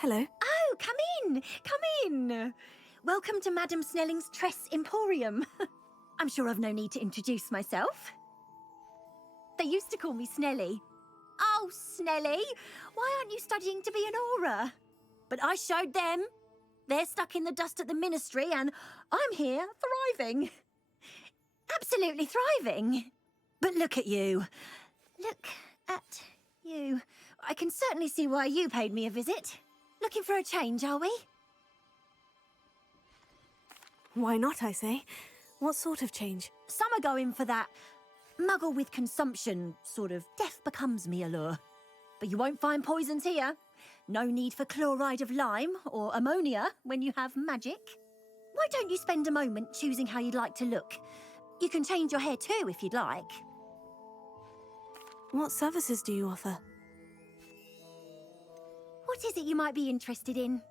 Hello. Oh, come in, come in. Welcome to Madame Snelling's Tress Emporium. I'm sure I've no need to introduce myself. They used to call me Snelly. Oh, Snelly, why aren't you studying to be an aura? But I showed them. They're stuck in the dust at the ministry and I'm here thriving. Absolutely thriving. But look at you. Look at you. I can certainly see why you paid me a visit. Looking for a change, are we? Why not, I say? What sort of change? Some are going for that muggle with consumption, sort of death becomes me allure. But you won't find poisons here. No need for chloride of lime or ammonia when you have magic. Why don't you spend a moment choosing how you'd like to look? You can change your hair too if you'd like. What services do you offer? What is it you might be interested in?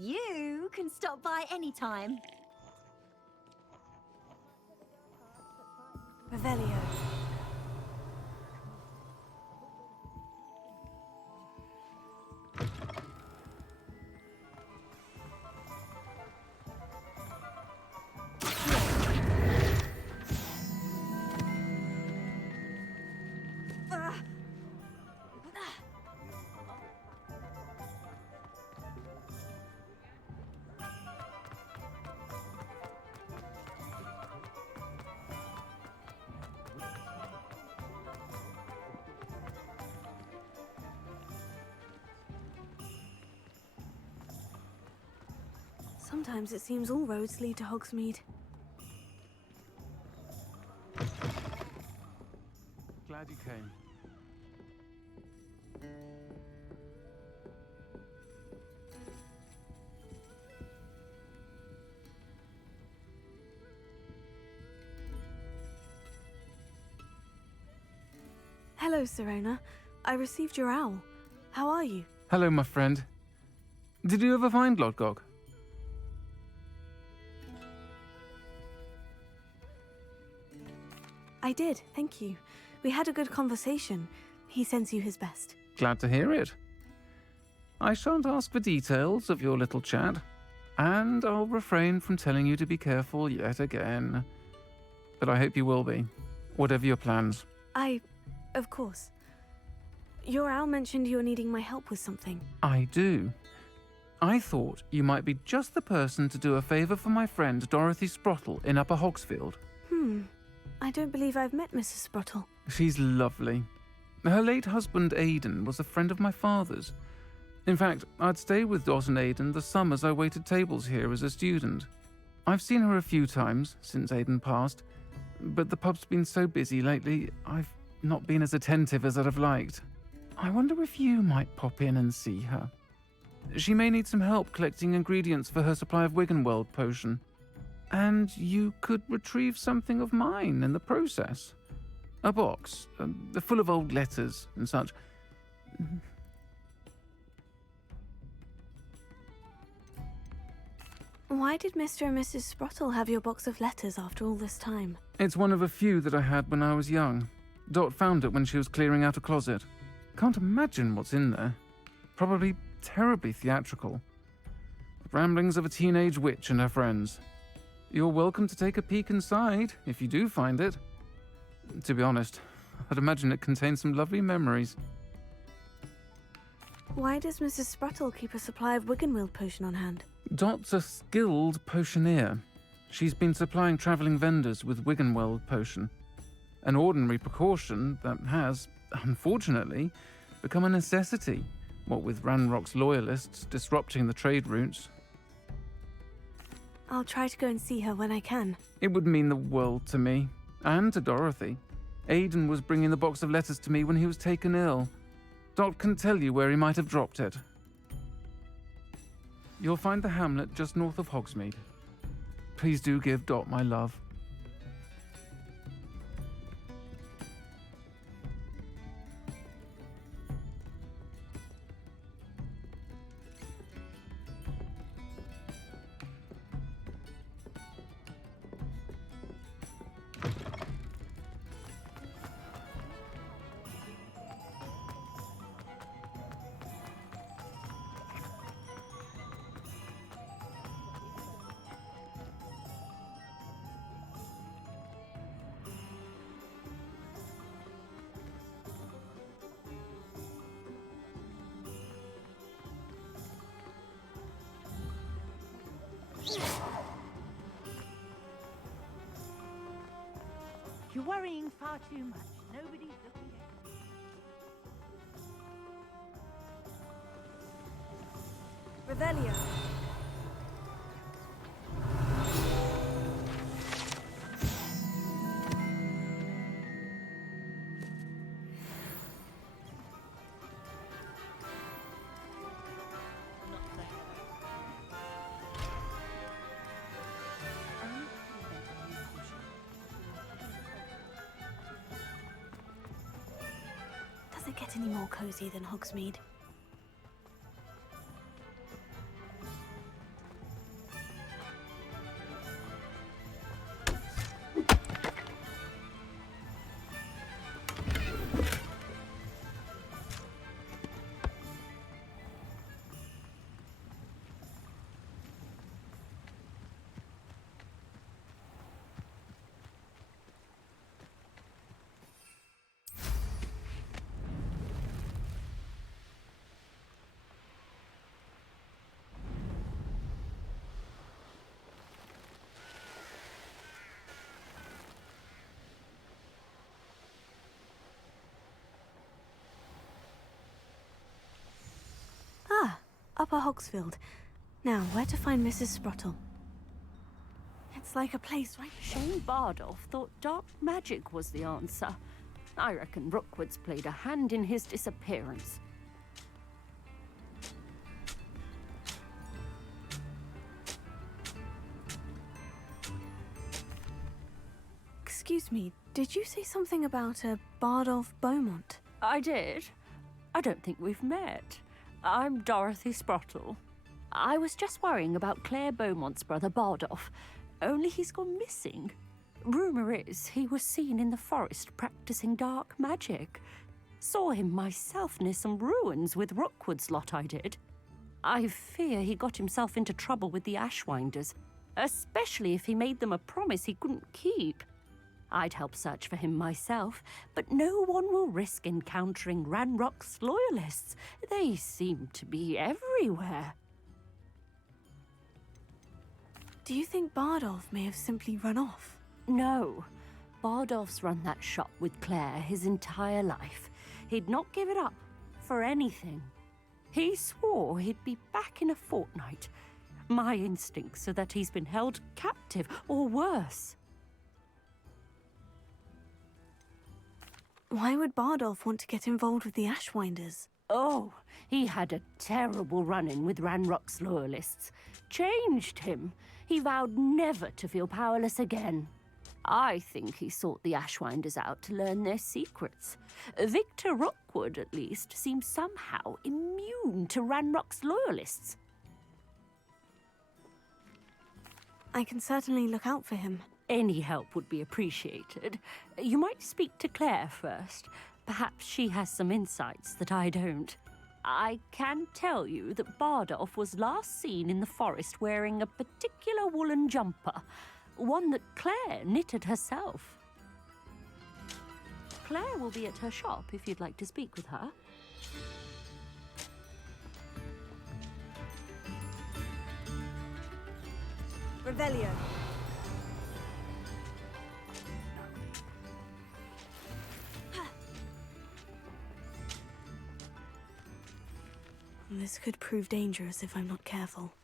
You can stop by any time. Revelio. Sometimes it seems all roads lead to Hogsmeade. Glad you came. Hello, Serona. I received your owl. How are you? Hello, my friend. Did you ever find Lodgog? I did, thank you. We had a good conversation. He sends you his best. Glad to hear it. I shan't ask for details of your little chat, and I'll refrain from telling you to be careful yet again. But I hope you will be, whatever your plans. Of course. Your owl mentioned you're needing my help with something. I do. I thought you might be just the person to do a favour for my friend Dorothy Sprottle in Upper Hogsfield. I don't believe I've met Mrs. Sprottle. She's lovely. Her late husband Aidan was a friend of my father's. In fact, I'd stayed with Dot and Aidan the summers I waited tables here as a student. I've seen her a few times since Aidan passed, but the pub's been so busy lately, I've not been as attentive as I'd have liked. I wonder if you might pop in and see her. She may need some help collecting ingredients for her supply of Wiggenweld potion. And you could retrieve something of mine in the process. A box, full of old letters and such. Why did Mr. and Mrs. Sprottle have your box of letters after all this time? It's one of a few that I had when I was young. Dot found it when she was clearing out a closet. Can't imagine what's in there. Probably terribly theatrical. The ramblings of a teenage witch and her friends. You're welcome to take a peek inside, if you do find it. To be honest, I'd imagine it contains some lovely memories. Why does Mrs. Sprottle keep a supply of Wiggenweld potion on hand? Dot's a skilled potioneer. She's been supplying travelling vendors with Wiggenweld potion. An ordinary precaution that has, unfortunately, become a necessity, what with Ranrock's loyalists disrupting the trade routes. I'll try to go and see her when I can. It would mean the world to me, and to Dorothy. Aidan was bringing the box of letters to me when he was taken ill. Dot can tell you where he might have dropped it. You'll find the hamlet just north of Hogsmeade. Please do give Dot my love. You're worrying far too much. Nobody's looking at you. Revelio. Does it get any more cozy than Hogsmeade? Upper Hogsfield. Now, where to find Mrs. Sprottle? It's like a place right... Shane Bardolph thought dark magic was the answer. I reckon Rookwood's played a hand in his disappearance. Excuse me, did you say something about a Bardolph Beaumont? I did. I don't think we've met. I'm Dorothy Sprottle. I was just worrying about Claire Beaumont's brother Bardolph, only he's gone missing. Rumour is he was seen in the forest practicing dark magic. Saw him myself near some ruins with Rookwood's lot I did. I fear he got himself into trouble with the Ashwinders, especially if he made them a promise he couldn't keep. I'd help search for him myself, but no one will risk encountering Ranrock's loyalists. They seem to be everywhere. Do you think Bardolph may have simply run off? No. Bardolph's run that shop with Claire his entire life. He'd not give it up for anything. He swore he'd be back in a fortnight. My instincts are that he's been held captive, or worse. Why would Bardolph want to get involved with the Ashwinders? Oh, he had a terrible run-in with Ranrock's loyalists. Changed him. He vowed never to feel powerless again. I think he sought the Ashwinders out to learn their secrets. Victor Rookwood, at least, seems somehow immune to Ranrock's loyalists. I can certainly look out for him. Any help would be appreciated. You might speak to Claire first. Perhaps she has some insights that I don't. I can tell you that Bardolph was last seen in the forest wearing a particular woolen jumper, one that Claire knitted herself. Claire will be at her shop if you'd like to speak with her. Revelio. This could prove dangerous if I'm not careful.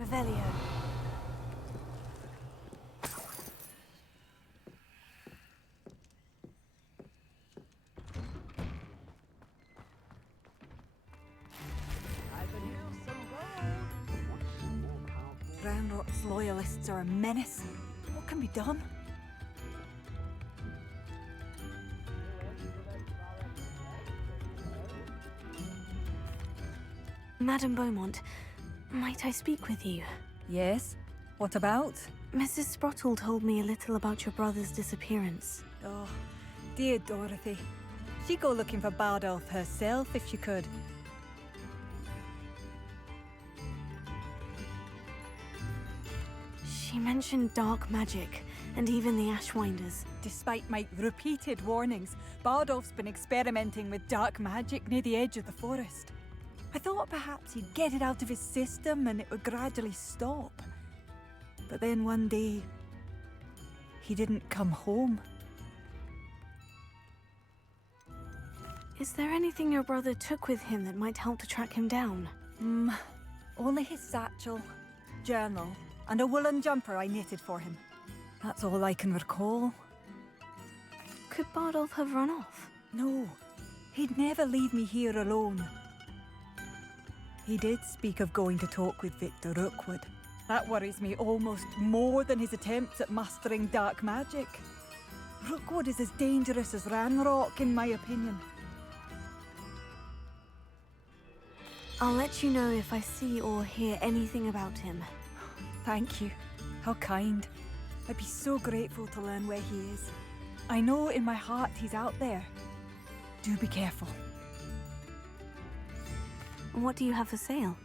Revelio. Ranrock's loyalists are a menace. What can be done? Madame Beaumont, might I speak with you? Yes? What about? Mrs. Sprottle told me a little about your brother's disappearance. Oh, dear Dorothy. She'd go looking for Bardolph herself if she could. She mentioned dark magic, and even the Ashwinders. Despite my repeated warnings, Bardolph's been experimenting with dark magic near the edge of the forest. I thought perhaps he'd get it out of his system and it would gradually stop. But then one day, he didn't come home. Is there anything your brother took with him that might help to track him down? Only his satchel, journal, and a woolen jumper I knitted for him. That's all I can recall. Could Bardolph have run off? No, he'd never leave me here alone. He did speak of going to talk with Victor Rookwood. That worries me almost more than his attempts at mastering dark magic. Rookwood is as dangerous as Ranrock, in my opinion. I'll let you know if I see or hear anything about him. Thank you. How kind. I'd be so grateful to learn where he is. I know in my heart he's out there. Do be careful. What do you have for sale?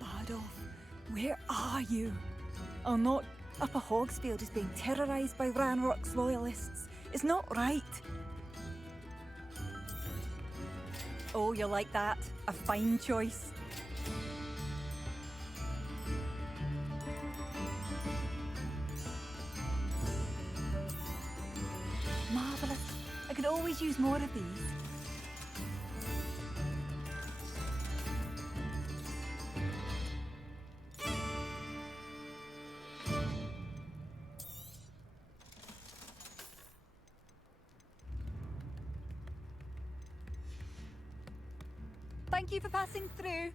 Bardolph, where are you? I'll not. Upper Hogsfield is being terrorised by Ranrock's loyalists. It's not right. Oh, you like that? A fine choice. Marvellous. I could always use more of these. Thank you for passing through.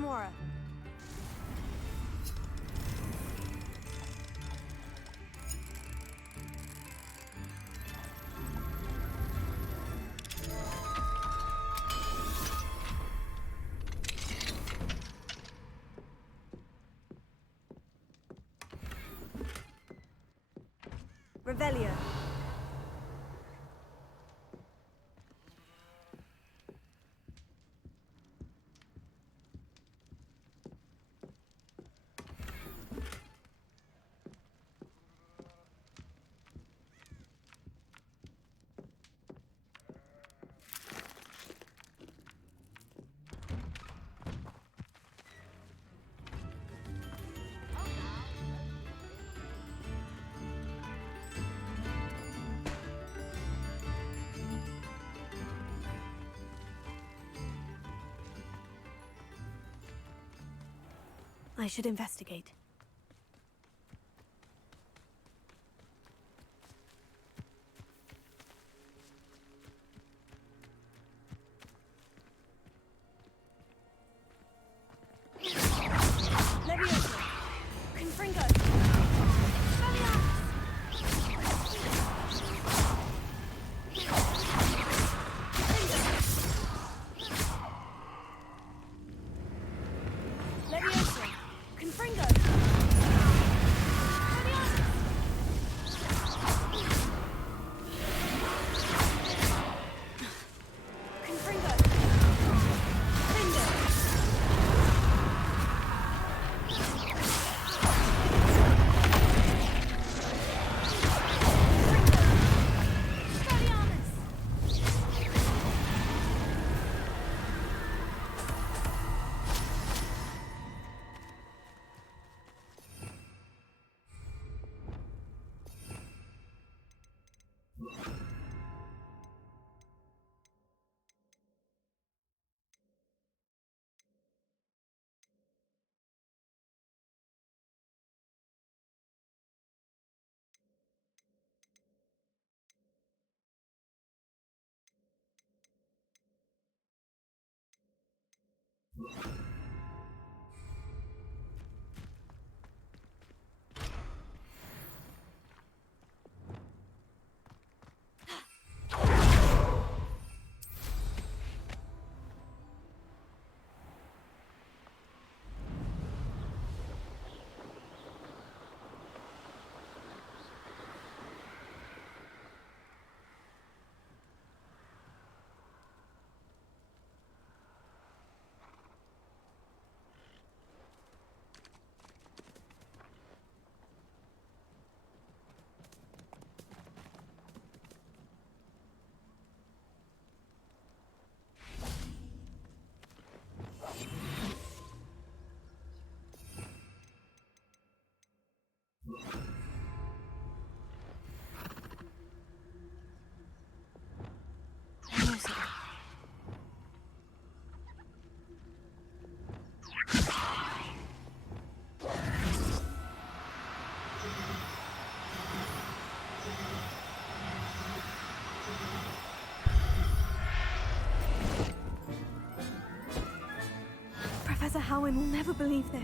Remora. Revelio. I should investigate. Leviosa! Confringo! Leviosa! Confringo! Confringo! Finger! Professor Howin will never believe this.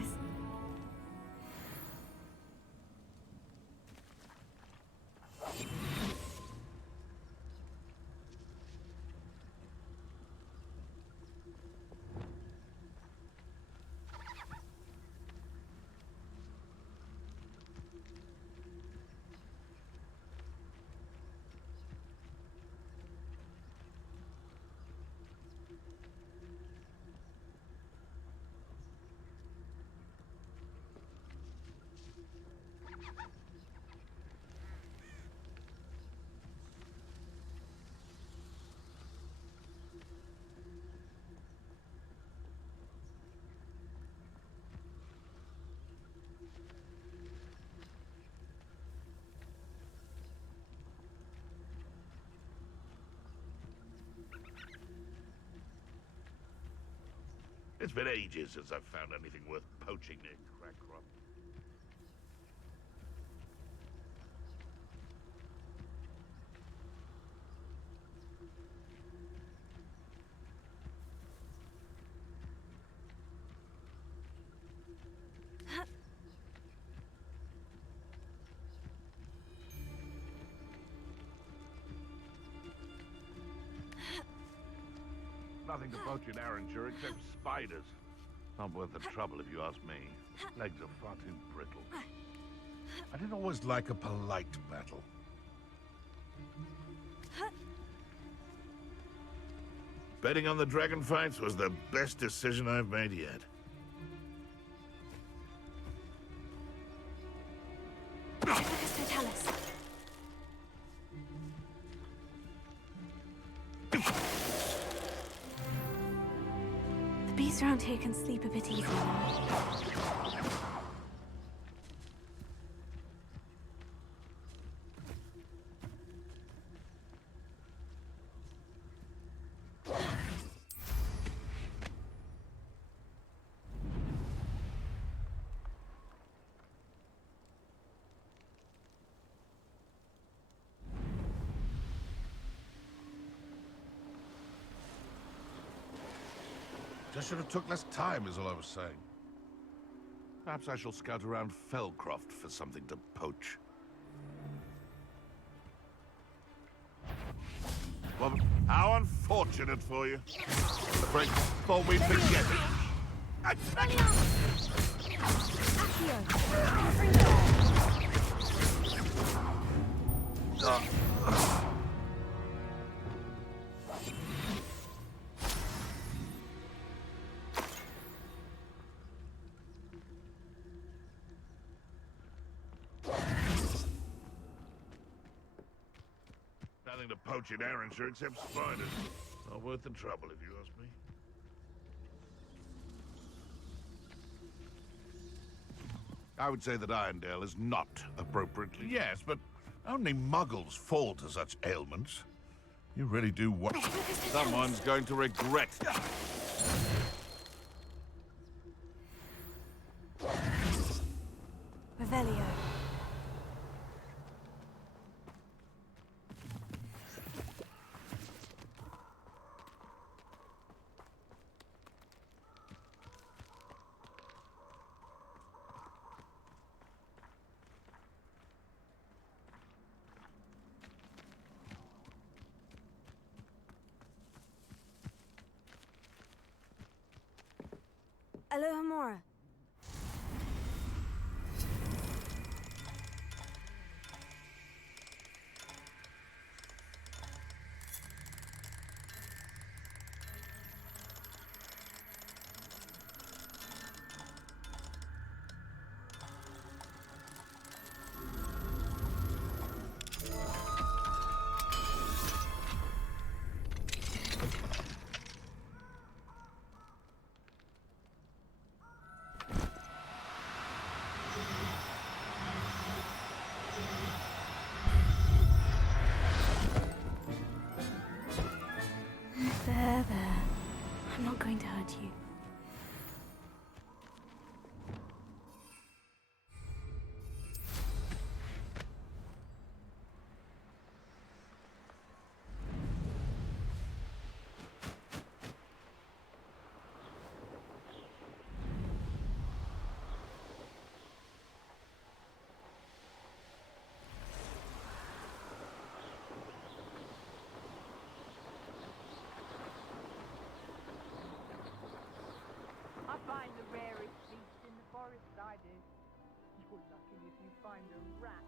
It's been ages since I've found anything worth poaching near Crackrop. nothing to poach in Arranshire except spiders. Not worth the trouble if you ask me. Legs are far too brittle. I didn't always like a polite battle. Betting on the dragon fights was the best decision I've made yet. Totalis. The beasts around here can sleep a bit easier now. Just should have took less time, is all I was saying. Perhaps I shall scout around Felcroft for something to poach. Well, how unfortunate for you. Afraid thought we'd forget it. Nothing to poach in Arranshire except spiders. Not worth the trouble, if you ask me. I would say that Irondale is not appropriately... Yes, but only muggles fall to such ailments. You really do what... Someone's going to regret. Revelio. Alohomora. There. I'm not going to hurt you. I find the rarest beast in the forest, I do. You're lucky if you find a rat.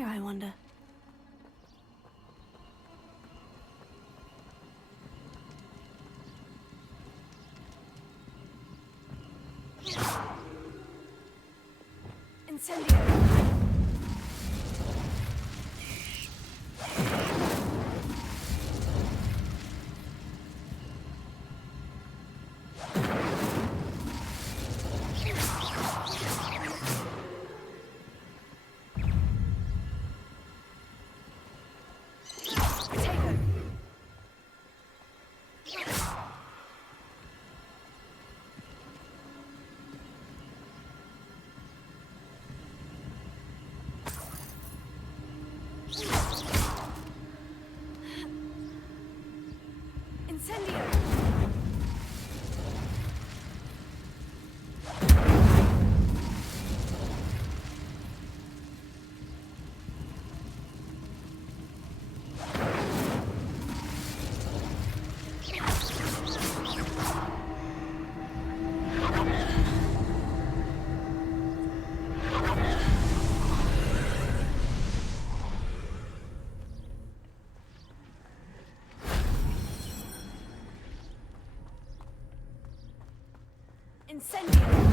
here, I wonder? Incendio! Incendio! Incendio!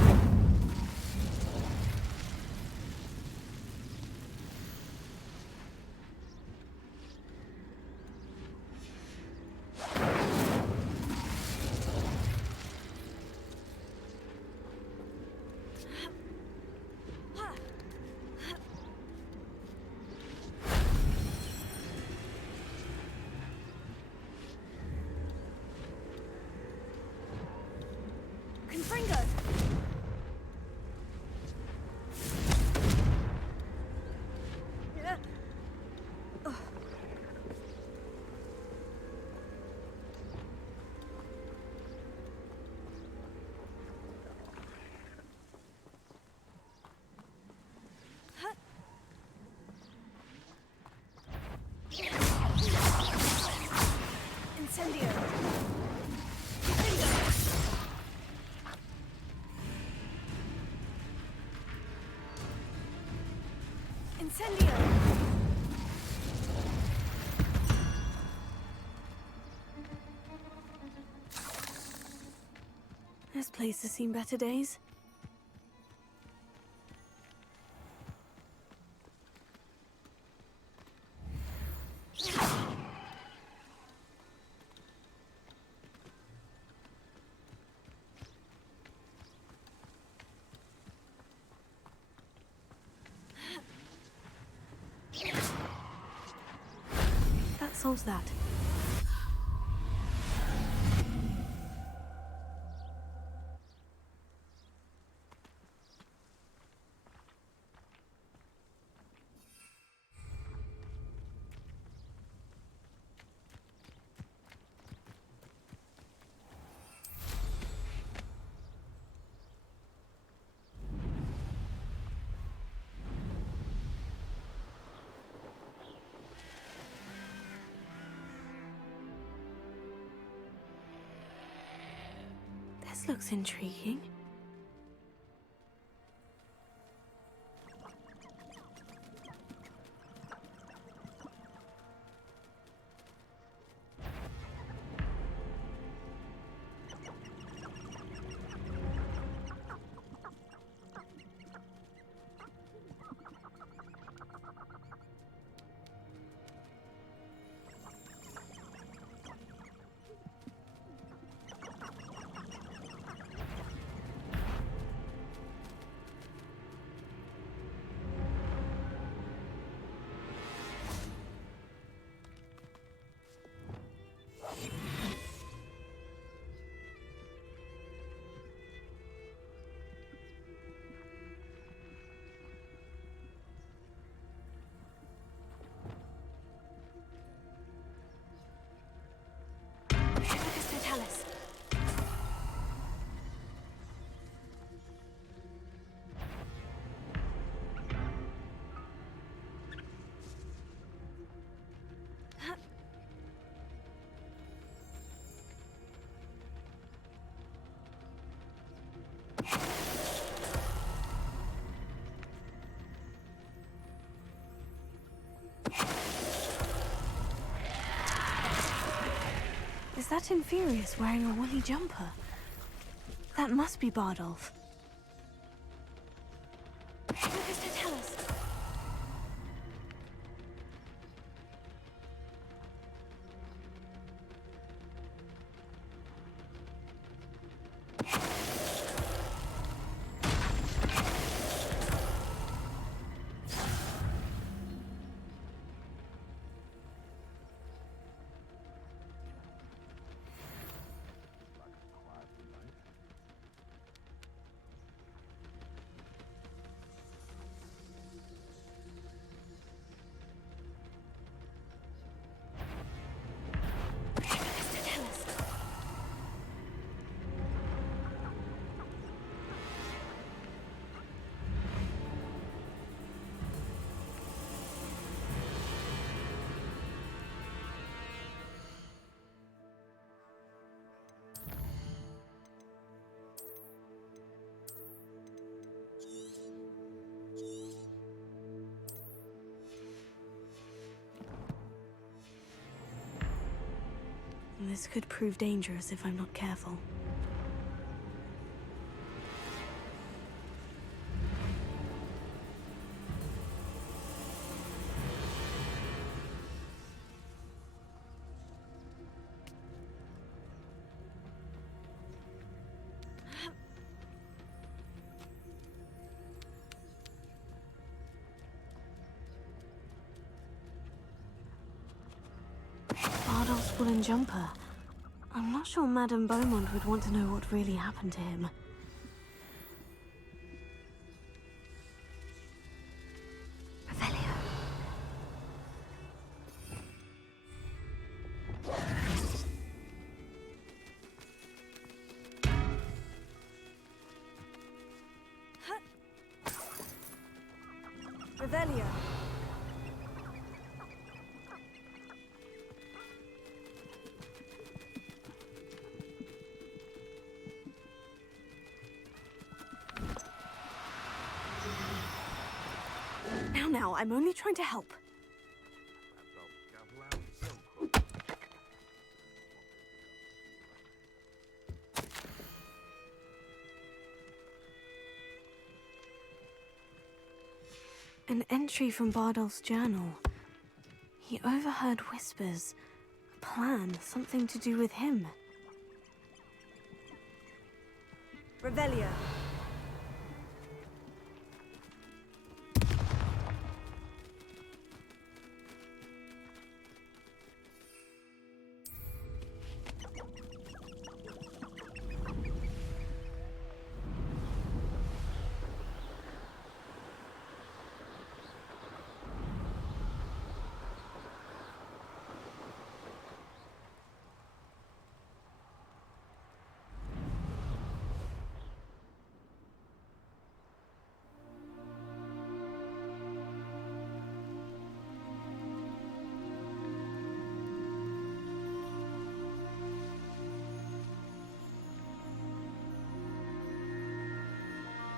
Confringo! Incendio! Incendio! This place has seen better days. That solves that. This looks intriguing. Totalis. that inferior's wearing a woolly jumper. That must be Bardolph. What does that tell us? This could prove dangerous if I'm not careful. Bardolph's woolen jumper. I'm not sure Madame Beaumont would want to know what really happened to him. Revelio. Revelio. Now, I'm only trying to help. An entry from Bardolph's journal. He overheard whispers. A plan, something to do with him. Revelio.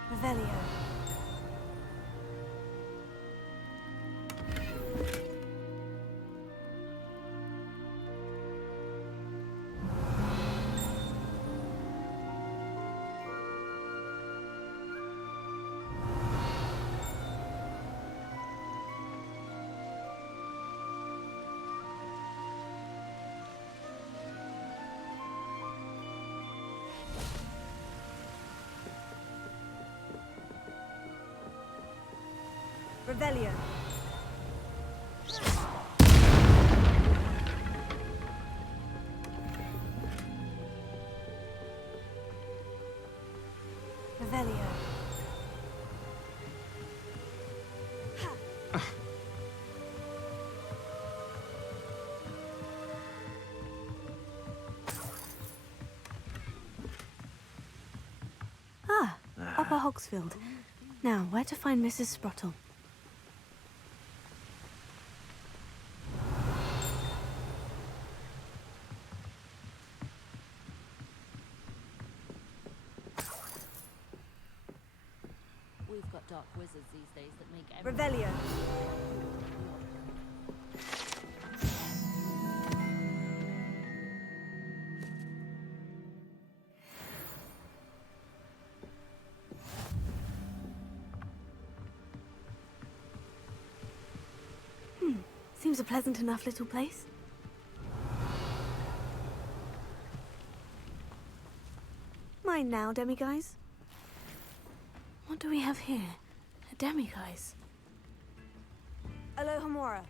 Revelio. Revelio. Revelio. Ah, Upper Hogsfield. Now, where to find Mrs. Sprottle? We've got dark wizards these days that make Revelio. Seems a pleasant enough little place. Mine now, demiguise. What do we have here? A demiguise. Alohomora.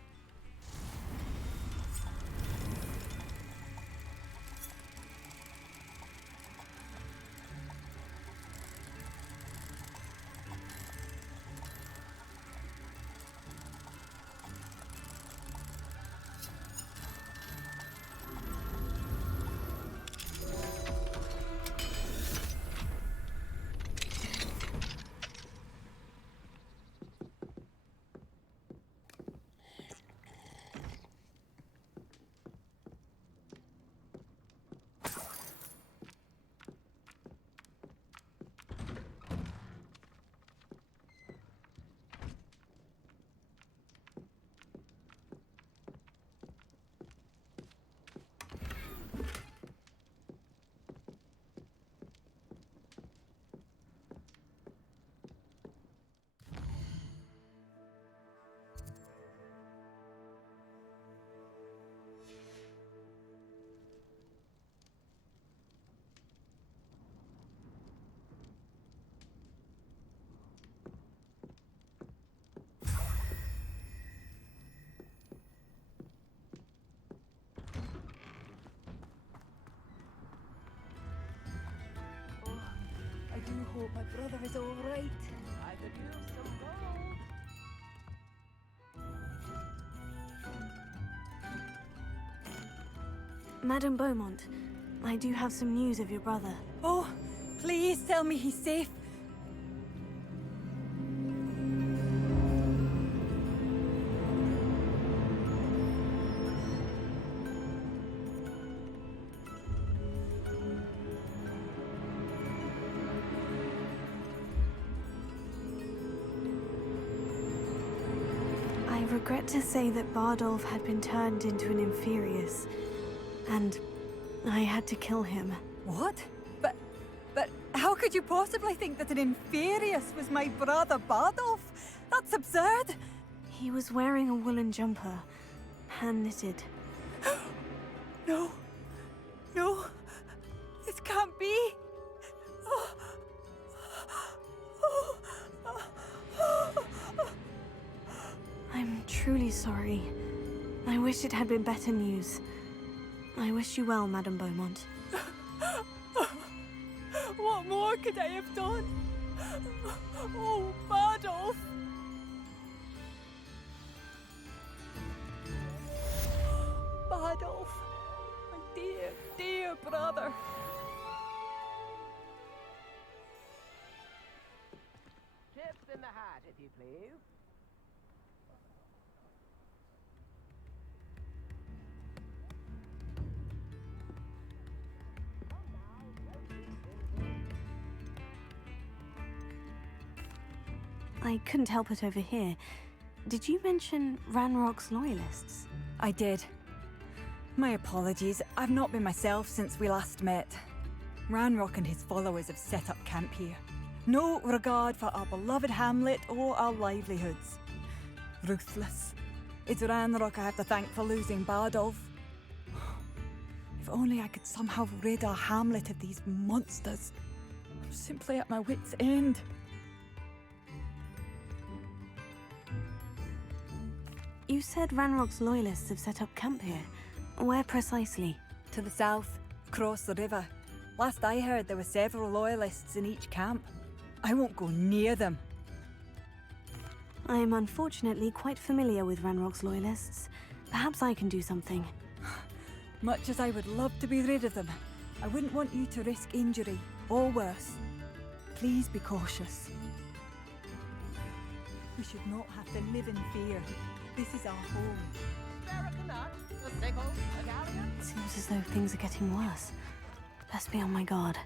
I do hope my brother is all right. I could use some gold. Madame Beaumont, I do have some news of your brother. Oh, please tell me he's safe. I regret to say that Bardolph had been turned into an Inferius, and I had to kill him. What? But how could you possibly think that an Inferius was my brother Bardolph? That's absurd. He was wearing a woolen jumper, hand-knitted. No. No. This can't be. Oh. Oh. I'm truly sorry. I wish it had been better news. I wish you well, Madame Beaumont. What more could I have done? Oh, Bardolph! Bardolph, my dear, dear brother. Tips in the hat, if you please. I couldn't help it over here. Did you mention Ranrock's loyalists? I did. My apologies. I've not been myself since we last met. Ranrock and his followers have set up camp here. No regard for our beloved hamlet or our livelihoods. Ruthless. It's Ranrock I have to thank for losing Bardolph. If only I could somehow rid our hamlet of these monsters. I'm simply at my wit's end. You said Ranrock's loyalists have set up camp here. Where precisely? To the south, across the river. Last I heard, there were several loyalists in each camp. I won't go near them. I am unfortunately quite familiar with Ranrock's loyalists. Perhaps I can do something. Much as I would love to be rid of them, I wouldn't want you to risk injury, or worse. Please be cautious. We should not have to live in fear. This is our home. Spare a nut, a sickle, a galleon. It seems as though things are getting worse. Best be on my guard.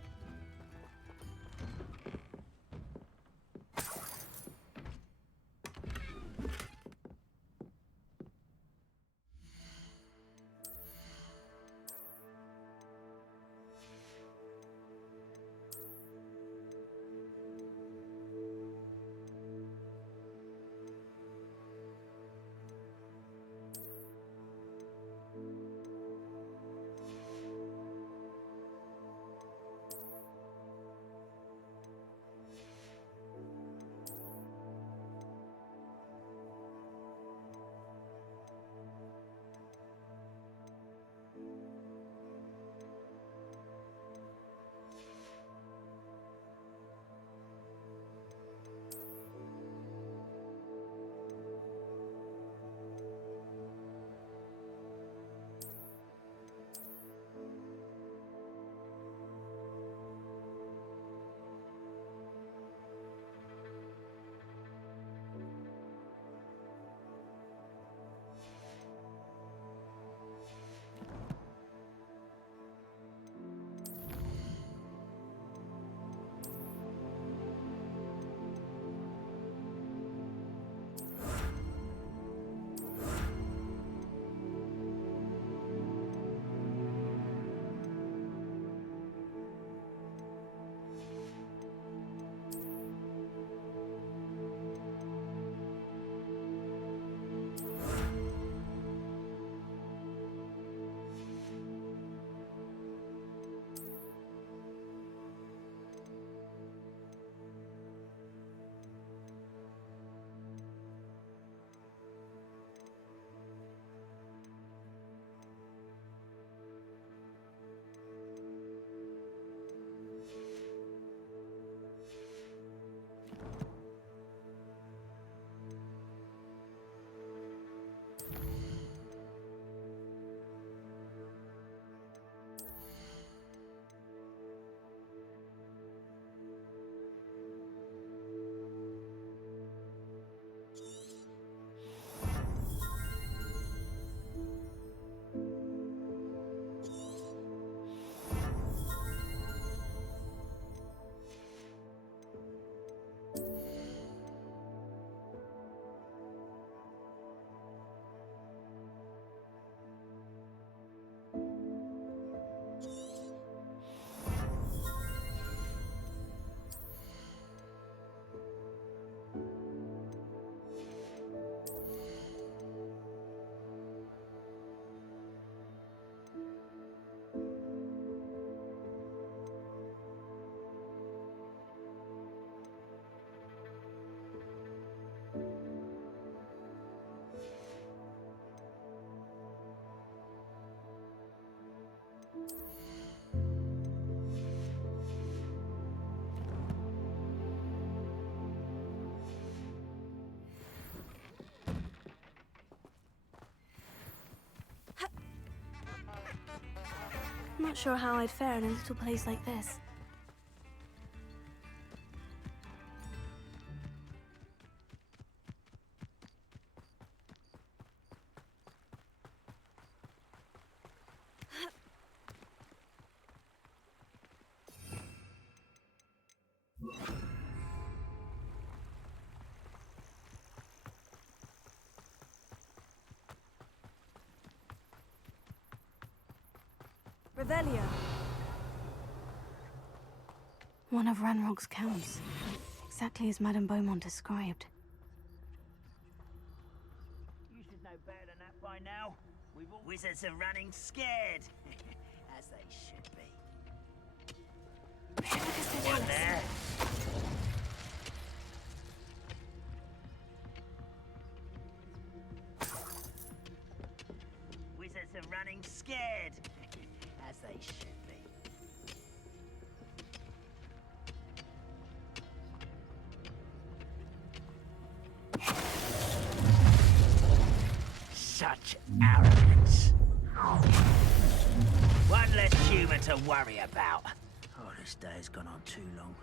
not sure how I'd fare in a little place like this. Revelia. One of Ranrock's camps. Exactly as Madame Beaumont described. You should know better than that by now. Wizards are running scared. As they should be. One there. Wizards are running scared. As they should be. Such arrogance. One less human to worry about. Oh, this day has gone on too long.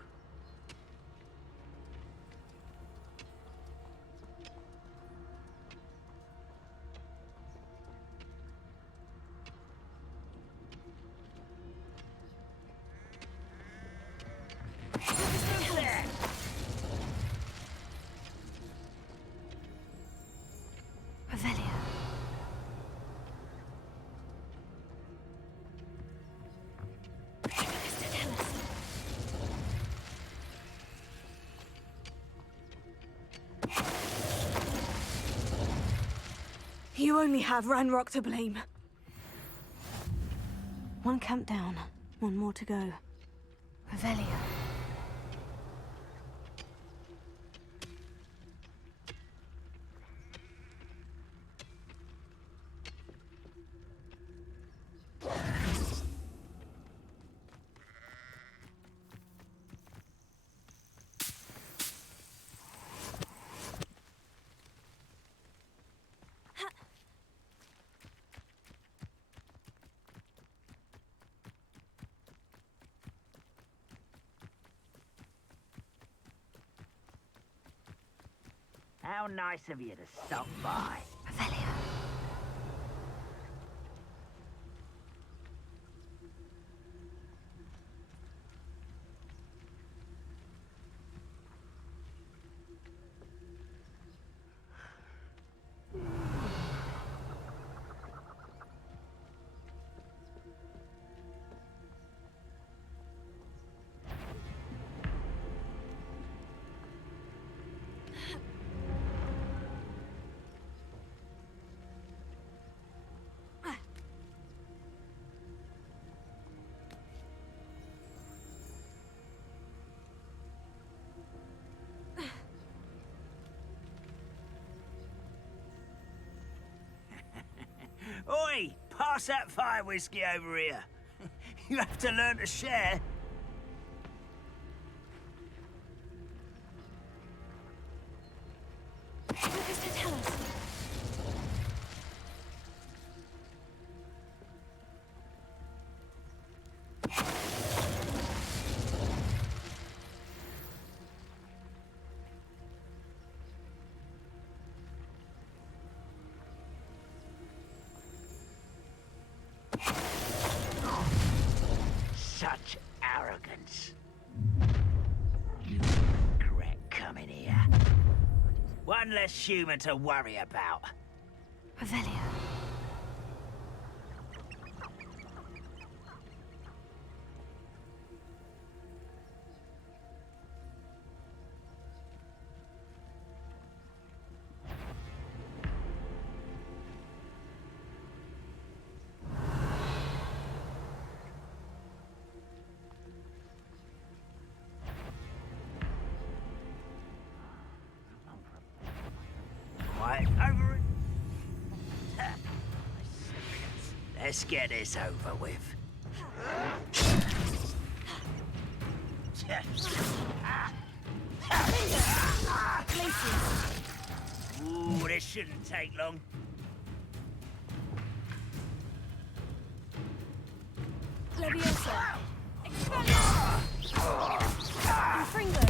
Revelia. You only have Ranrock to blame. One camp down, one more to go. Revelia. How nice of you to stop by. Revelia. Oi! Pass that fire whiskey over here. You have to learn to share. Such arrogance. You regret coming here. One less human to worry about. Revelia. Quiet over it. Let's get this over with. Ooh, this shouldn't take long. Leviosa! Expelliarmus! Infringo!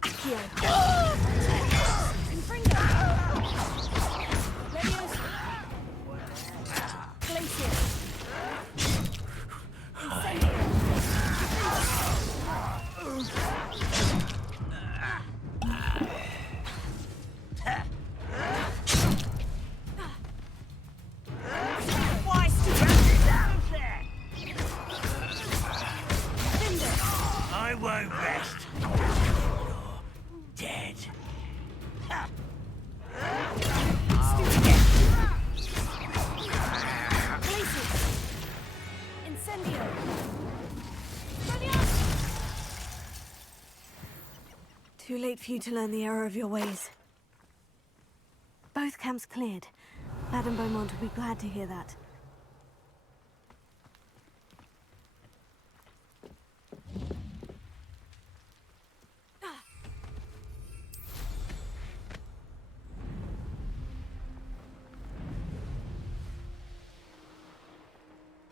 Accio! Infringo! Leviosa! Glacier! I won't rest. You're dead. Incendio! Too late for you to learn the error of your ways. Both camps cleared. Madame Beaumont would be glad to hear that.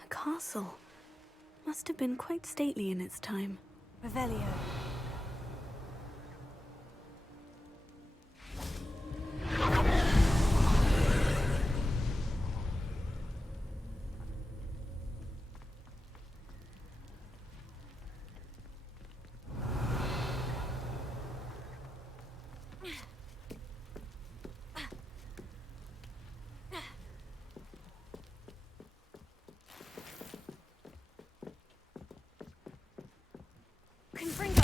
A castle. Must have been quite stately in its time. Revelio. Confringo!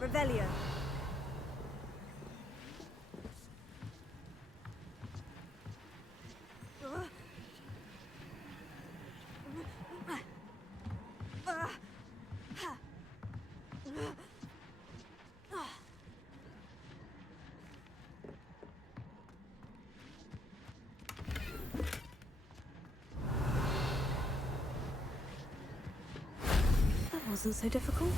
Revelio. That wasn't so difficult.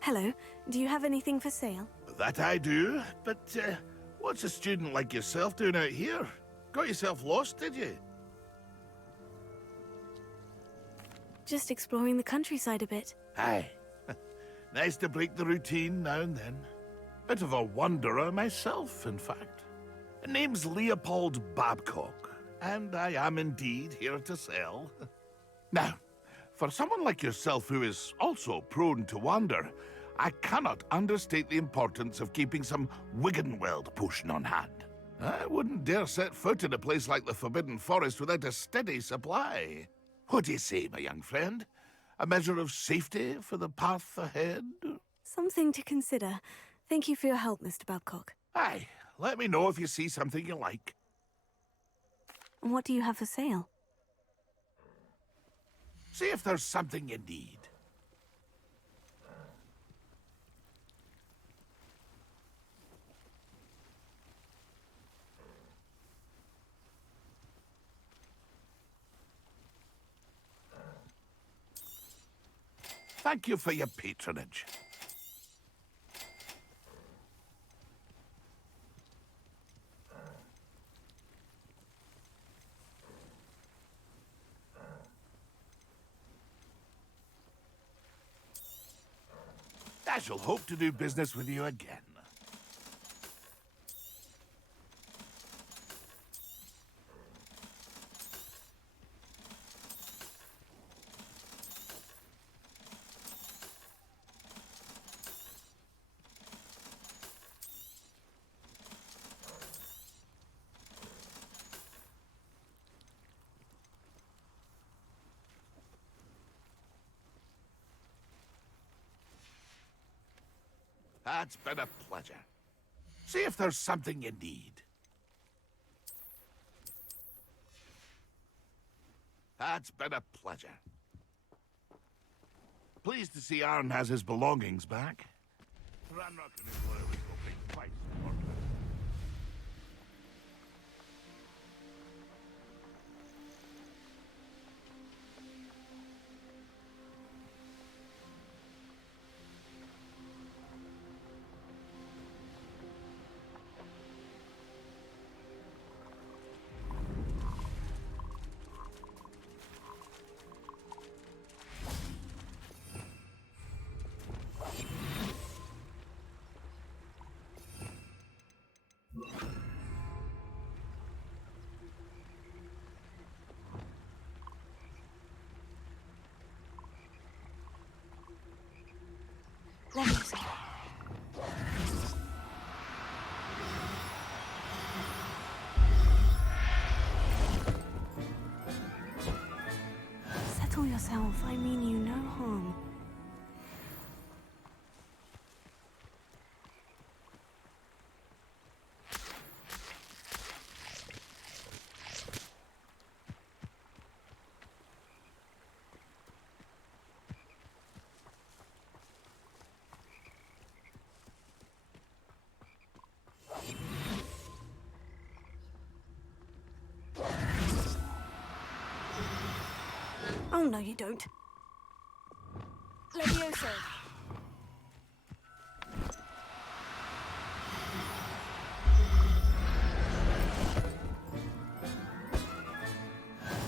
Hello. Do you have anything for sale? That I do, but what's a student like yourself doing out here? Got yourself lost, did you? Just exploring the countryside a bit. Aye. Nice to break the routine now and then. Bit of a wanderer myself, in fact. Name's Leopold Babcock, and I am indeed here to sell. Now, for someone like yourself who is also prone to wander, I cannot understate the importance of keeping some Wiggenweld potion on hand. I wouldn't dare set foot in a place like the Forbidden Forest without a steady supply. What do you say, my young friend? A measure of safety for the path ahead? Something to consider. Thank you for your help, Mr. Babcock. Aye, let me know if you see something you like. And what do you have for sale? See if there's something you need. Thank you for your patronage. I shall hope to do business with you again. That's been a pleasure. See if there's something you need. That's been a pleasure. Pleased to see Arn has his belongings back. Ranrock and his lawyers will think twice before doing it. Let me see. Settle yourself. I mean you no harm. Oh, no, you don't. Levioso.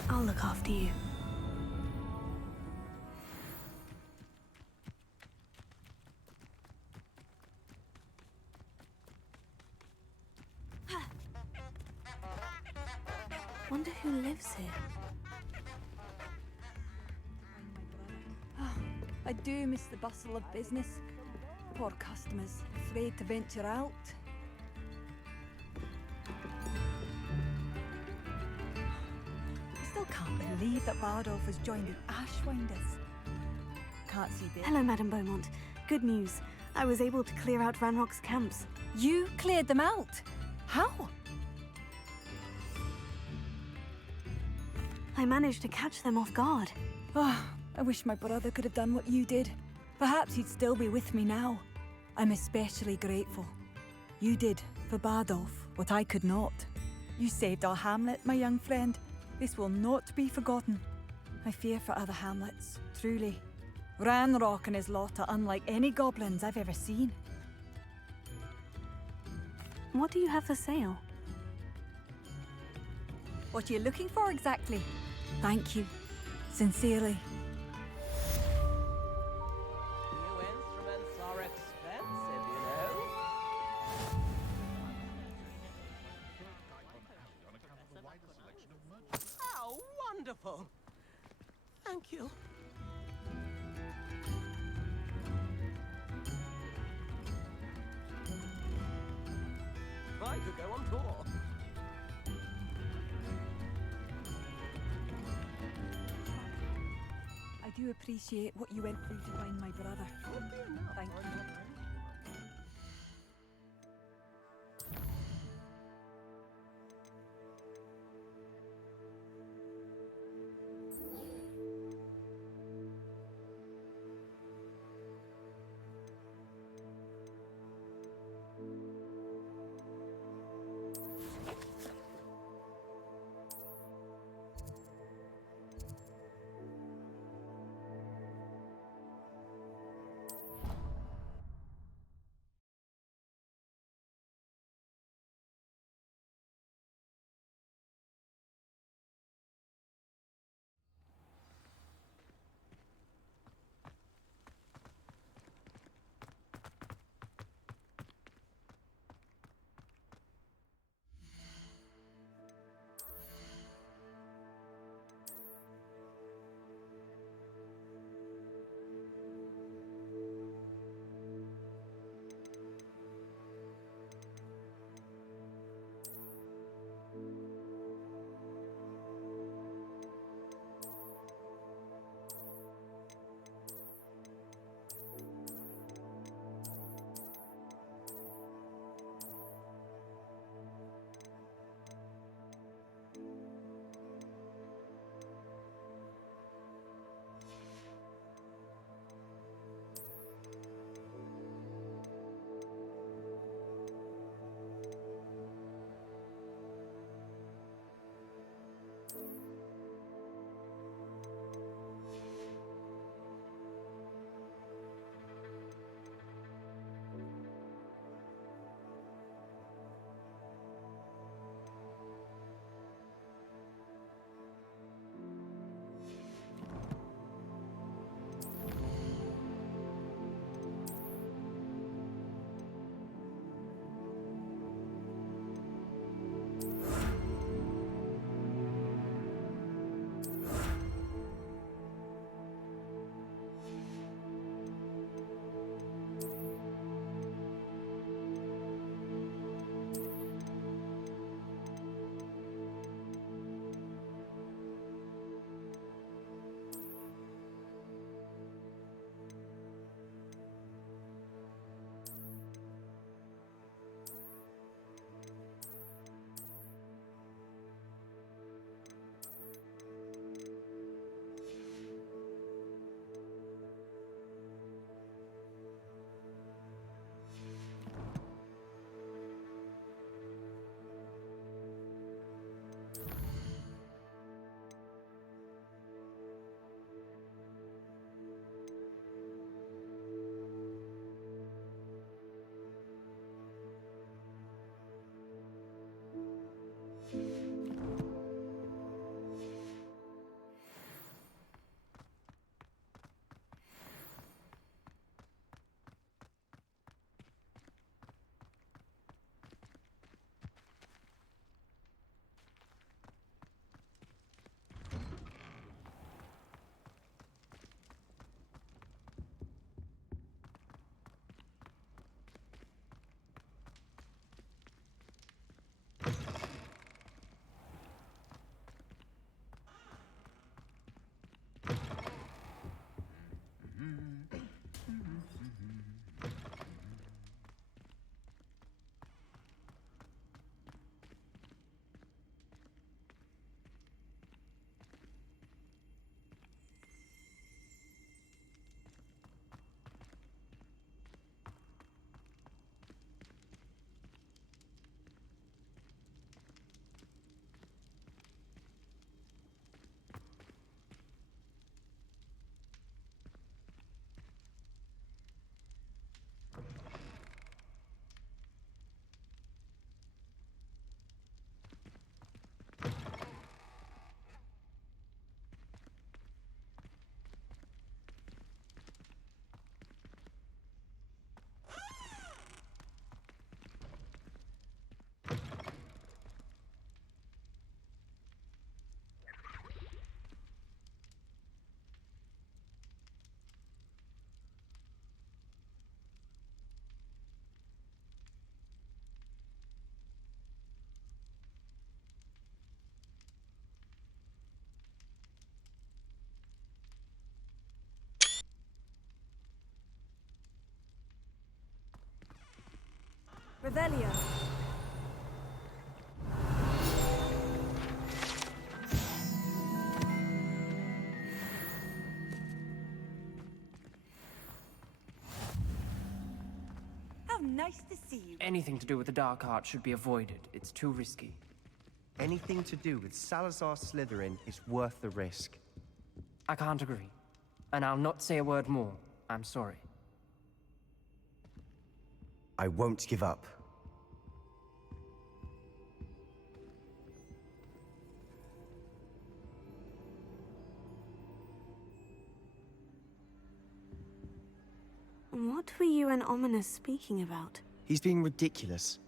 I'll look after you. Wonder who lives here. I do miss the bustle of business. Poor customers, afraid to venture out. I still can't believe that Bardolph has joined the Ashwinders. Can't see this. Hello, Madame Beaumont. Good news. I was able to clear out Ranrock's camps. You cleared them out? How? I managed to catch them off guard. Oh, I wish my brother could have done what you did. Perhaps he'd still be with me now. I'm especially grateful. You did, for Bardolph, what I could not. You saved our hamlet, my young friend. This will not be forgotten. I fear for other hamlets, truly. Ranrock and his lot are unlike any goblins I've ever seen. What do you have for sale? What are you looking for exactly? Thank you. Sincerely. New instruments are expensive, you know. wonderful. Thank you. I could go on tour. I do appreciate what you went through to find my brother. Thank you. Revelio. How nice to see you. Anything to do with the dark arts should be avoided. It's too risky. Anything to do with Salazar Slytherin is worth the risk. I can't agree. And I'll not say a word more. I'm sorry. I won't give up. What were you and Ominous speaking about? He's being ridiculous.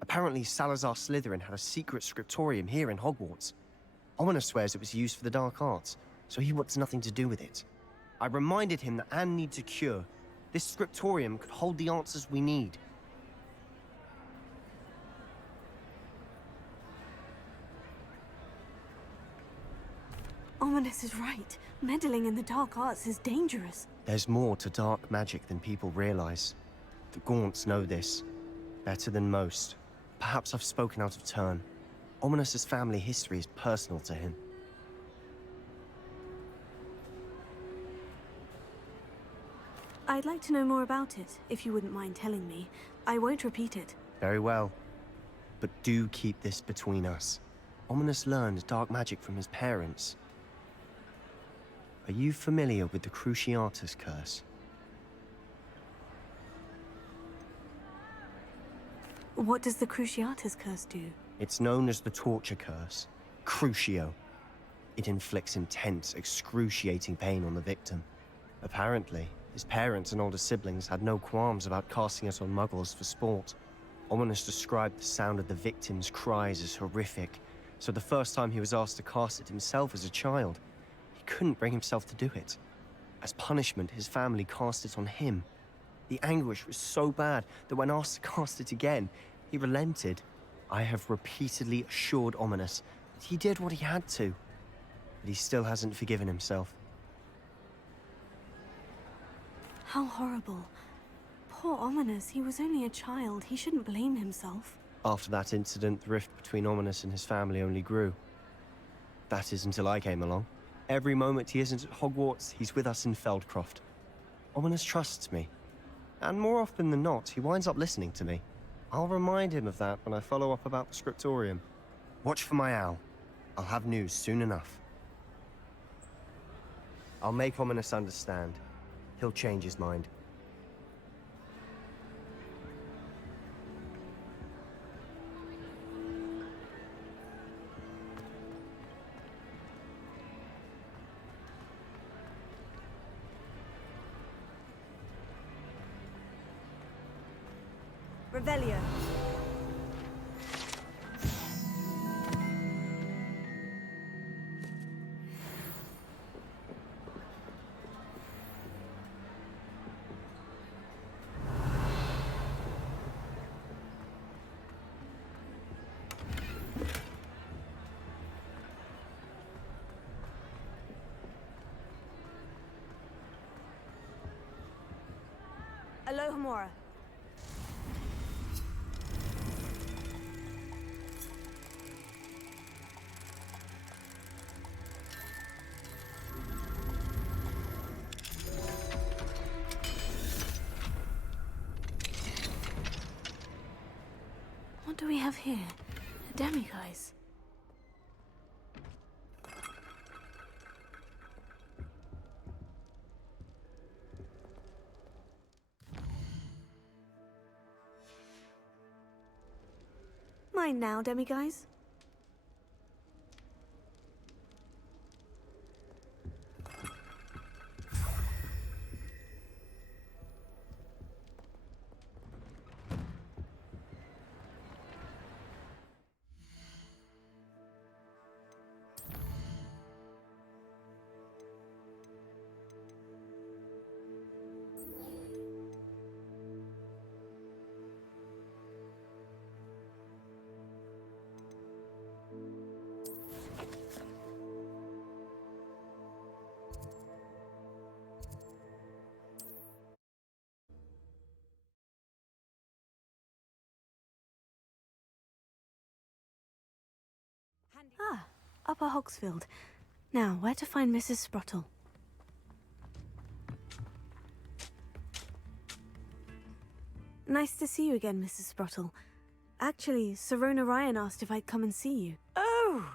Apparently, Salazar Slytherin had a secret scriptorium here in Hogwarts. Ominous swears it was used for the dark arts, so he wants nothing to do with it. I reminded him that Anne needs a cure. This scriptorium could hold the answers we need. Ominous is right. Meddling in the dark arts is dangerous. There's more to dark magic than people realize. The Gaunts know this, better than most. Perhaps I've spoken out of turn. Ominous's family history is personal to him. I'd like to know more about it, if you wouldn't mind telling me. I won't repeat it. Very well. But do keep this between us. Ominous learned dark magic from his parents. Are you familiar with the Cruciatus curse? What does the Cruciatus curse do? It's known as the torture curse. Crucio. It inflicts intense, excruciating pain on the victim. Apparently, his parents and older siblings had no qualms about casting it on muggles for sport. Ominous described the sound of the victim's cries as horrific, so the first time he was asked to cast it himself as a child, he couldn't bring himself to do it. As punishment, his family cast it on him. The anguish was so bad that when asked to cast it again, he relented. I have repeatedly assured Ominous that he did what he had to, but he still hasn't forgiven himself. How horrible. Poor Ominous, he was only a child. He shouldn't blame himself. After that incident, the rift between Ominous and his family only grew. That is until I came along. Every moment he isn't at Hogwarts, he's with us in Feldcroft. Ominous trusts me. And more often than not, he winds up listening to me. I'll remind him of that when I follow up about the scriptorium. Watch for my owl. I'll have news soon enough. I'll make Ominous understand. He'll change his mind. Revelio. Alohomora. What do we have here? A demiguise. Mine now, demiguise. Upper Hogsfield. Now, where to find Mrs. Sprottle? Nice to see you again, Mrs. Sprottle. Actually, Sirona Ryan asked if I'd come and see you. Oh,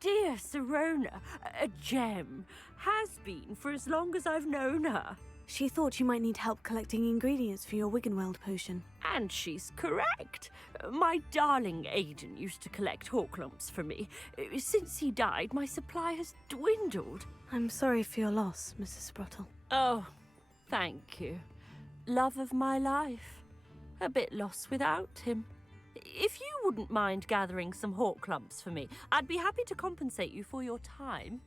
dear Sirona, a gem. Has been for as long as I've known her. She thought you might need help collecting ingredients for your Wiggenweld potion. And she's correct. My darling Aidan used to collect hawk lumps for me. Since he died, my supply has dwindled. I'm sorry for your loss, Mrs. Sprottle. Oh, thank you. Love of my life. A bit lost without him. If you wouldn't mind gathering some hawk lumps for me, I'd be happy to compensate you for your time.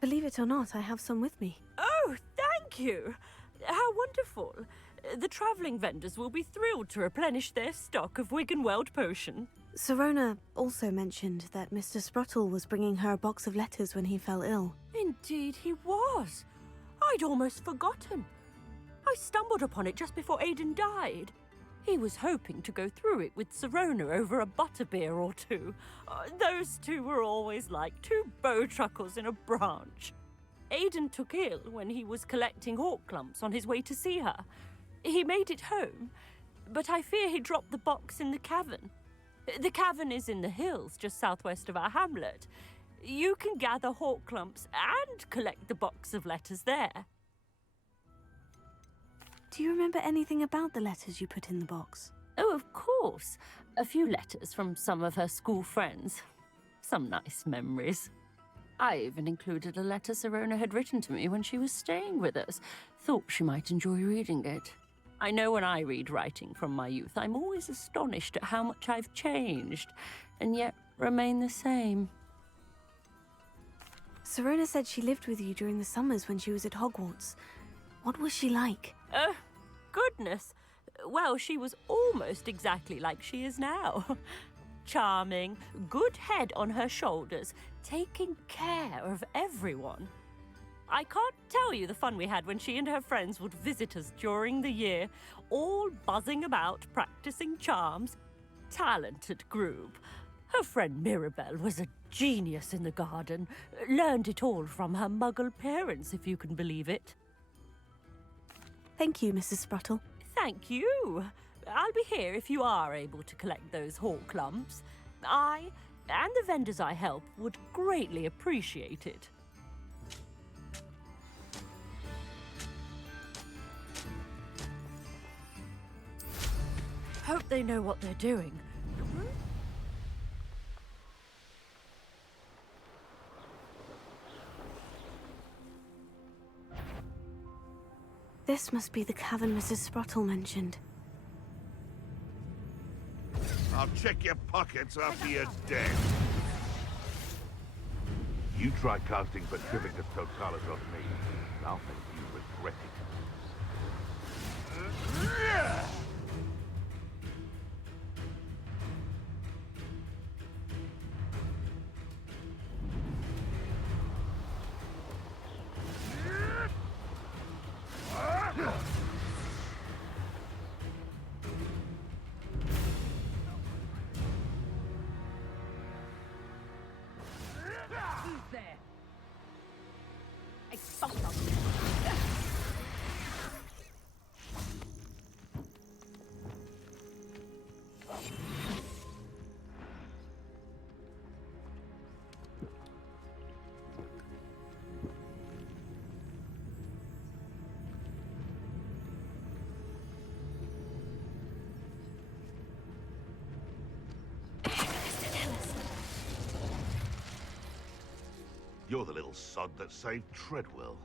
Believe it or not, I have some with me. Oh, thank you! How wonderful. The travelling vendors will be thrilled to replenish their stock of Wiggenweld potion. Sirona also mentioned that Mr. Sprottle was bringing her a box of letters when he fell ill. Indeed he was. I'd almost forgotten. I stumbled upon it just before Aidan died. He was hoping to go through it with Sirona over a butterbeer or two. Those two were always like two bowtruckles in a branch. Aidan took ill when he was collecting hawk lumps on his way to see her. He made it home, but I fear he dropped the box in the cavern. The cavern is in the hills just southwest of our hamlet. You can gather hawk lumps and collect the box of letters there. Do you remember anything about the letters you put in the box? Oh, of course. A few letters from some of her school friends. Some nice memories. I even included a letter Sirona had written to me when she was staying with us. Thought she might enjoy reading it. I know when I read writing from my youth, I'm always astonished at how much I've changed, and yet remain the same. Sirona said she lived with you during the summers when she was at Hogwarts. What was she like? Oh, goodness. Well, she was almost exactly like she is now. Charming, good head on her shoulders, taking care of everyone. I can't tell you the fun we had when she and her friends would visit us during the year, all buzzing about, practicing charms. Talented group. Her friend Mirabelle was a genius in the garden. Learned it all from her muggle parents, if you can believe it. Thank you, Mrs. Sprottle. Thank you. I'll be here if you are able to collect those hawk lumps. I, and the vendors I help, would greatly appreciate it. Hope they know what they're doing. This must be the cavern Mrs. Sprottle mentioned. I'll check your pockets after you're dead. You try casting Petrificus Totalis on me, and I'll make you regret it. You're the little sod that saved Treadwell.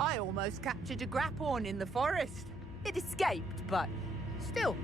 I almost captured a grapphorn in the forest. It escaped, but still.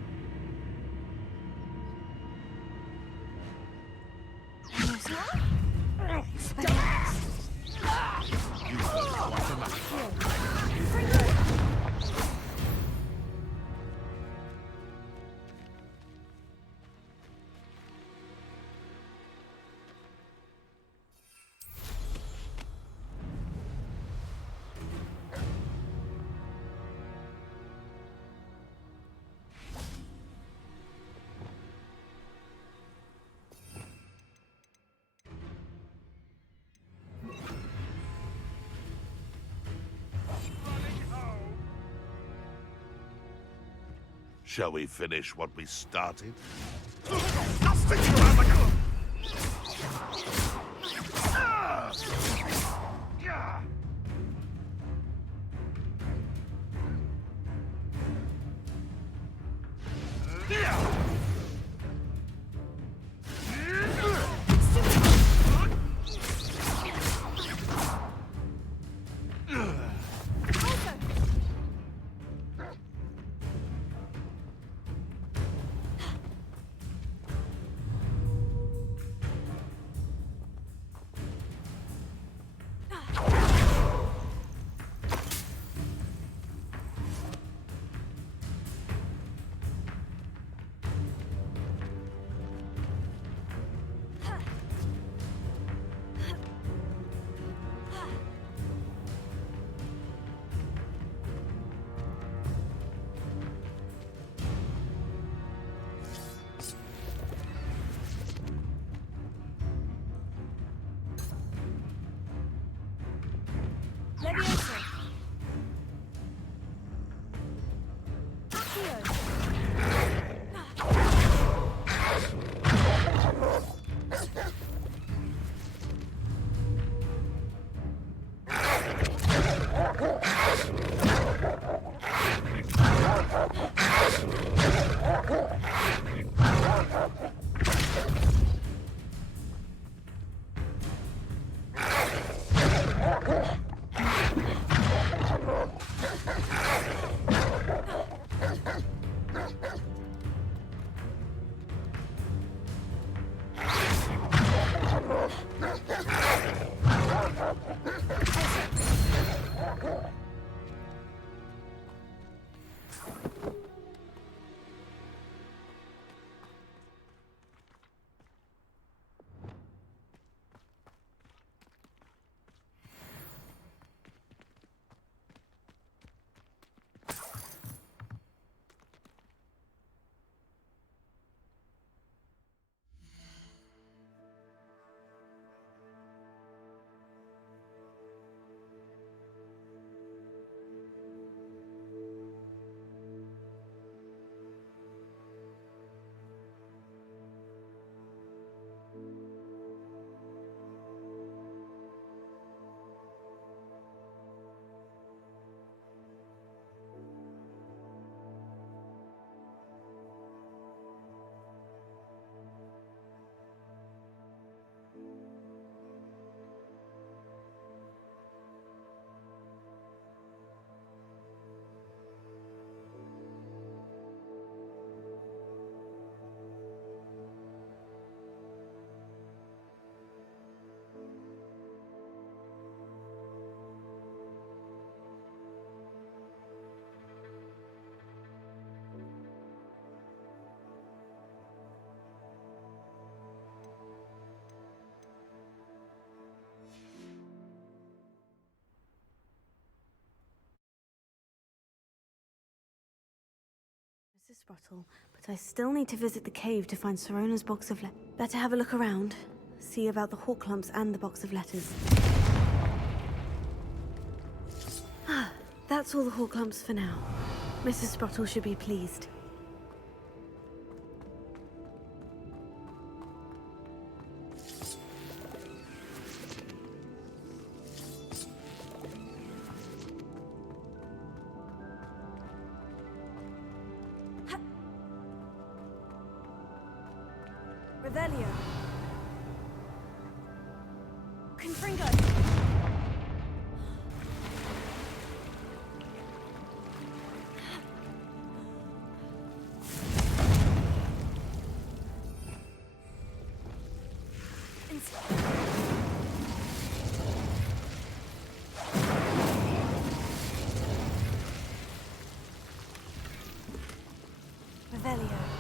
Shall we finish what we started? Disgusting tyrannical! Leviosa. Mrs. Sprottle, but I still need to visit the cave to find Sirona's box of letters. Better have a look around. See about the hawk lumps and the box of letters. Ah, that's all the hawk lumps for now. Mrs. Sprottle should be pleased. Revelio. Confringo. Revelio.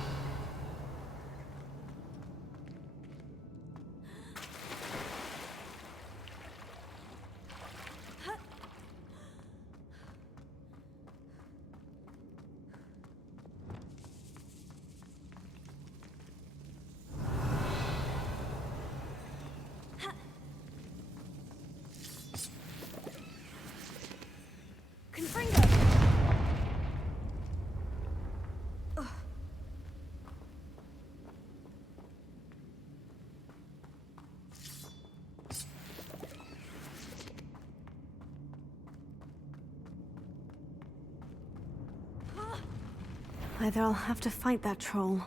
Either I'll have to fight that troll,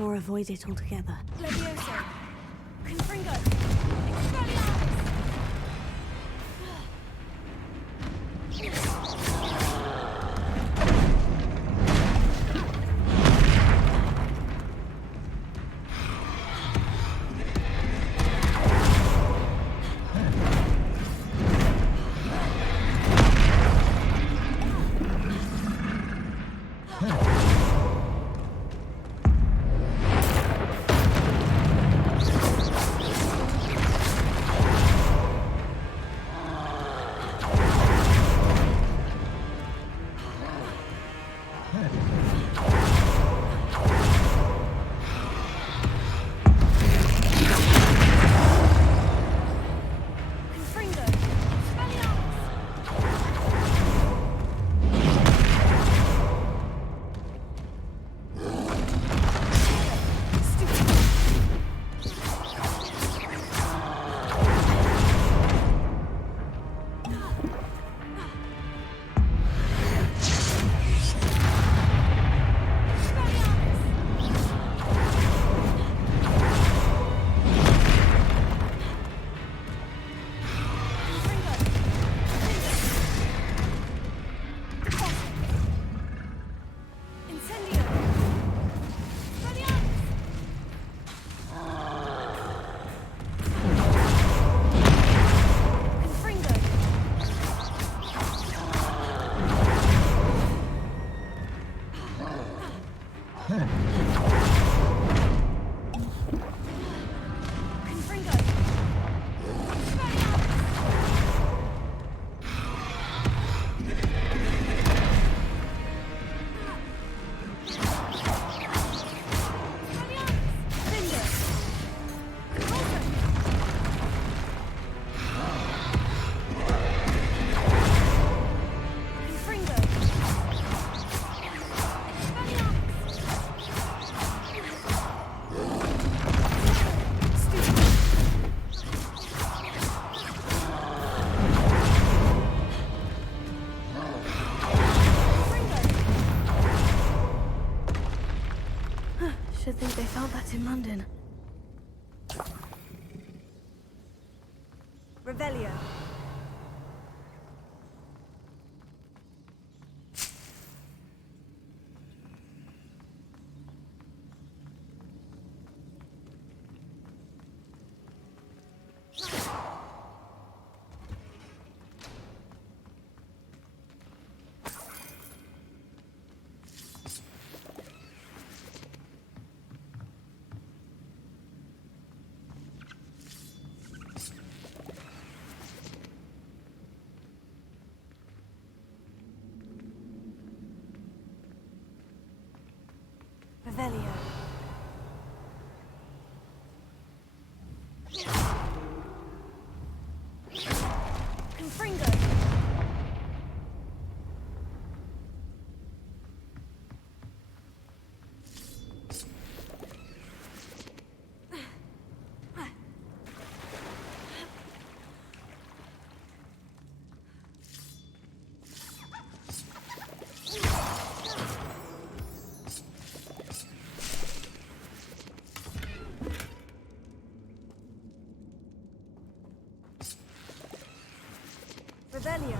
or avoid it altogether. Levioso! Confringo! Expelliarmus! Should think they found that in London. Revelio. Revelio. Confringo! Revelio.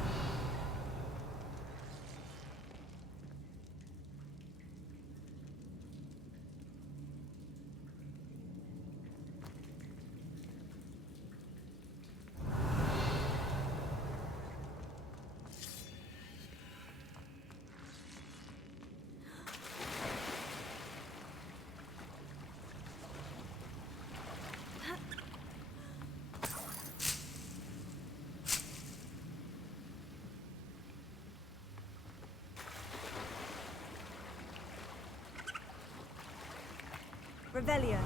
Revelio.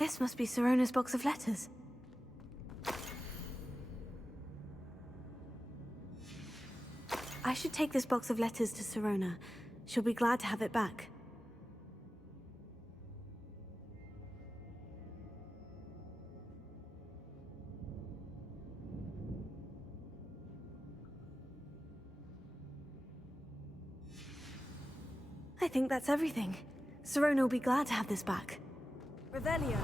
This must be Sirona's box of letters. I should take this box of letters to Sirona. She'll be glad to have it back. I think that's everything. Sirona will be glad to have this back. Revelio.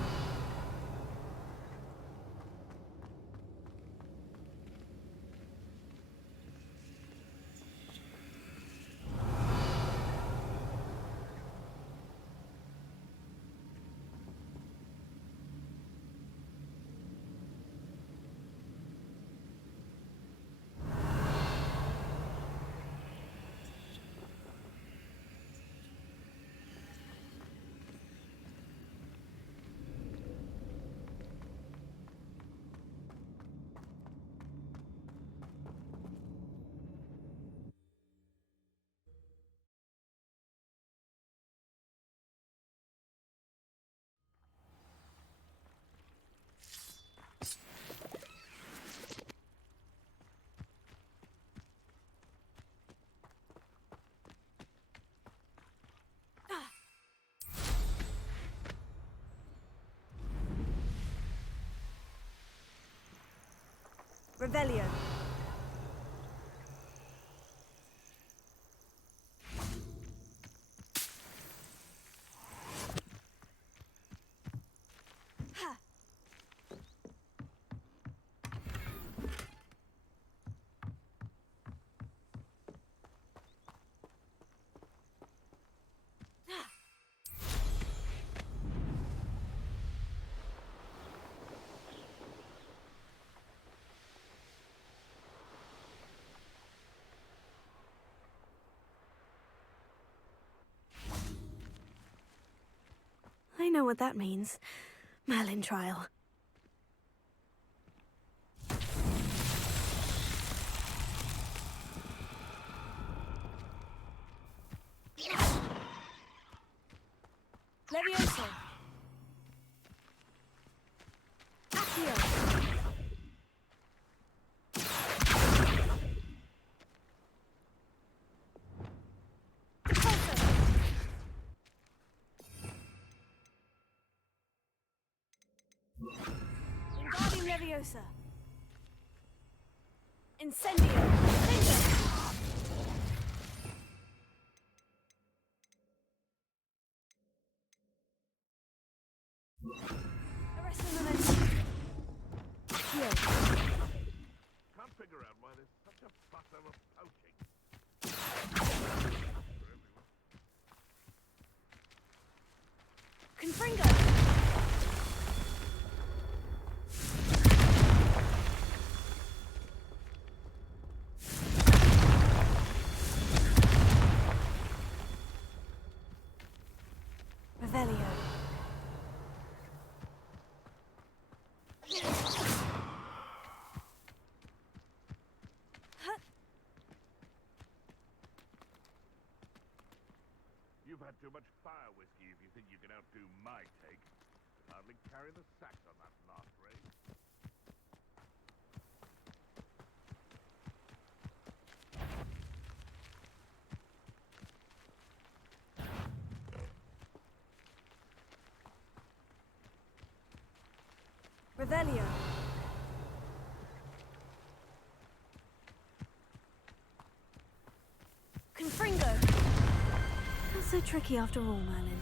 Revelio. I know what that means. Merlin trial. Levioso. Accio. Wingardium Leviosa. Incendio. Incendio. Arresto Momentum. Accio. Can't figure out why there's such a fuss over poaching. Confringo. Revelio. You've had too much fire whiskey if you think you can outdo my take. Could hardly carry the sacks on that last raid. Revelio. Confringo. Not so tricky after all, Merlin.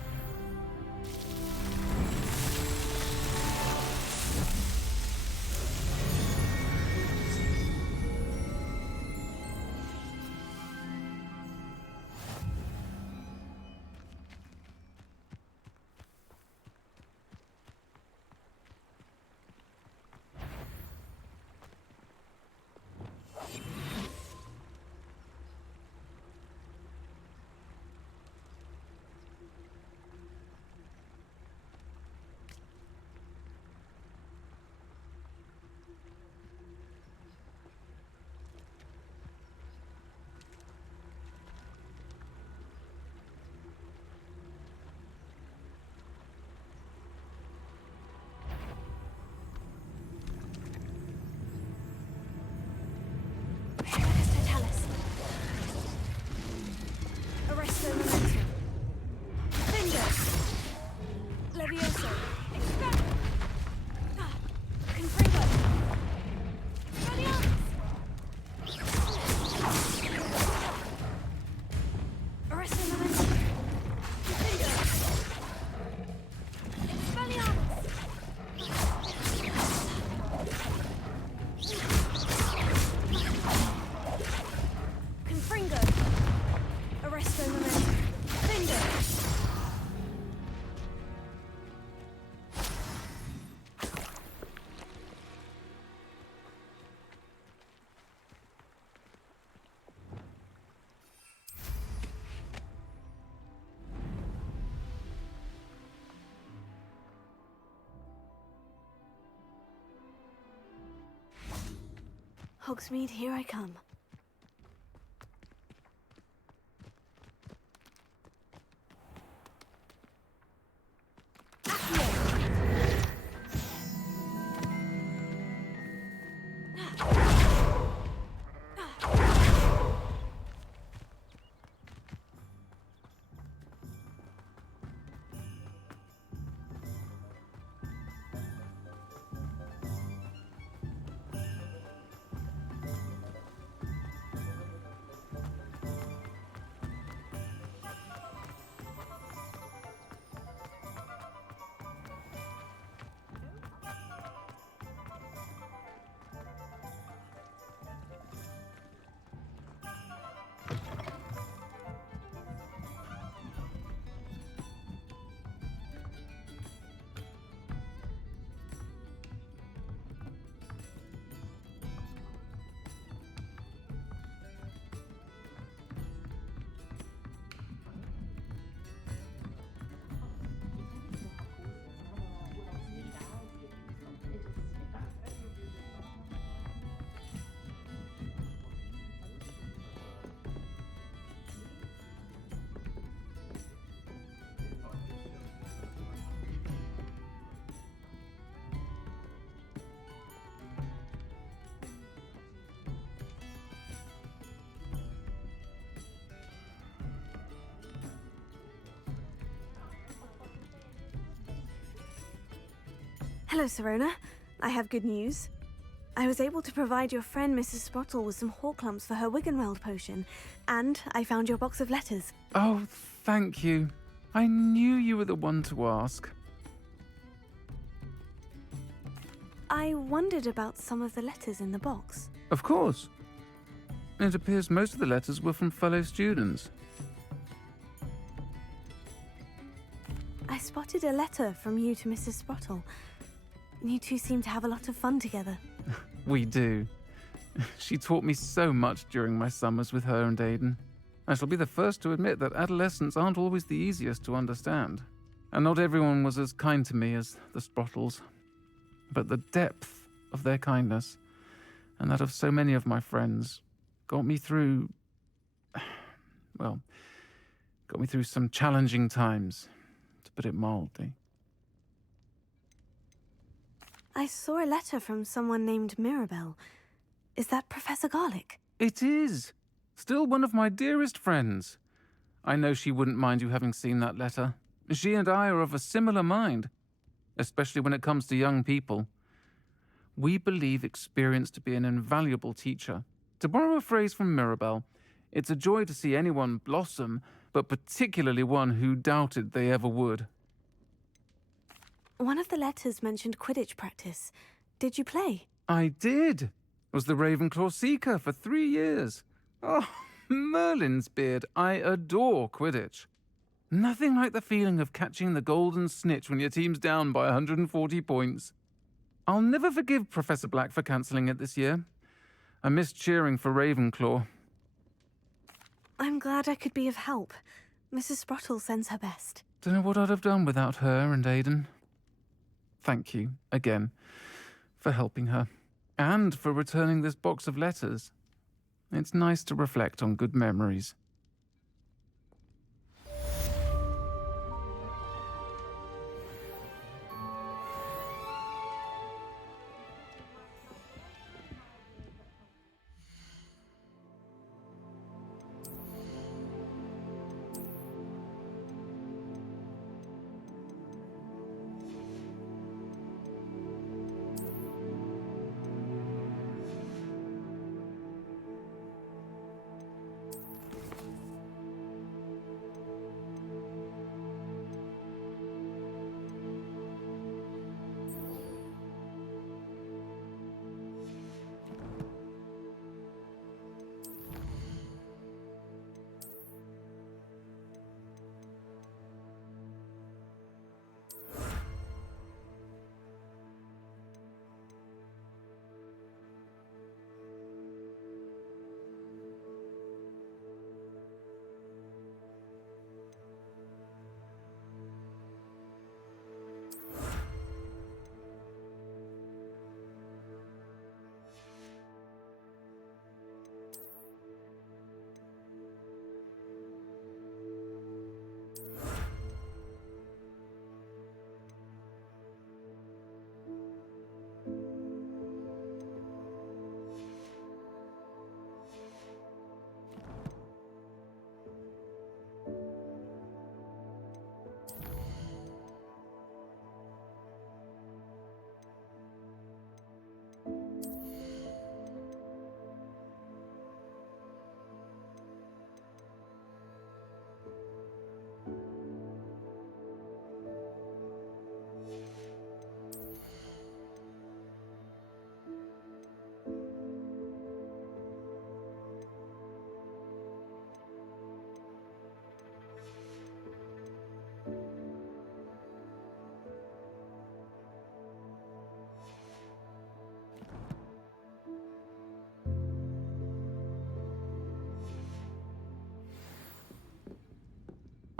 Hogsmeade, here I come. Hello, Serona. I have good news. I was able to provide your friend Mrs. Sprottle with some Horklumps for her Wiggenweld potion, and I found your box of letters. Oh, thank you. I knew you were the one to ask. I wondered about some of the letters in the box. Of course. It appears most of the letters were from fellow students. I spotted a letter from you to Mrs. Sprottle. You two seem to have a lot of fun together. We do. She taught me so much during my summers with her and Aidan. I shall be the first to admit that adolescents aren't always the easiest to understand. And not everyone was as kind to me as the Sprottles. But the depth of their kindness, and that of so many of my friends, got me through... well, got me through some challenging times, to put it mildly. I saw a letter from someone named Mirabelle. Is that Professor Garlick? It is! Still one of my dearest friends. I know she wouldn't mind you having seen that letter. She and I are of a similar mind, especially when it comes to young people. We believe experience to be an invaluable teacher. To borrow a phrase from Mirabelle, it's a joy to see anyone blossom, but particularly one who doubted they ever would. One of the letters mentioned Quidditch practice. Did you play? I did. Was the Ravenclaw Seeker for 3 years. Oh, Merlin's beard. I adore Quidditch. Nothing like the feeling of catching the golden snitch when your team's down by 140 points. I'll never forgive Professor Black for cancelling it this year. I missed cheering for Ravenclaw. I'm glad I could be of help. Mrs. Sprottle sends her best. Don't know what I'd have done without her and Aidan. Thank you, again, for helping her, and for returning this box of letters. It's nice to reflect on good memories.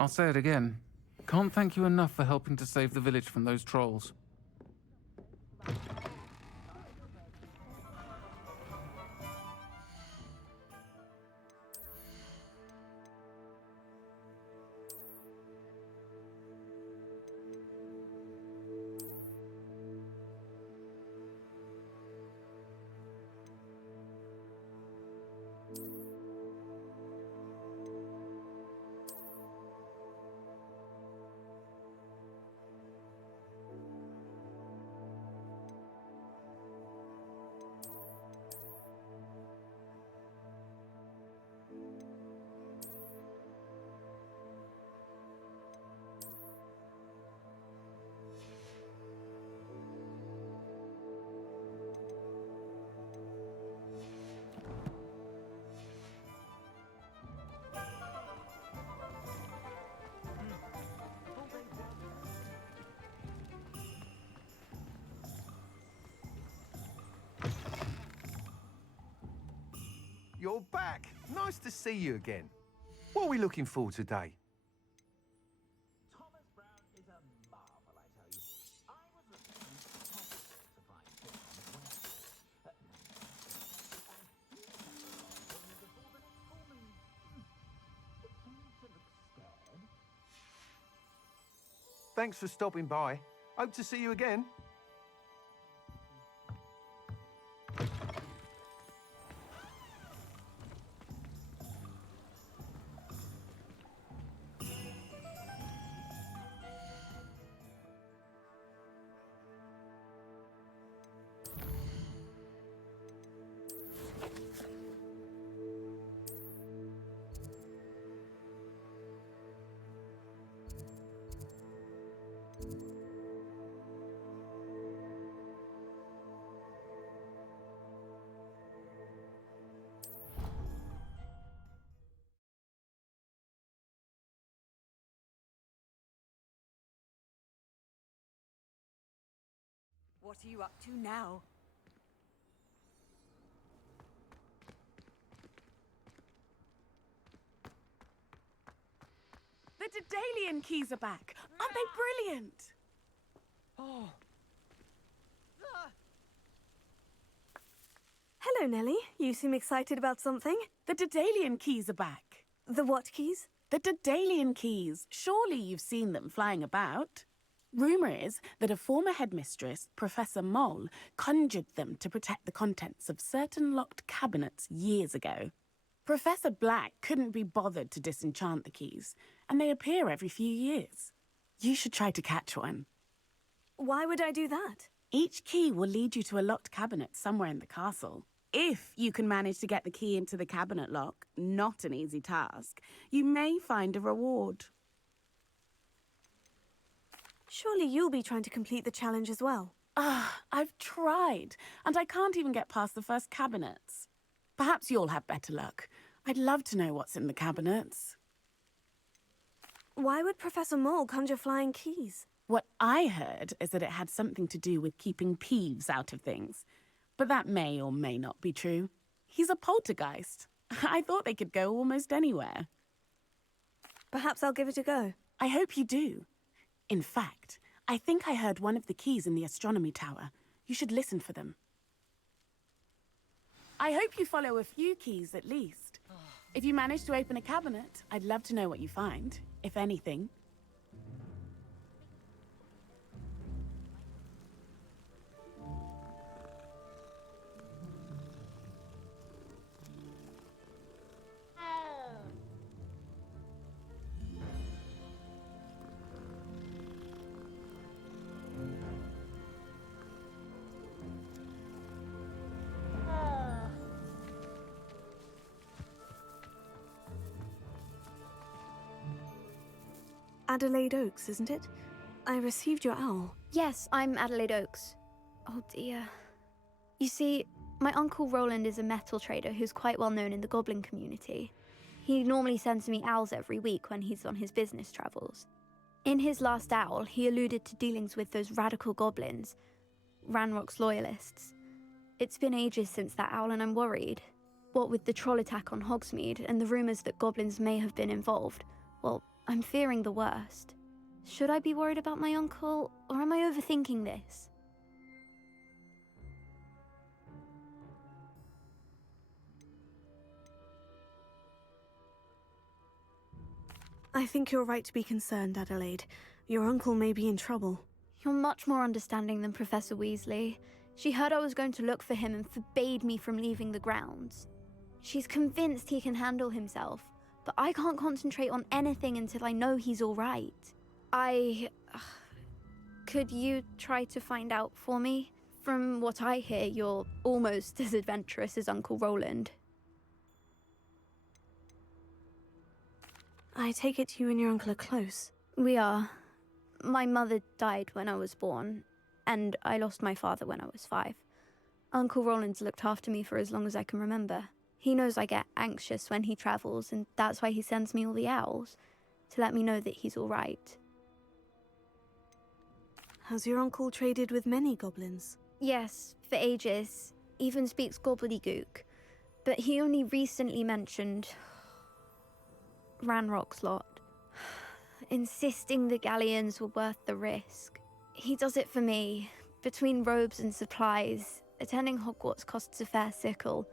I'll say it again. Can't thank you enough for helping to save the village from those trolls. You're back. Nice to see you again. What are we looking for today? Thomas Brown is a marvel, I tell you. I was looking impossible to find him on the web. And he before the next call me. Beginning to look scared. Thanks for stopping by. Hope to see you again. What are you up to now? The Daedalian keys are back. Aren't they brilliant? Oh. Hello, Nellie. You seem excited about something. The Daedalian keys are back. The what keys? The Daedalian keys. Surely you've seen them flying about. Rumour is that a former headmistress, Professor Mole, conjured them to protect the contents of certain locked cabinets years ago. Professor Black couldn't be bothered to disenchant the keys, and they appear every few years. You should try to catch one. Why would I do that? Each key will lead you to a locked cabinet somewhere in the castle. If you can manage to get the key into the cabinet lock, not an easy task, you may find a reward. Surely you'll be trying to complete the challenge as well. I've tried, and I can't even get past the first cabinets. Perhaps you'll have better luck. I'd love to know what's in the cabinets. Why would Professor Mole conjure flying keys? What I heard is that it had something to do with keeping Peeves out of things. But that may or may not be true. He's a poltergeist. I thought they could go almost anywhere. Perhaps I'll give it a go. I hope you do. In fact, I think I heard one of the keys in the astronomy tower. You should listen for them. I hope you follow a few keys at least. If you manage to open a cabinet, I'd love to know what you find, if anything. Adelaide Oaks, isn't it? I received your owl. Yes, I'm Adelaide Oaks. Oh dear. You see, my uncle Roland is a metal trader who's quite well known in the goblin community. He normally sends me owls every week when he's on his business travels. In his last owl, he alluded to dealings with those radical goblins, Ranrock's loyalists. It's been ages since that owl and I'm worried. What with the troll attack on Hogsmeade and the rumours that goblins may have been involved, well, I'm fearing the worst. Should I be worried about my uncle, or am I overthinking this? I think you're right to be concerned, Adelaide. Your uncle may be in trouble. You're much more understanding than Professor Weasley. She heard I was going to look for him and forbade me from leaving the grounds. She's convinced he can handle himself, but I can't concentrate on anything until I know he's all right. Could you try to find out for me? From what I hear, you're almost as adventurous as Uncle Roland. I take it you and your uncle are close. We are. My mother died when I was born, and I lost my father when I was 5. Uncle Roland's looked after me for as long as I can remember. He knows I get anxious when he travels, and that's why he sends me all the owls, to let me know that he's all right. Has your uncle traded with many goblins? Yes, for ages. Even speaks gobbledygook. But he only recently mentioned Ranrock's lot, insisting the galleons were worth the risk. He does it for me. Between robes and supplies, attending Hogwarts costs a fair sickle.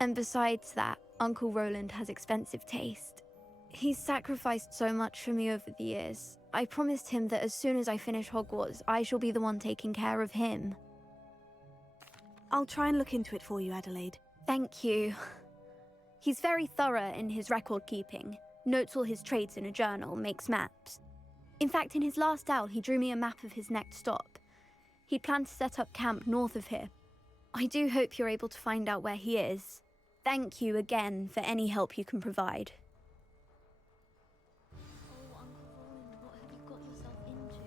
And besides that, Uncle Roland has expensive taste. He's sacrificed so much for me over the years. I promised him that as soon as I finish Hogwarts, I shall be the one taking care of him. I'll try and look into it for you, Adelaide. Thank you. He's very thorough in his record keeping, notes all his trades in a journal, makes maps. In fact, in his last owl, he drew me a map of his next stop. He planned to set up camp north of here. I do hope you're able to find out where he is. Thank you again for any help you can provide. Oh, Uncle Roland, what have you got yourself into?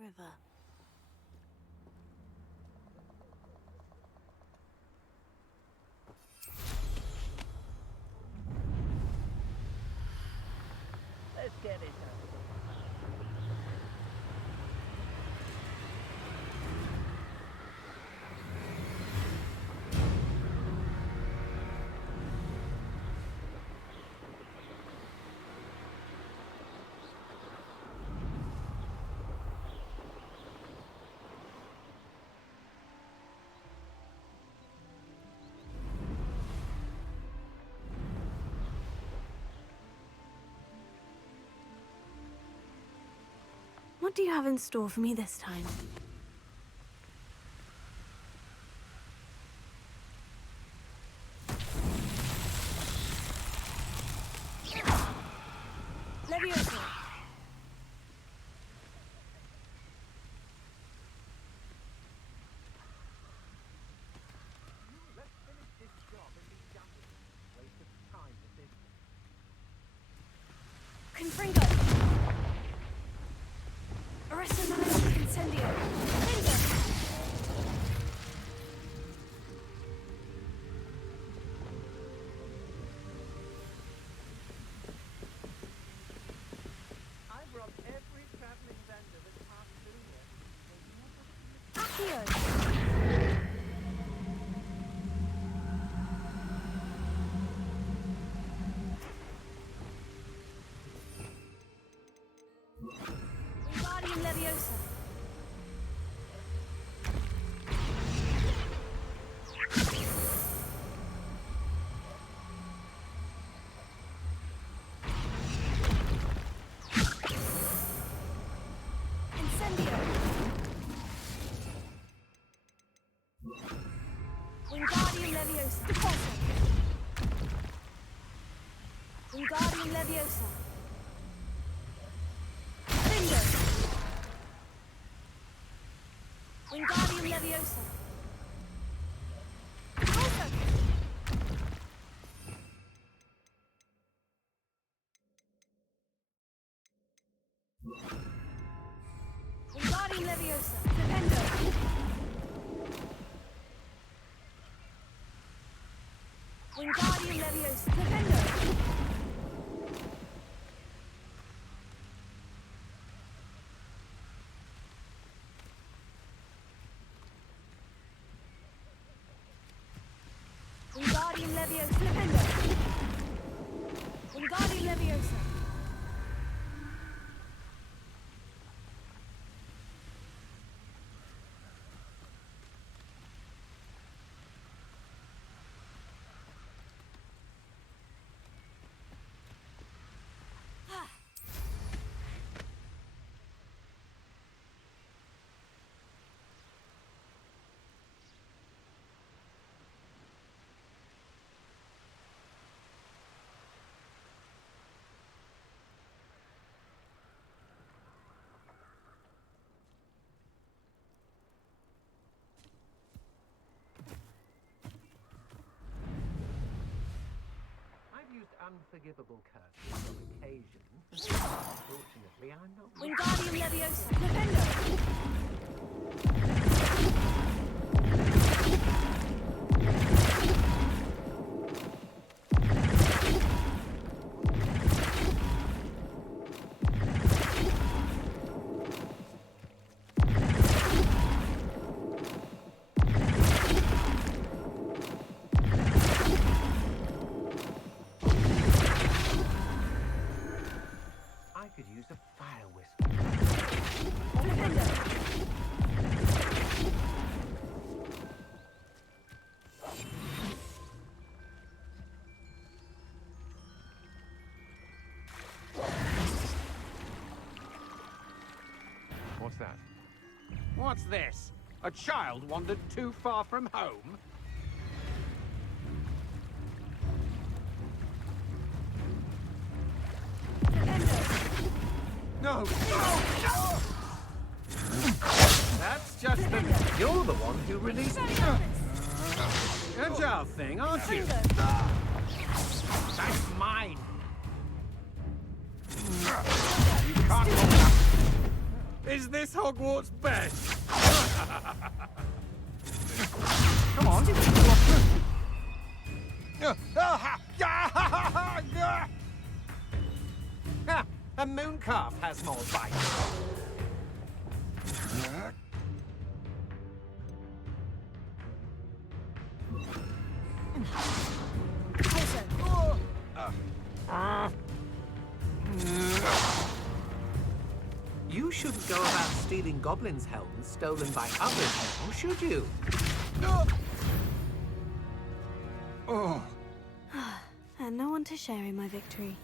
River. Let's get it done. What do you have in store for me this time? Leviosa! Let's finish this job and be done with it. Waste of time with this. Confringo! Arresto Magic Incendio! Linda! I've robbed every traveling vendor that's passed through here. Accio! Wingardium Leviosa! Incendio! Wingardium Leviosa. Depulso. Wingardium Leviosa. Bingo. Wingardium Leviosa. Depulso. Wingardium Leviosa. Defendo. Wingardium Leviosa. Defendo. Wingardium Leviosa. Defendo. Wingardium Leviosa. I've used unforgivable curses on occasion. Unfortunately, I'm not... Wingardium Leviosa. Defendo. I could use a fire whisper. Defendo. What's that? What's this? A child wandered too far from home? No! No! That's just the... You're the one who released... Agile thing, aren't you? That's mine! You can't walk up. Is this Hogwarts best? Come on. A mooncalf has more bite. You shouldn't go about stealing goblins' helms stolen by others now, should you? Oh. And no one to share in my victory.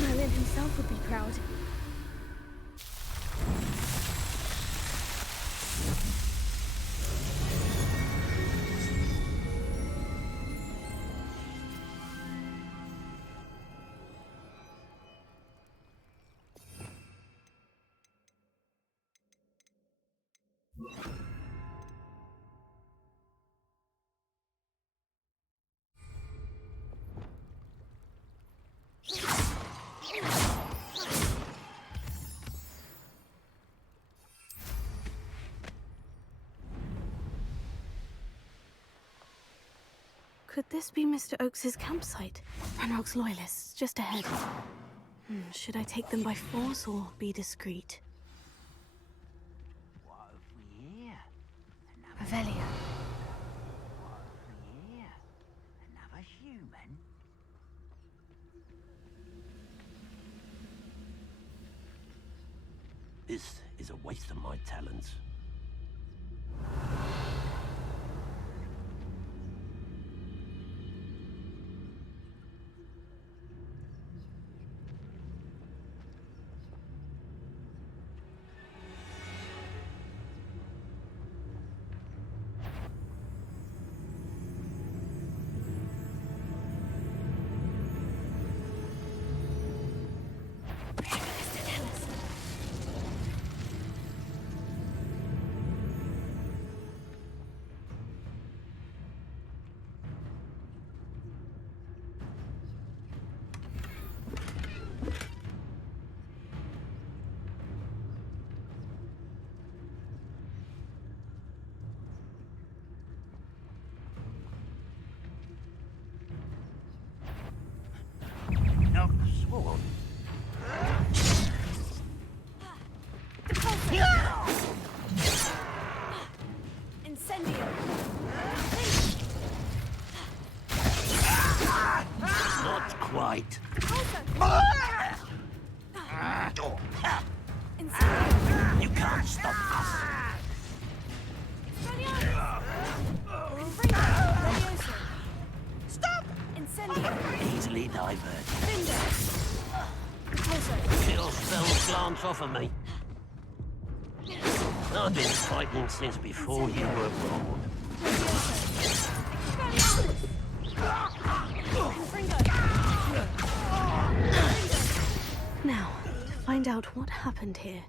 Merlin himself would be proud. Could this be Mr. Oakes's campsite? Ranrock's loyalists, just ahead. Should I take them by force or be discreet? What have we here? Revelio. What have we here? Another human? This is a waste of my talents. right. You can't stop us. Stop! Incendio! Easily diverted. Cinder! Chill spells glance off of me. I've been fighting since before you were born. Now, to find out what happened here.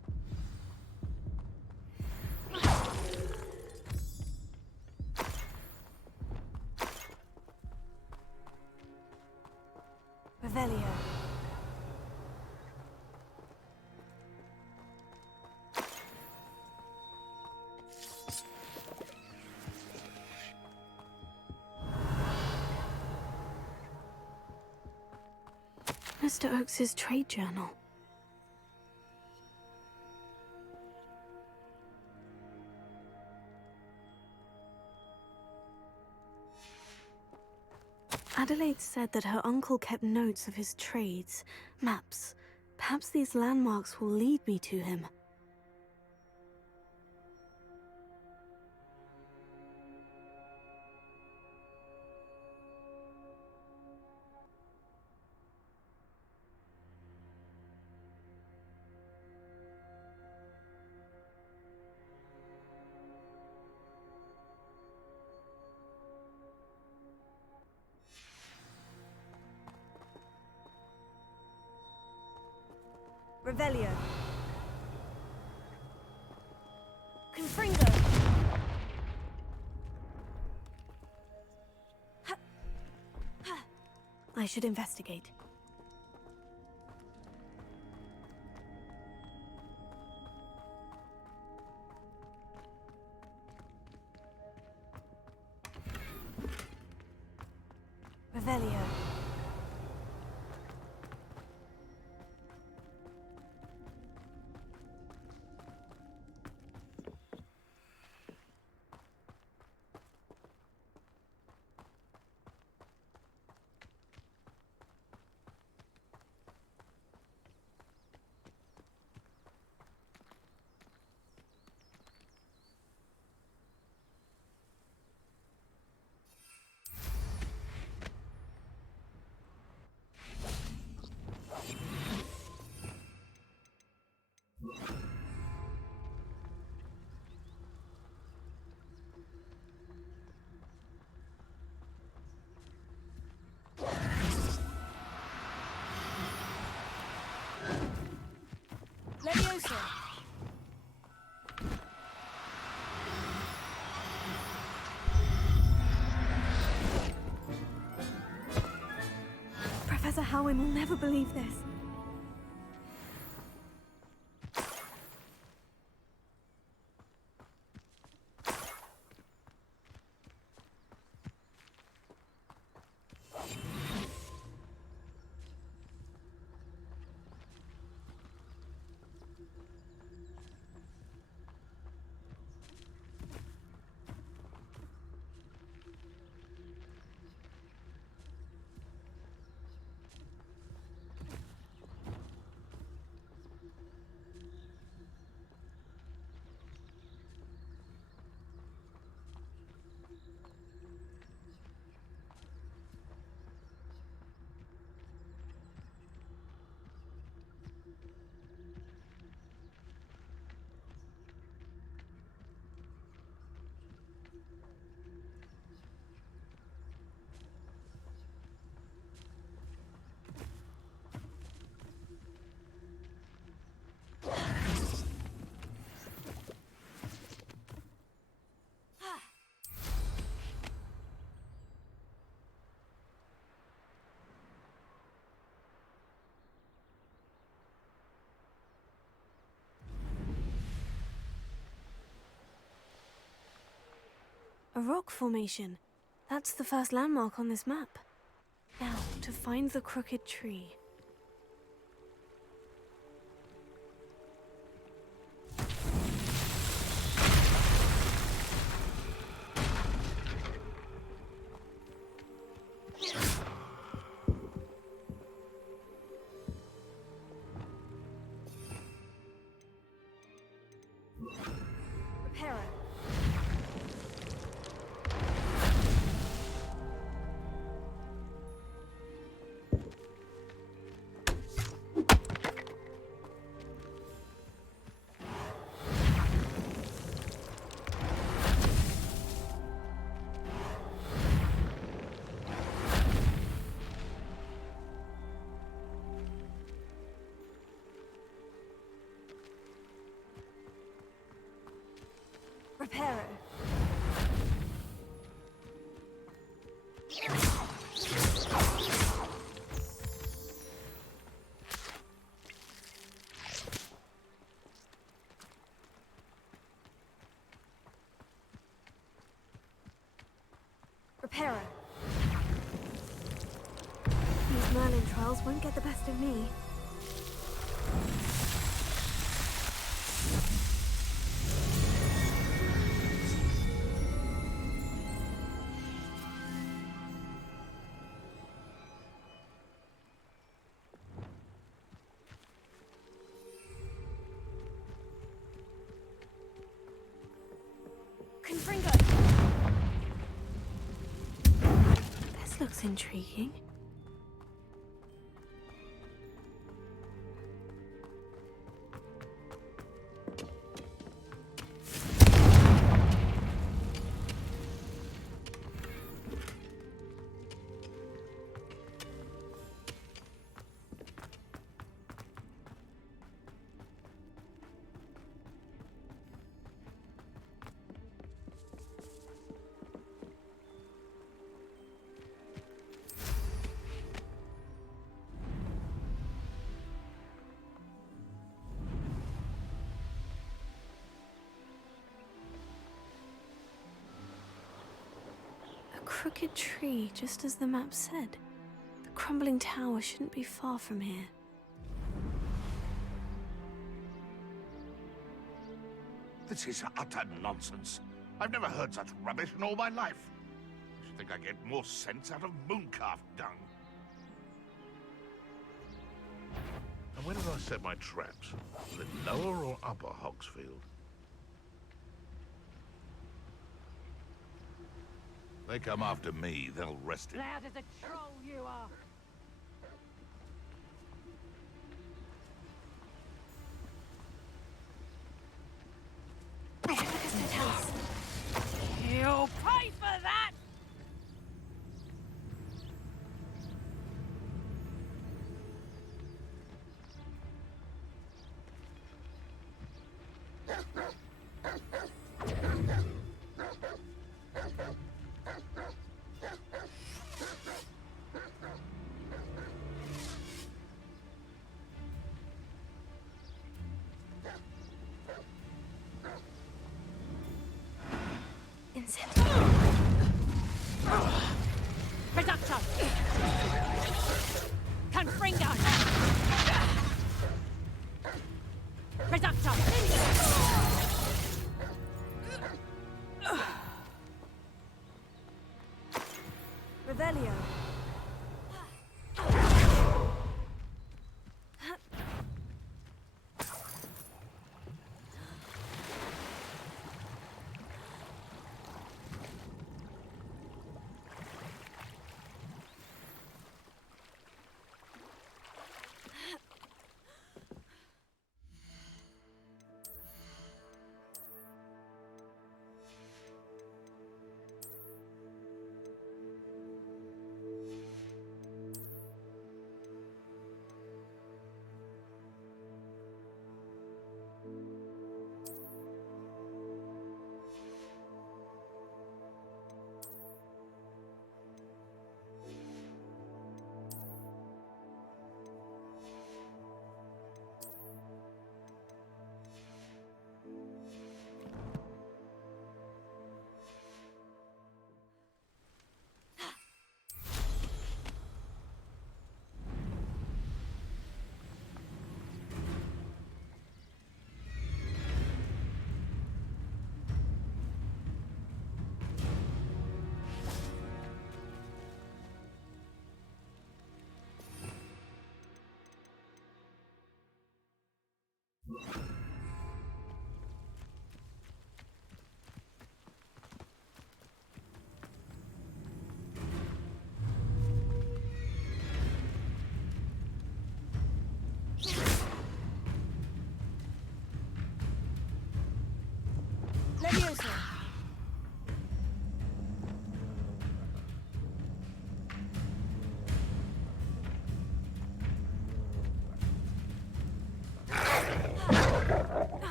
Revelio. Mr. Oakes's trade journal. Adelaide said that her uncle kept notes of his trades, maps. Perhaps these landmarks will lead me to him. Revelio. Confringo. I should investigate. Revelio. Leviosa. Professor Howin will never believe this. A rock formation. That's the first landmark on this map. Now, to find the crooked tree. Reparo. Reparo. These Merlin trials won't get the best of me. Confringo! This looks intriguing. Crooked tree, just as the map said. The crumbling tower shouldn't be far from here. This is utter nonsense. I've never heard such rubbish in all my life. I should think I get more sense out of mooncalf dung. And where did I set my traps? Was it lower or upper Hogsfield? They come after me, they'll rest it. Loud as a troll you are. You'll pay for that! Reducto! Confringo! Reducto! Revelio.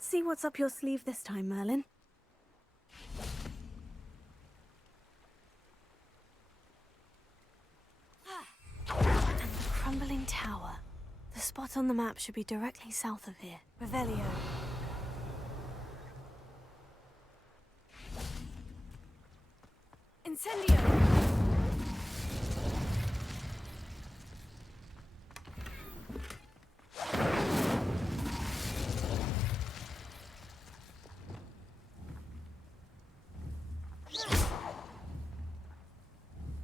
Let's see what's up your sleeve this time, Merlin. And the crumbling tower. The spot on the map should be directly south of here. Revelio. Incendio!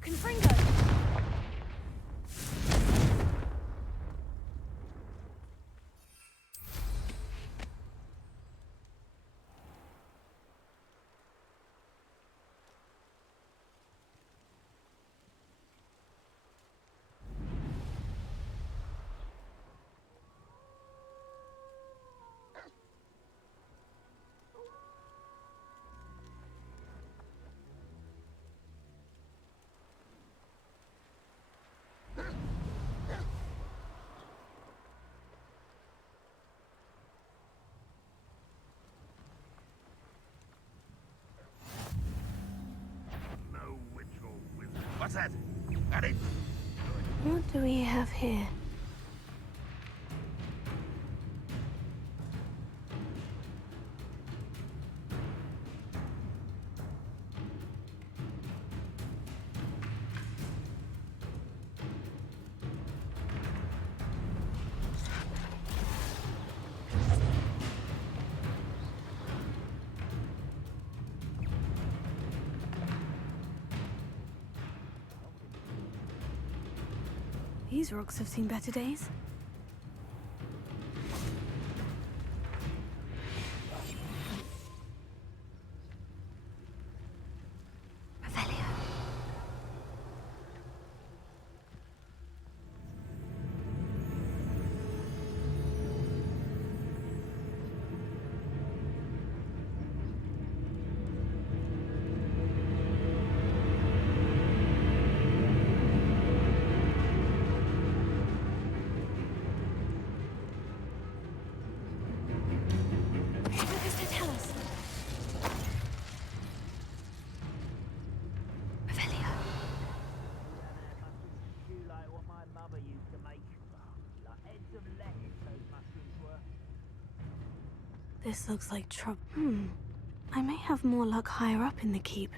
Confringo! What's that? Got it? What do we have here? These rocks have seen better days. Revelio. This looks like trouble. I may have more luck higher up in the keep.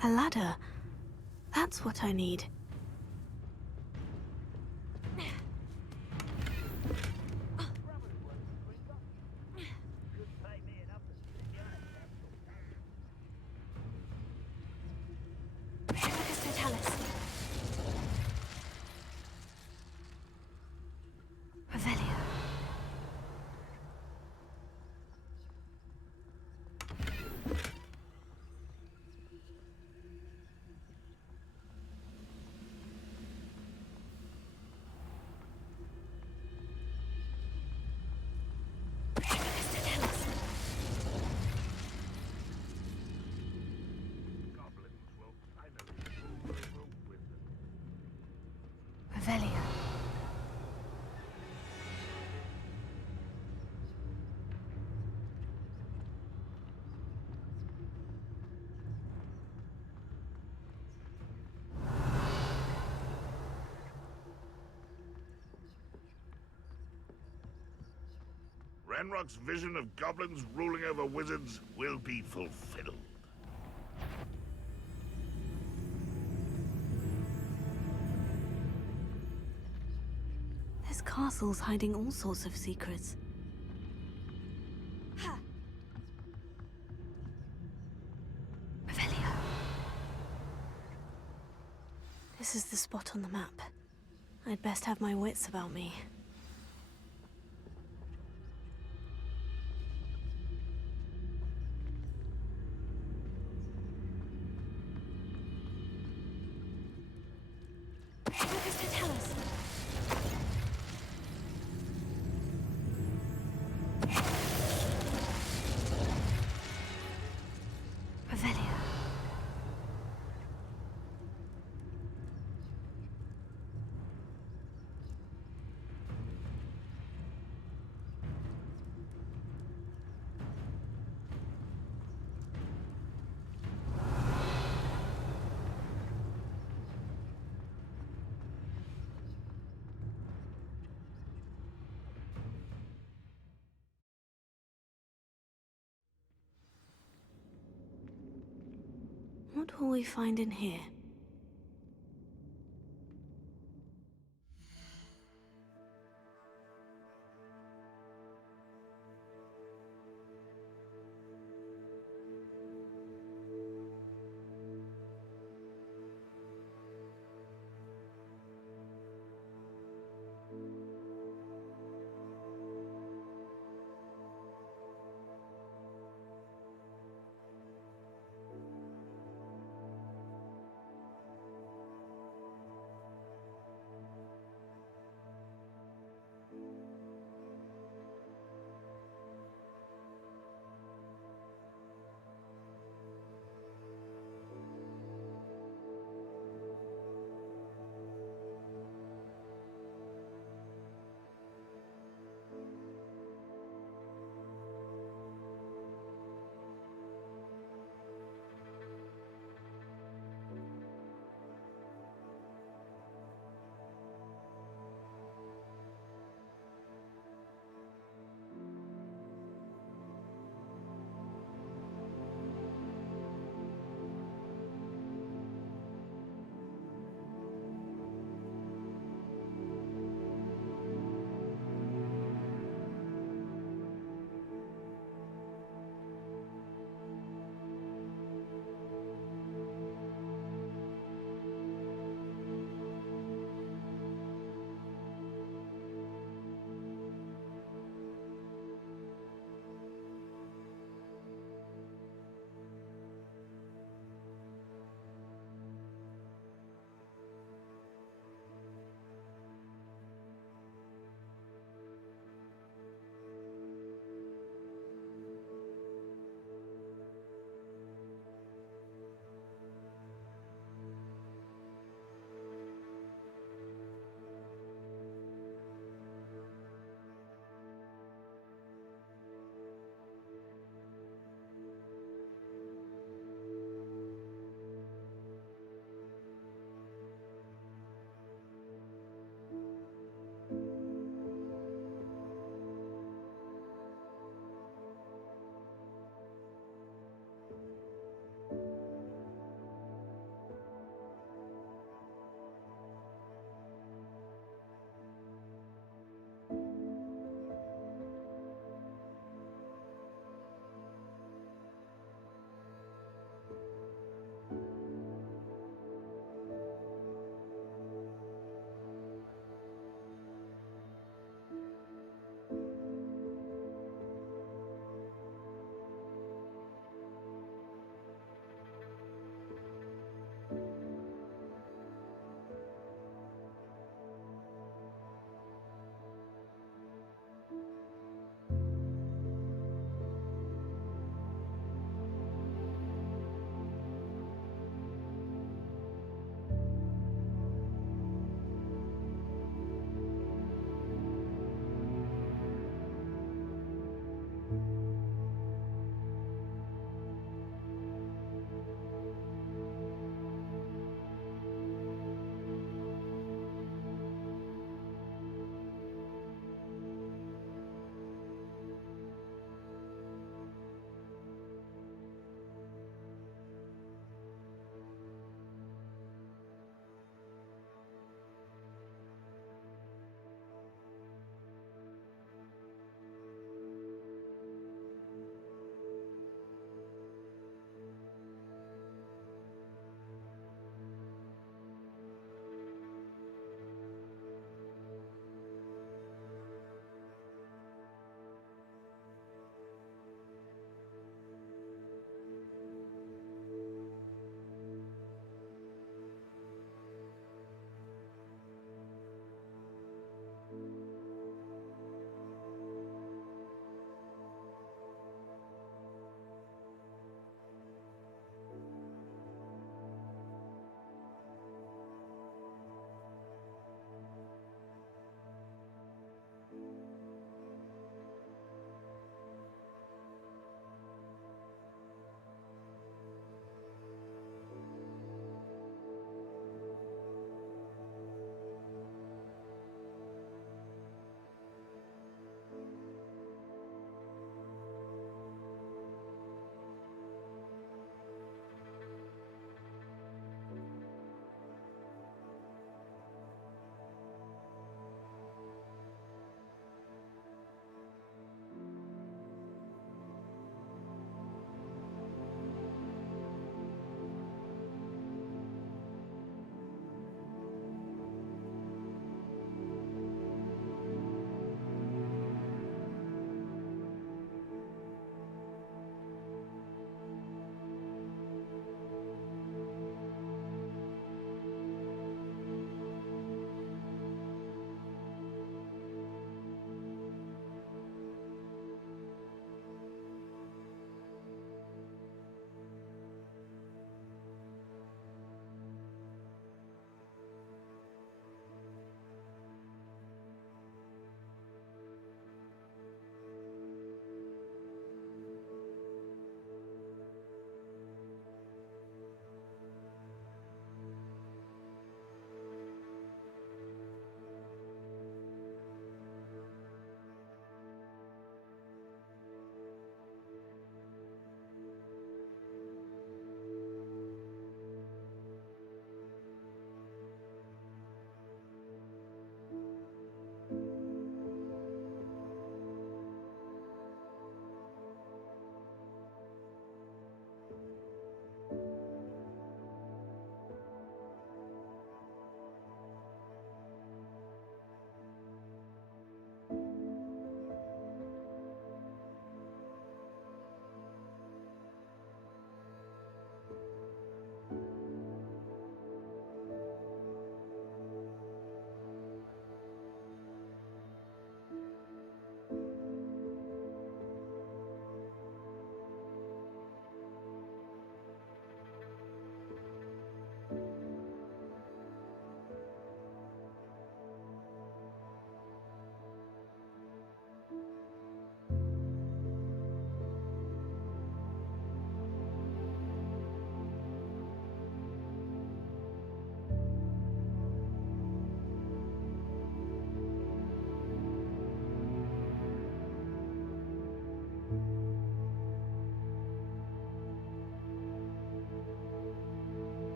A ladder. That's what I need. Revelio. Revelio. Ranrock's vision of goblins ruling over wizards will be fulfilled. This castle's hiding all sorts of secrets. Revelio. This is the spot on the map. I'd best have my wits about me. Tell us. Revelio. What will we find in here?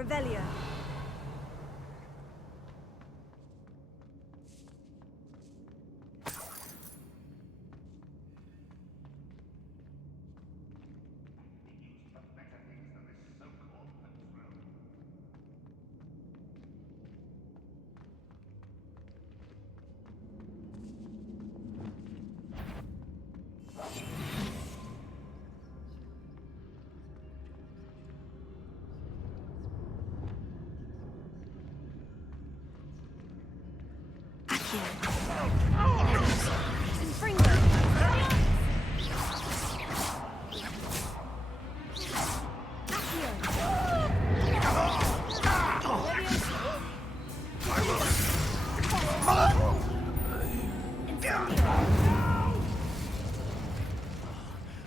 Revelio.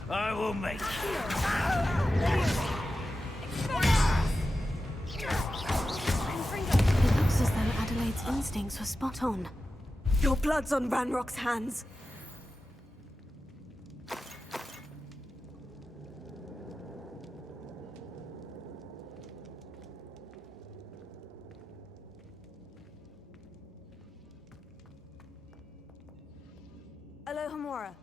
I will make It looks as though Adelaide's instincts were spot on. Your blood's on Ranrock's hands. Alohomora.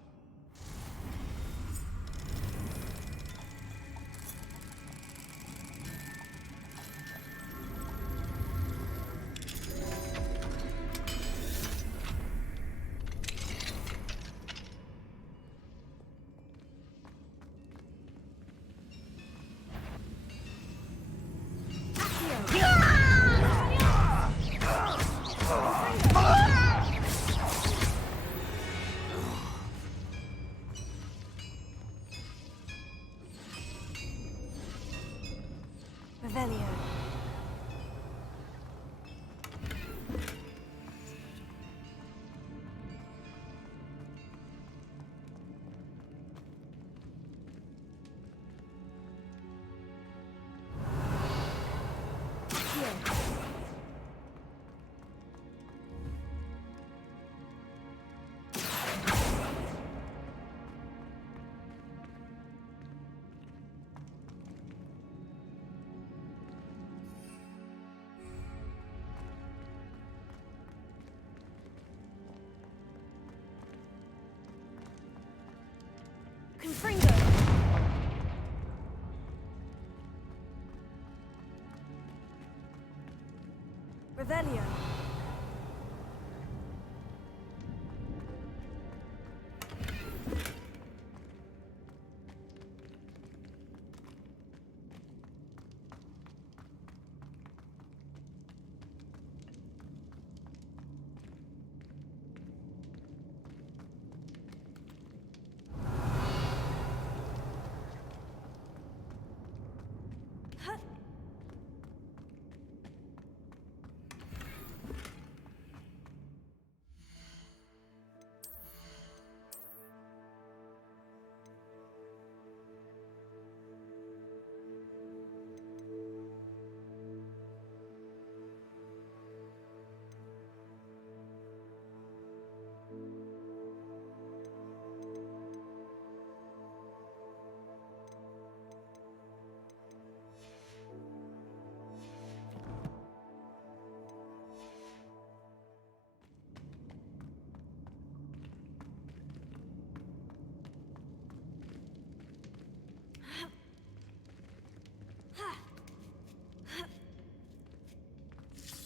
Revelio. Confringo. Revelio.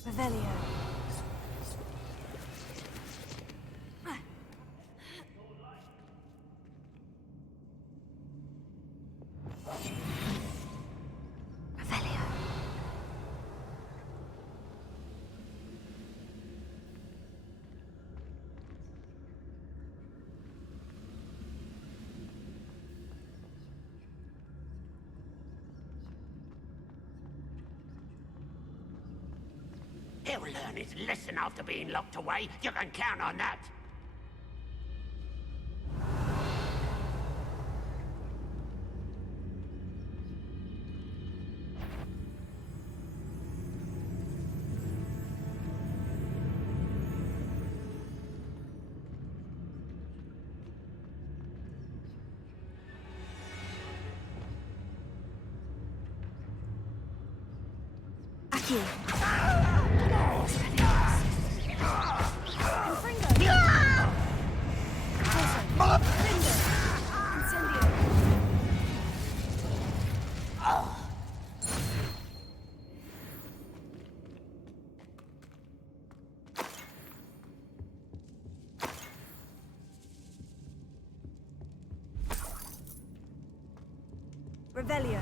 Revelio. He'll learn his lesson after being locked away. You can count on that. Thank you. Revelio.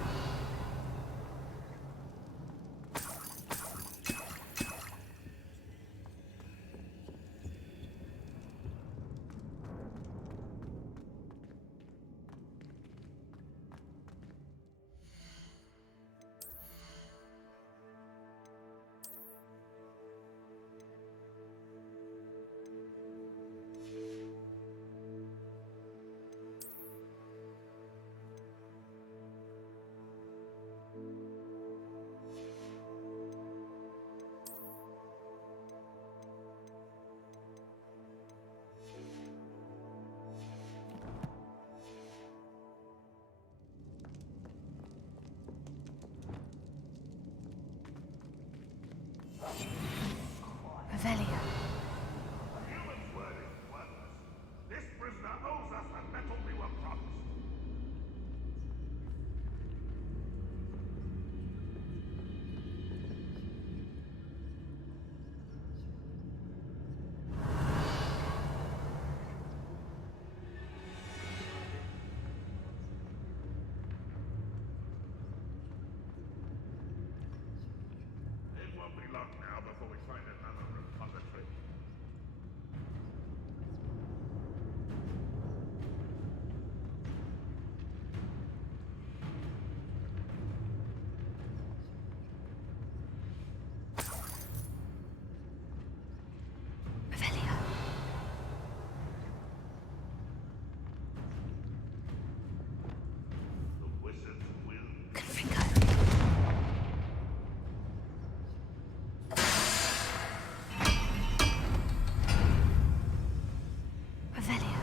Revelio. This prisoner owes us the metal we were promised. It won't be long now before we find another repository. Revelio. The wizards will. Confringo. Revelio.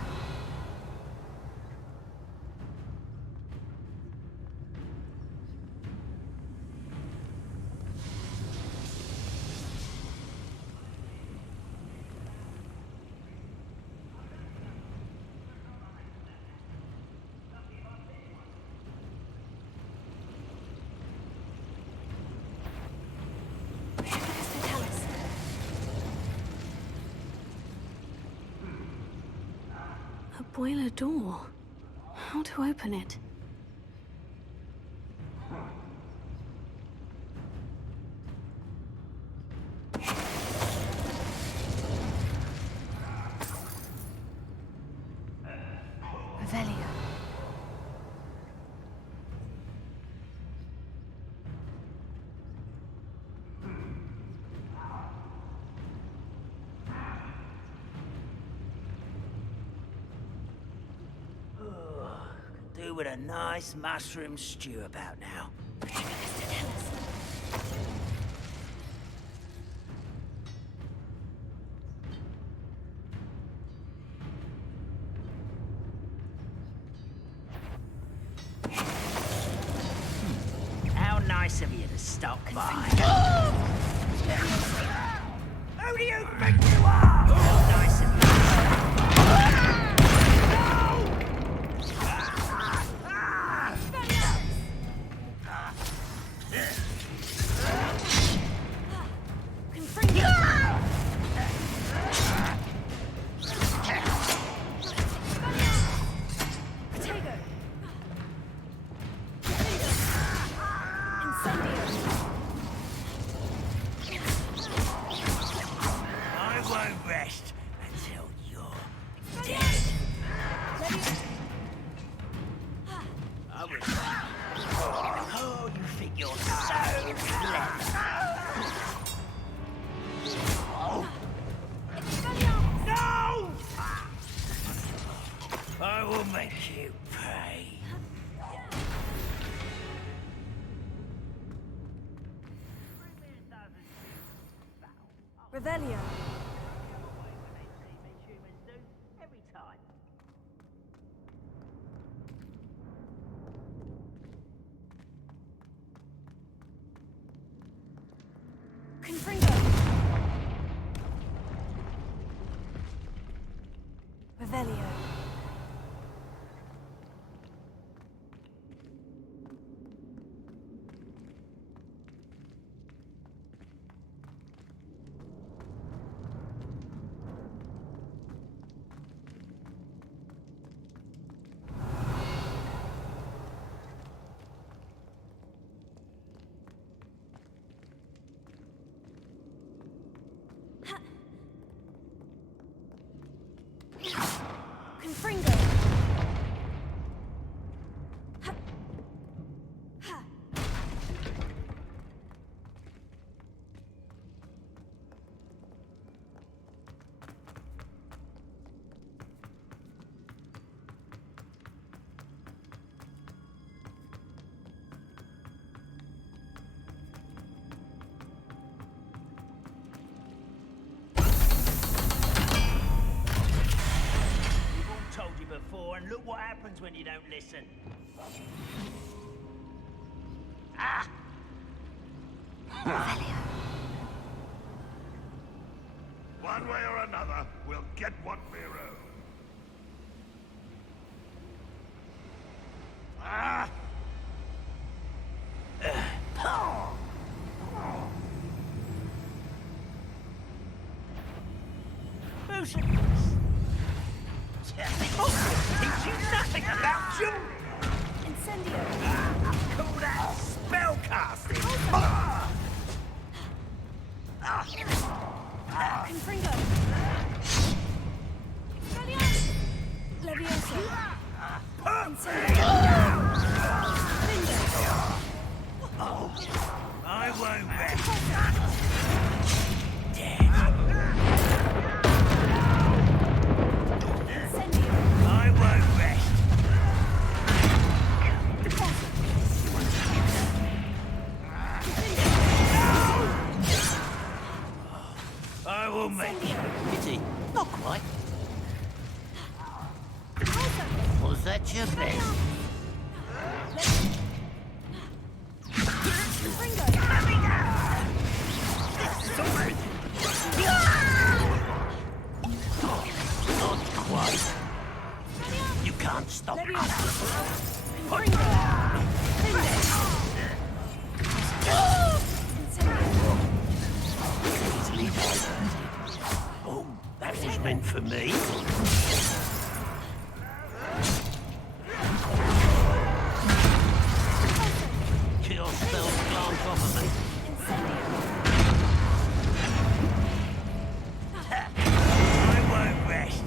A boiler door. How to open it? Revelio. Could do with a nice mushroom stew about now. How nice of you to stop by. Who do you think you are? How nice of you. I won't rest until you're dead. I was... Oh, you think you're so clever. No! I will make you pay. Revelio. Every time. and look what happens when you don't listen. Ah! One way or another, we'll get what we owe. Ah! Who's teach you nothing about jewelry. Incendio. Call that spellcasting. Confringo. Levioso. Incendio. I won't rest. I won't rest. I will make you. Pity. Not quite. Was that your best? Not quite. You can't stop us. Easily diverted. Oh, that was meant for me. Kill spells glance off of me. I won't rest.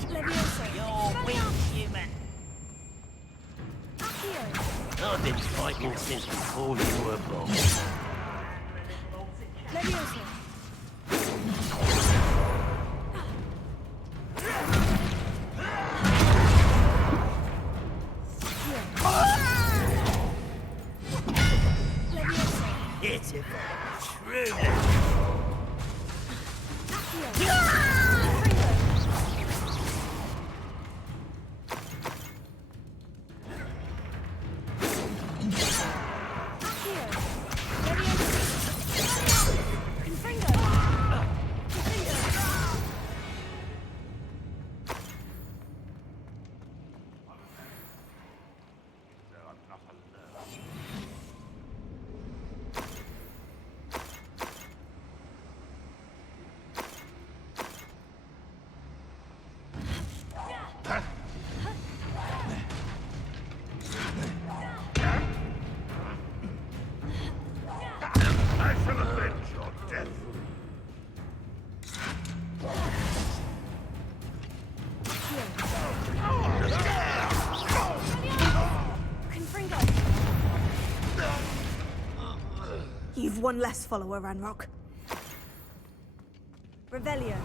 You're weak, human. I've been fighting since before you were born. Levioso. Pitiful. Truly. I shall avenge your death. You've one less follower, Ranrock. Revelio.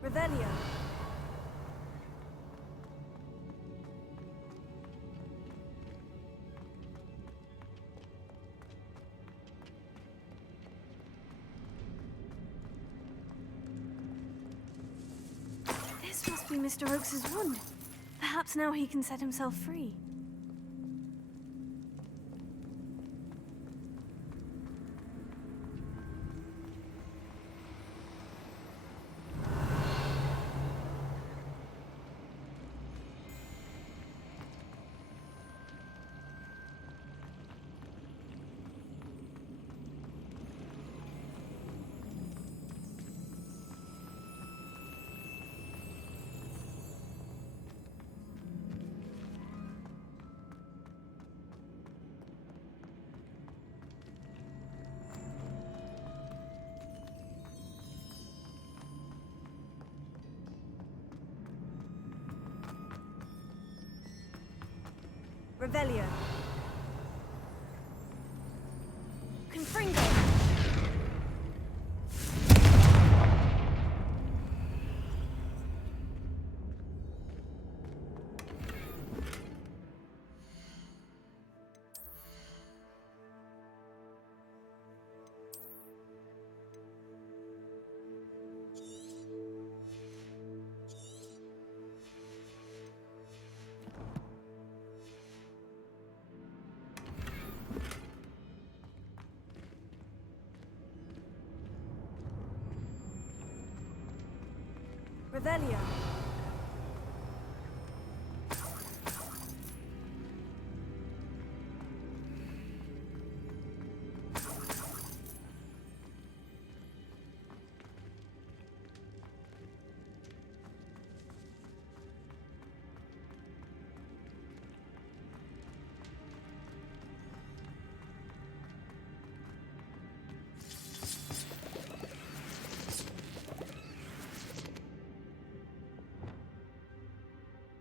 Revelio. This must be Mr. Oakes's wand. Perhaps now he can set himself free. Revelio. Confringo. Revelio.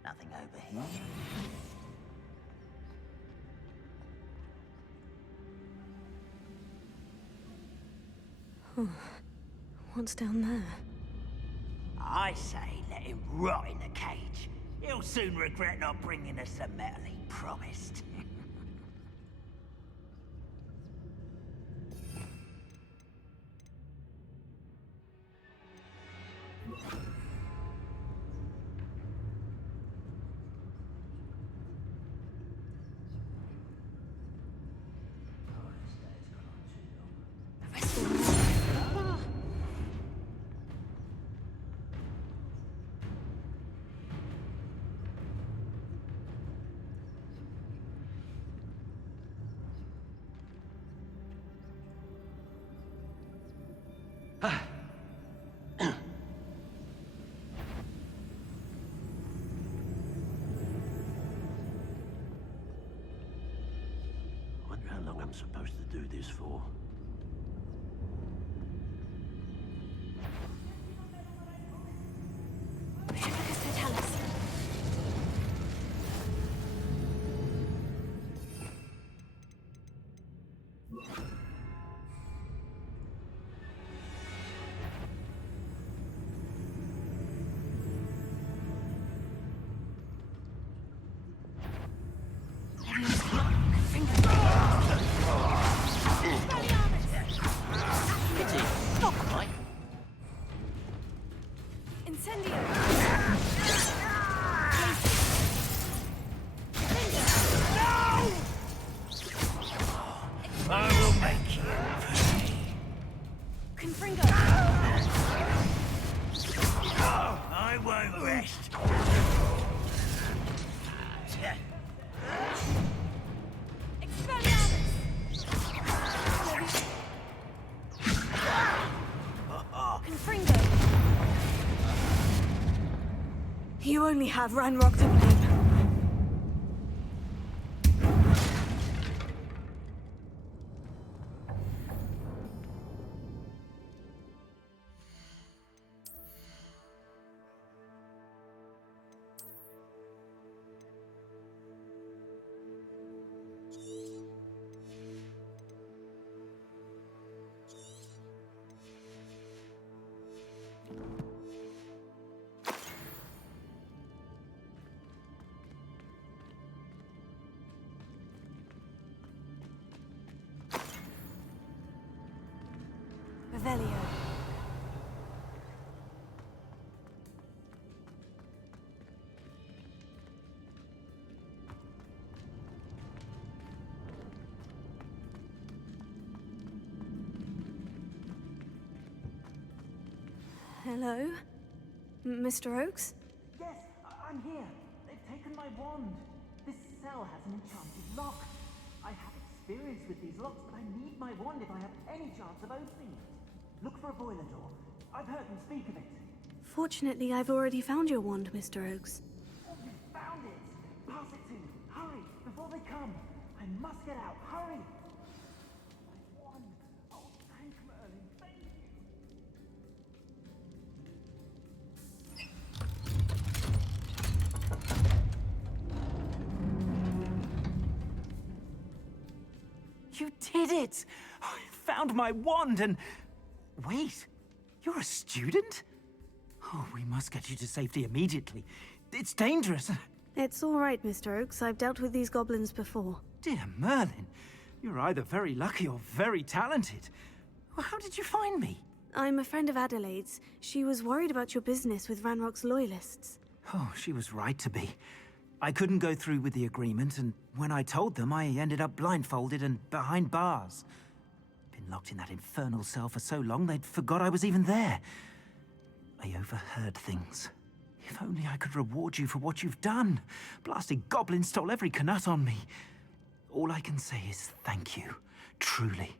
Nothing over here. What's down there? I say let him rot in the cage. He'll soon regret not bringing us the metal he promised. Wonder how long I'm supposed to do this for. I will make you pay. Confringo. I won't rest. Confringo. You only have Ranrock to blame. Revelio. Hello? Mr. Oakes? Yes, I'm here. They've taken my wand. This cell has an enchanted lock. I have experience with these locks, but I need my wand if I have any chance of opening it. Look for a boiler door. I've heard them speak of it. Fortunately, I've already found your wand, Mr. Oakes. Oh, you found it! Pass it to me. Hurry, before they come. I must get out. Hurry! My wand. Oh, thank Merlin. Thank you. You did it! I found my wand and... Wait, you're a student? Oh, we must get you to safety immediately. It's dangerous. It's all right, Mr. Oakes. I've dealt with these goblins before. Dear Merlin, you're either very lucky or very talented. Well, how did you find me? I'm a friend of Adelaide's. She was worried about your business with Ranrock's loyalists. Oh, she was right to be. I couldn't go through with the agreement, and when I told them, I ended up blindfolded and behind bars. Been locked in that infernal cell for so long, they'd forgot I was even there. I overheard things. If only I could reward you for what you've done. Blasted goblins stole every knut on me. All I can say is thank you. Truly.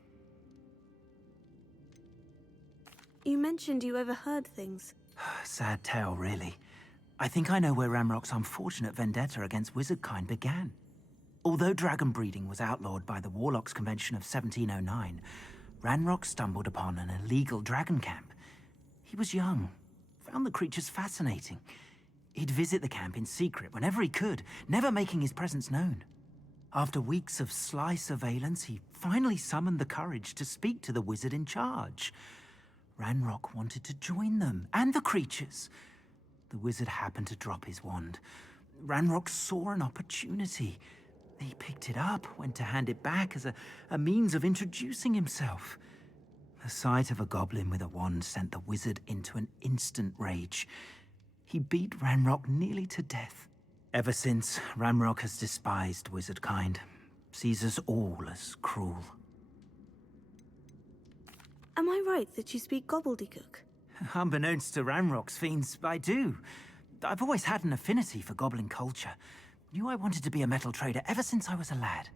You mentioned you overheard things. Sad tale, really. I think I know where Ranrock's unfortunate vendetta against wizardkind began. Although dragon breeding was outlawed by the Warlocks Convention of 1709, Ranrock stumbled upon an illegal dragon camp. He was young, found the creatures fascinating. He'd visit the camp in secret whenever he could, never making his presence known. After weeks of sly surveillance, he finally summoned the courage to speak to the wizard in charge. Ranrock wanted to join them, and the creatures. The wizard happened to drop his wand. Ranrock saw an opportunity. He picked it up, went to hand it back as a means of introducing himself. The sight of a goblin with a wand sent the wizard into an instant rage. He beat Ranrock nearly to death. Ever since, Ranrock has despised wizardkind, sees us all as cruel. Am I right that you speak gobbledygook? Unbeknownst to Ranrock's fiends, I do. I've always had an affinity for goblin culture. Knew I wanted to be a metal trader ever since I was a lad.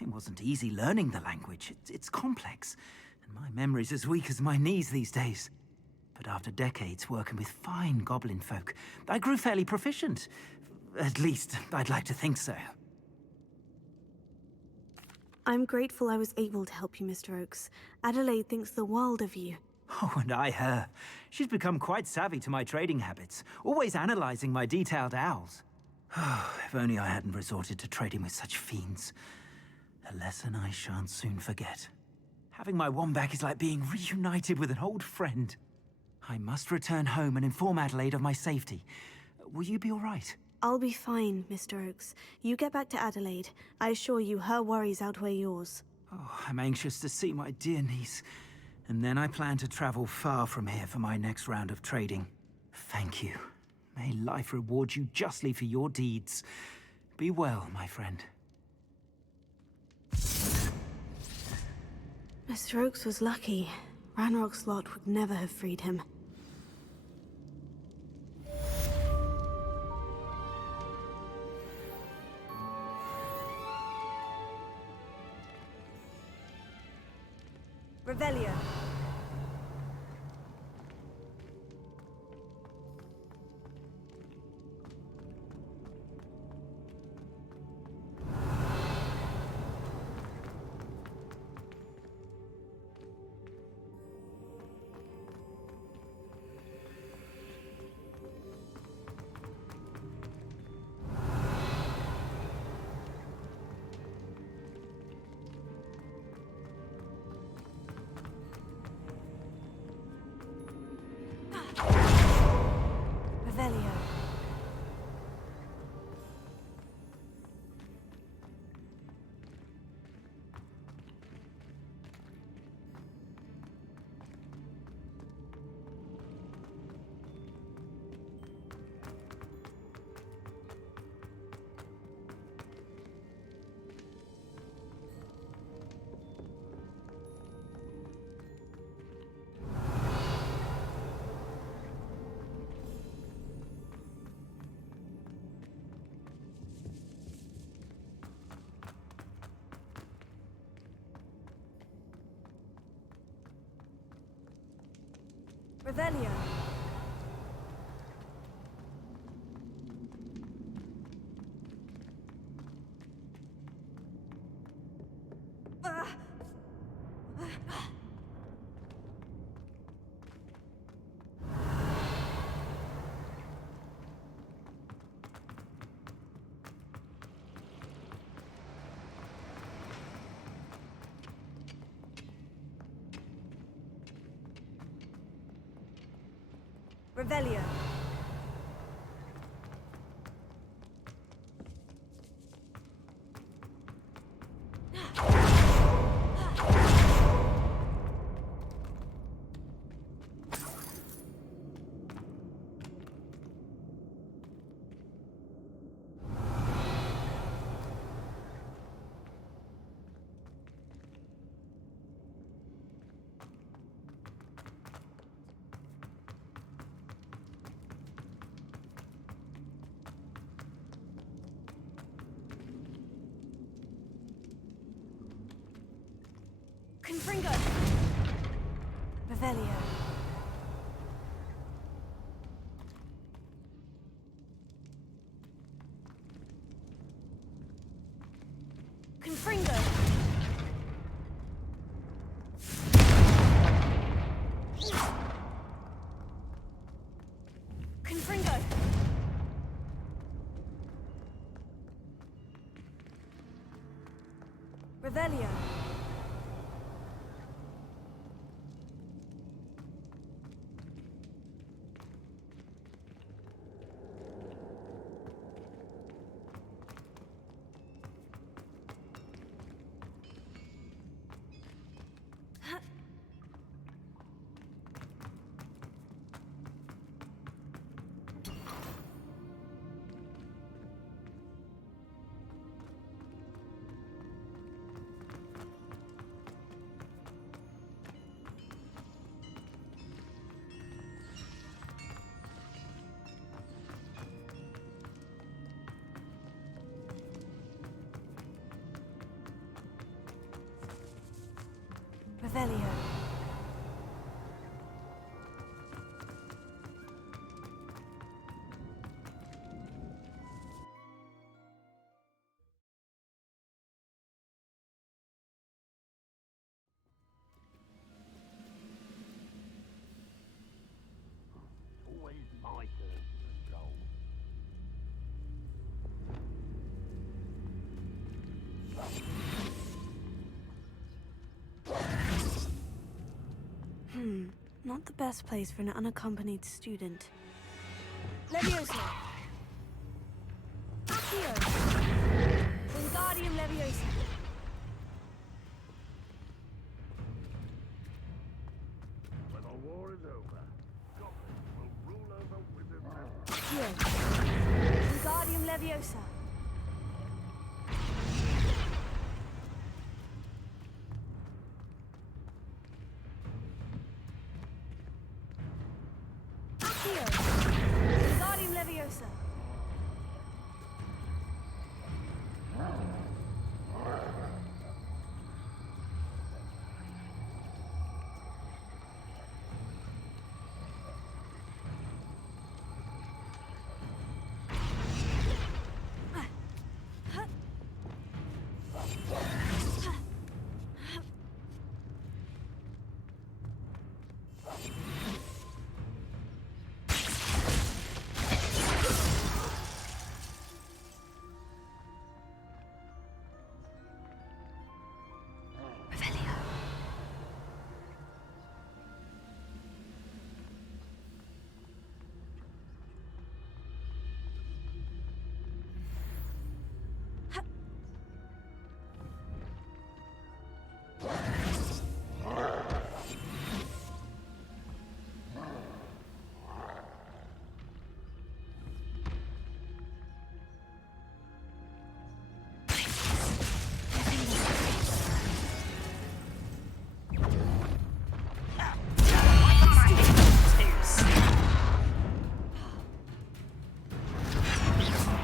It wasn't easy learning the language. It's complex, and my memory's as weak as my knees these days. But after decades working with fine goblin folk, I grew fairly proficient. At least, I'd like to think so. I'm grateful I was able to help you, Mr. Oakes. Adelaide thinks the world of you. Oh, and I her. She's become quite savvy to my trading habits, always analyzing my detailed owls. If only I hadn't resorted to trading with such fiends. A lesson I shan't soon forget. Having my wand back is like being reunited with an old friend. I must return home and inform Adelaide of my safety. Will you be all right? I'll be fine, Mr. Oakes. You get back to Adelaide. I assure you her worries outweigh yours. Oh, I'm anxious to see my dear niece. And then I plan to travel far from here for my next round of trading. Thank you. May life reward you justly for your deeds. Be well, my friend. Mr. Oakes was lucky. Ranrock's lot would never have freed him. Revelio. Revelio. Revelio. Revelio. Confringo. Revelio. Confringo. Confringo. Revelio. Revelio. Always my turn to patrol. Not the best place for an unaccompanied student. Leviosa! Accio! Wingardium Leviosa! When the war is over, goblins will rule over wizards and... Accio! Wingardium Leviosa! Accio! Wingardium Leviosa!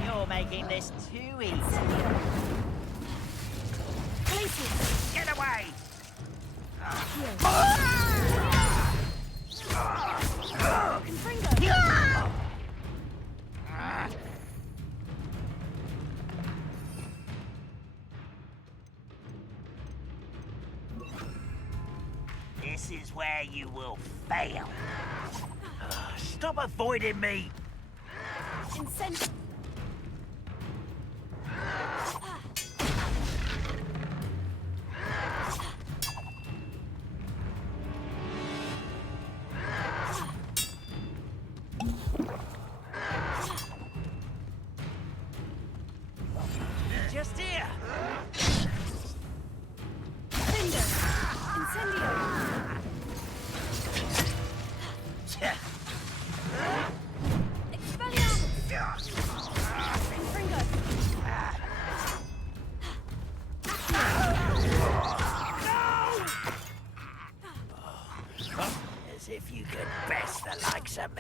You're making this too easy. Get away! This is where you will fail. Stop avoiding me! Incent.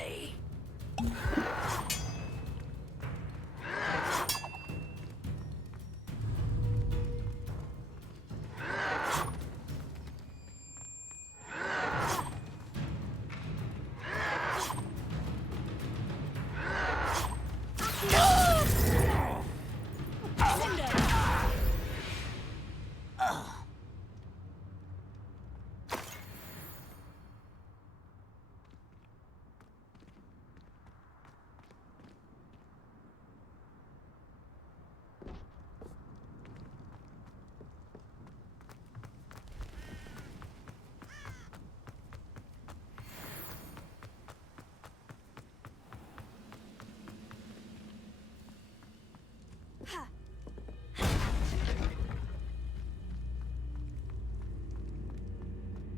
me.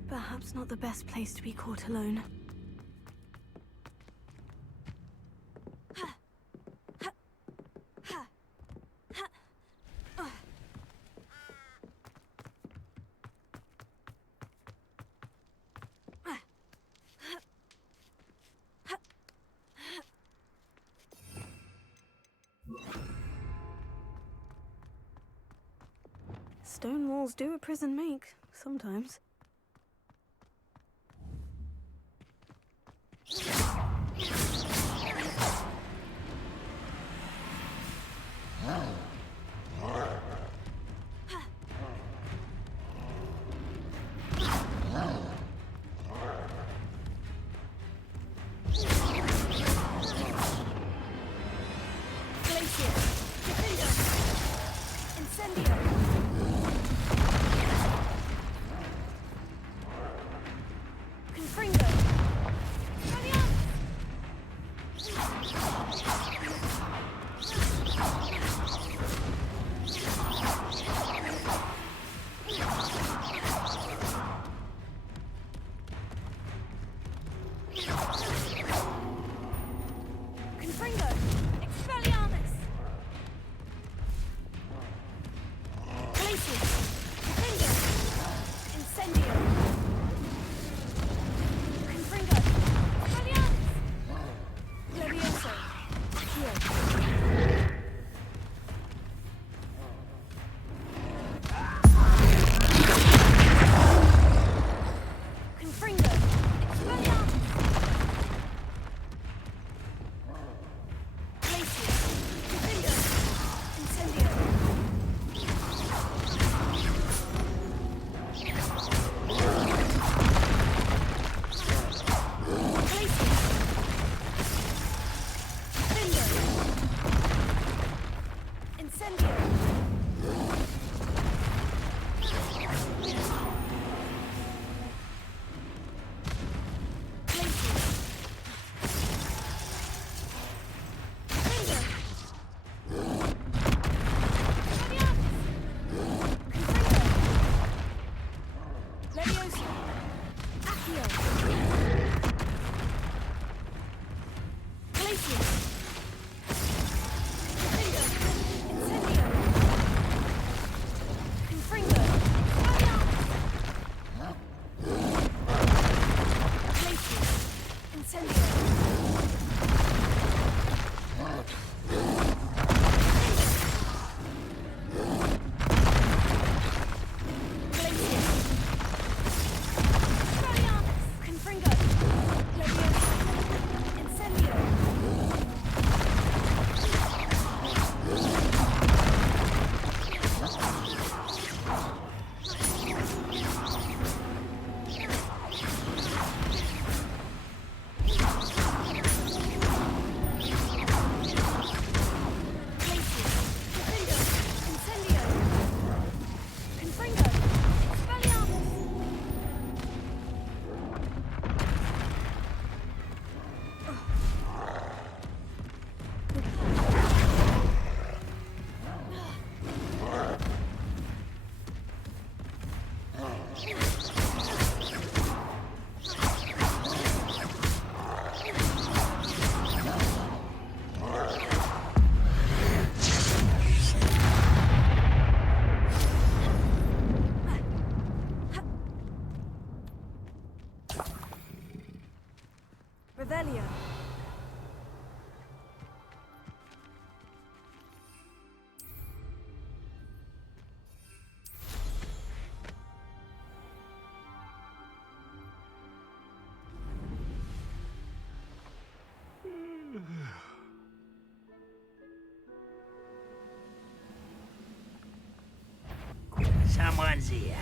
Perhaps not the best place to be caught alone. Stone walls do a prison make, sometimes. Revelio. Someone's here.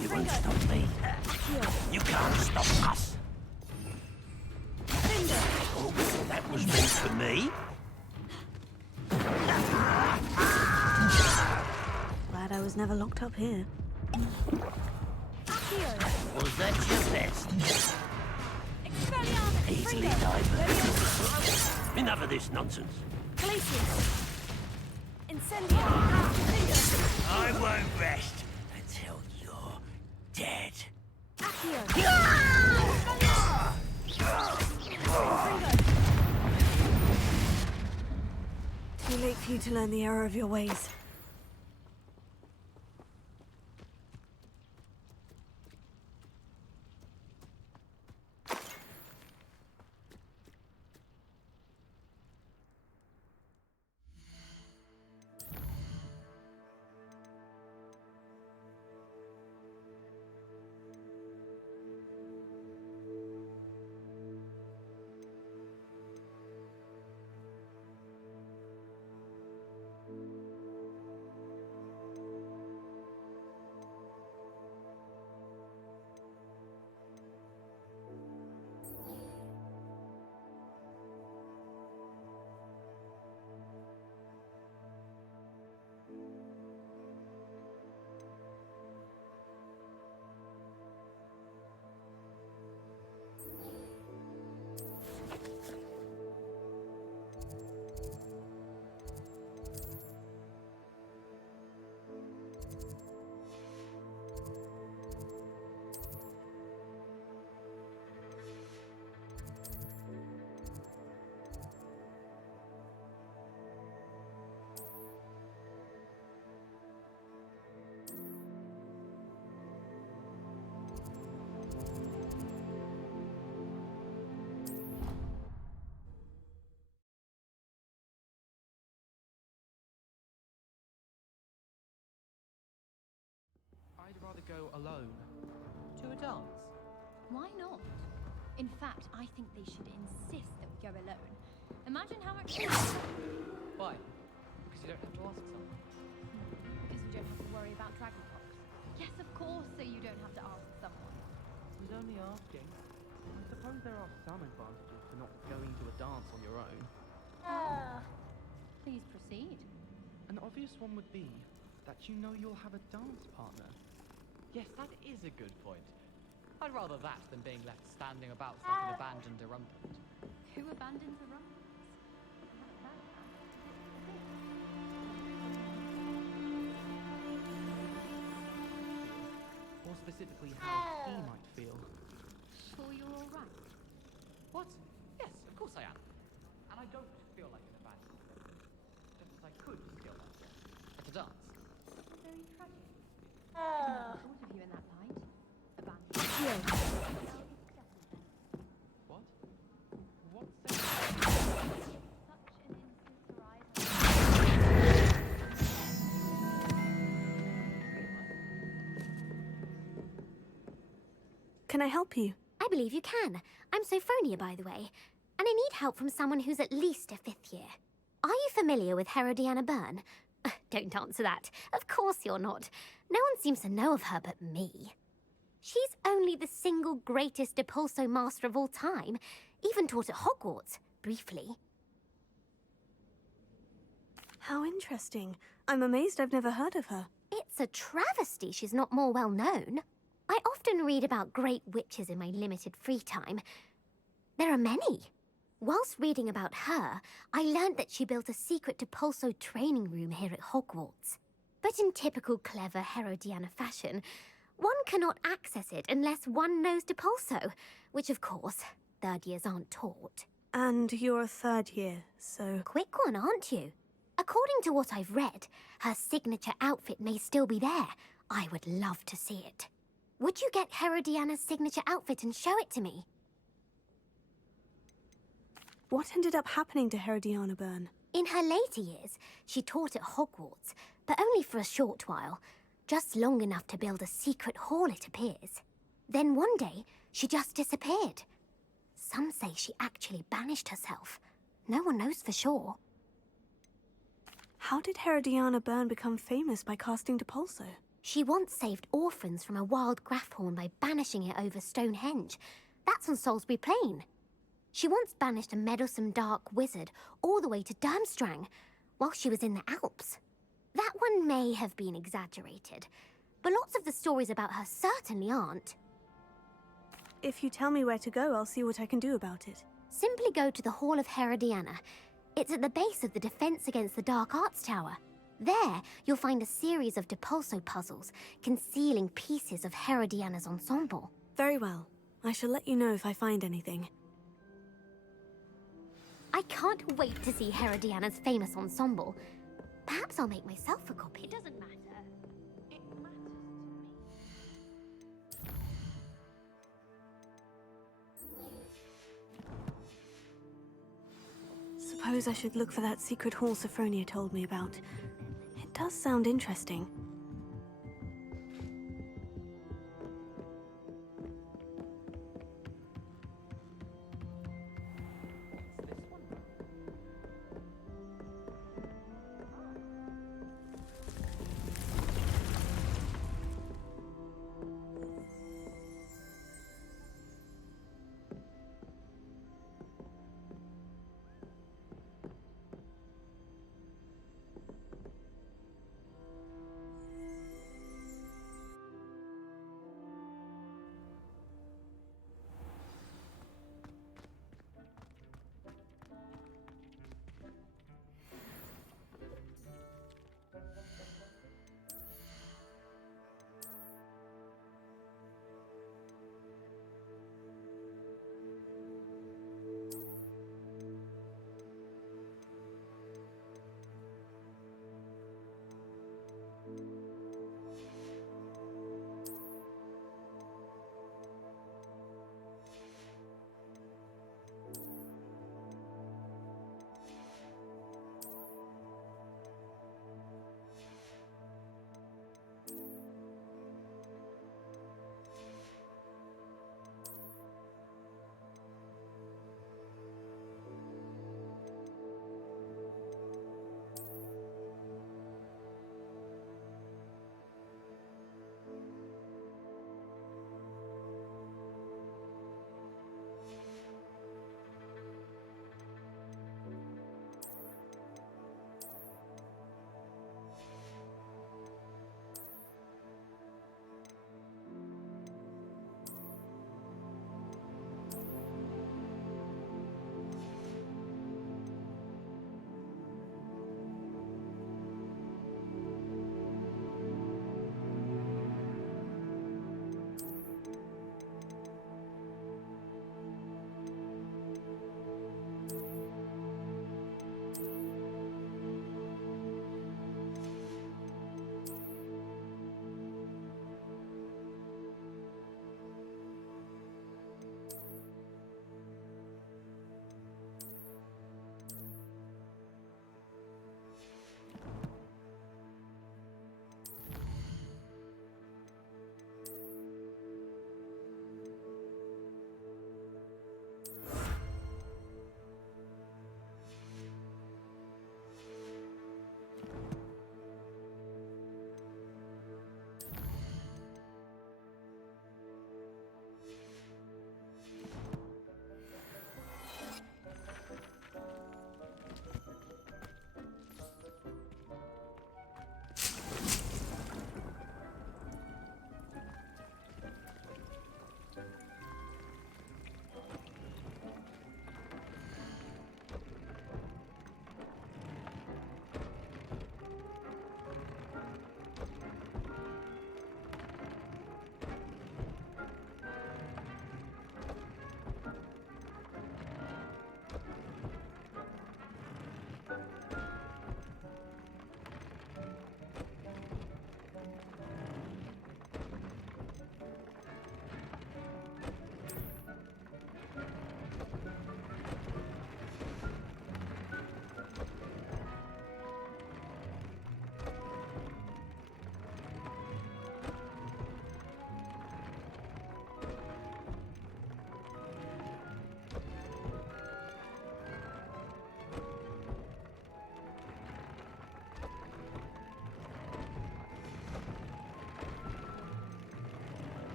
You won't stop me. You can't stop us. Oh, that was meant for me. Glad I was never locked up here. Was that your best? Easily diverted. Enough of this nonsense. I won't rest until you're dead. Too late for you to learn the error of your ways. I'd rather go alone. To a dance? Why not? In fact, I think they should insist that we go alone. Imagine how much... Why? Because you don't have to ask someone. Because you don't have to worry about dragon cocks. Yes, of course, so you don't have to ask someone. I was only asking. I suppose there are some advantages to not going to a dance on your own. Please proceed. An obvious one would be that you know you'll have a dance partner. Yes, that is a good point. I'd rather that than being left standing about like an abandoned rumpant. Who abandons a rumpus? Or specifically how he might feel. Sure you're all right? What? Yes, of course I am. And I don't feel like an abandoned rumpant. Just as I could feel like one. At a dance. Very tragic. I never thought of you in that light. Abandoned. What? What's that? Such an innocent Can I help you? I believe you can. I'm Sophronia, by the way. And I need help from someone who's at least a 5th year. Are you familiar with Herodiana Byrne? Don't answer that. Of course you're not. No one seems to know of her but me. She's only the single greatest Depulso master of all time. Even taught at Hogwarts, briefly. How interesting. I'm amazed I've never heard of her. It's a travesty she's not more well known. I often read about great witches in my limited free time. There are many. Whilst reading about her, I learned that she built a secret Depulso training room here at Hogwarts. But in typical clever Herodiana fashion, one cannot access it unless one knows Depulso, which of course, 3rd years aren't taught. And you're a 3rd year, so... Quick one, aren't you? According to what I've read, her signature outfit may still be there. I would love to see it. Would you get Herodiana's signature outfit and show it to me? What ended up happening to Herodiana Byrne? In her later years, she taught at Hogwarts, but only for a short while. Just long enough to build a secret hall, it appears. Then one day, she just disappeared. Some say she actually banished herself. No one knows for sure. How did Herodiana Byrne become famous by casting Depulso? She once saved orphans from a wild Graffhorn by banishing it over Stonehenge. That's on Salisbury Plain. She once banished a meddlesome dark wizard all the way to Durmstrang while she was in the Alps. That one may have been exaggerated, but lots of the stories about her certainly aren't. If you tell me where to go, I'll see what I can do about it. Simply go to the Hall of Herodiana. It's at the base of the Defense Against the Dark Arts Tower. There, you'll find a series of Depulso puzzles concealing pieces of Herodiana's ensemble. Very well. I shall let you know if I find anything. I can't wait to see Herodiana's famous ensemble. Perhaps I'll make myself a copy. It doesn't matter. It matters to me. Suppose I should look for that secret hall Sophronia told me about. It does sound interesting.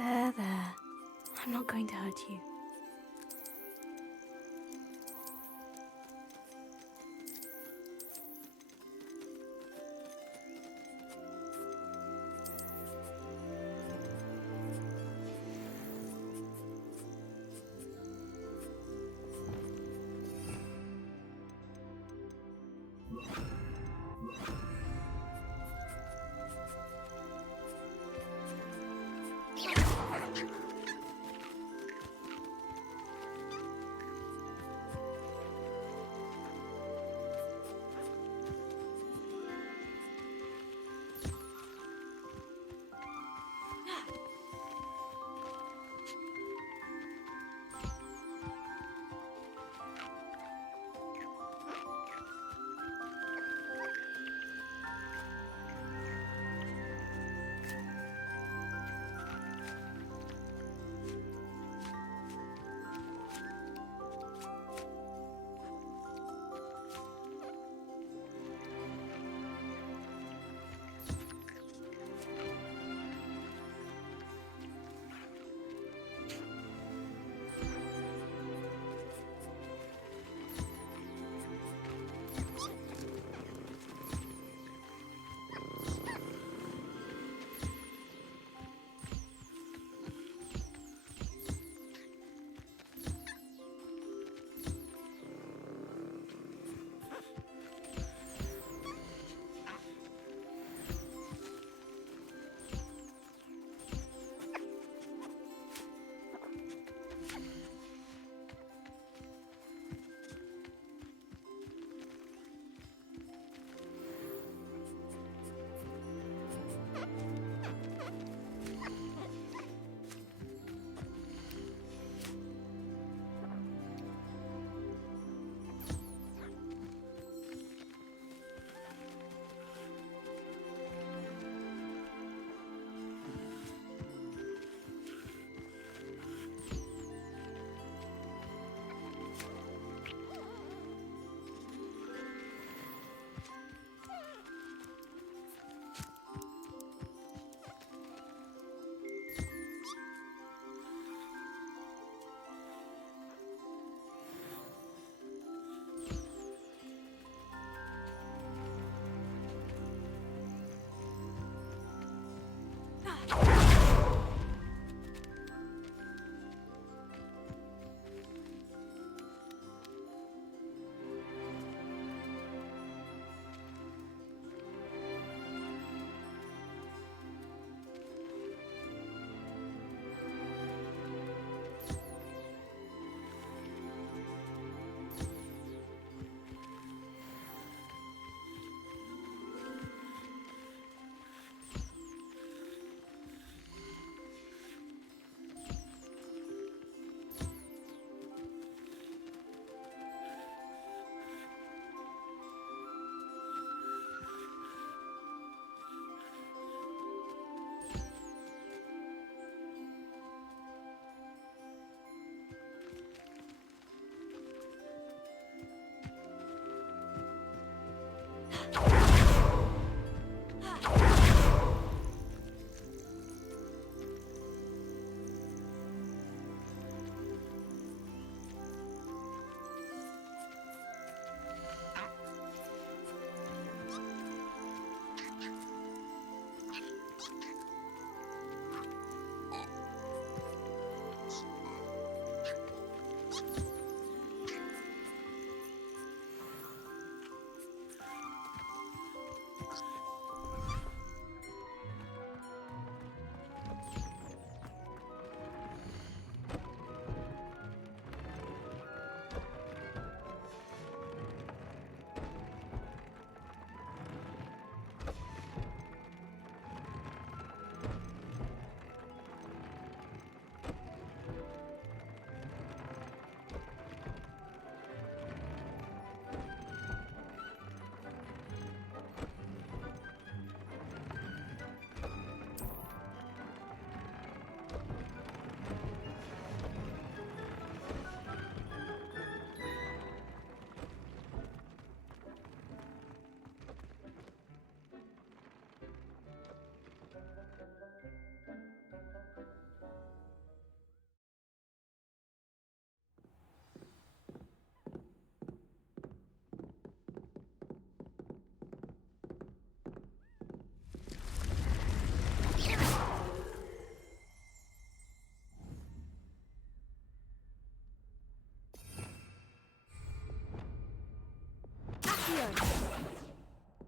There. I'm not going to hurt you.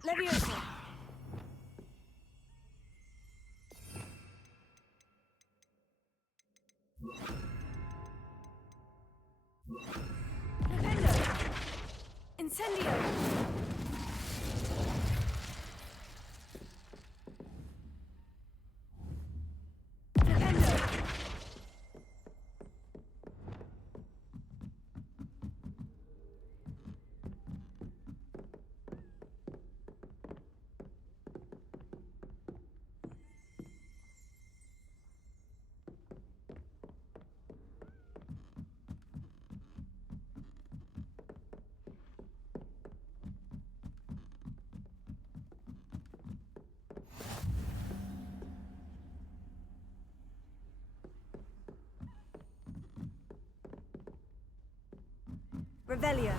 Leviosa! Incendio! Revelio.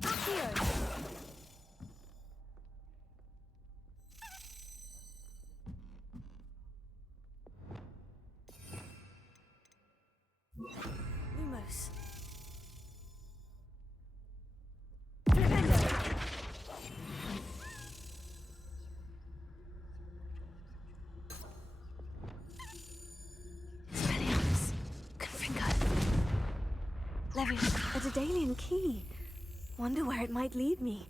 Accio. Lumos. Levios, a Daedalian key. Wonder where it might lead me.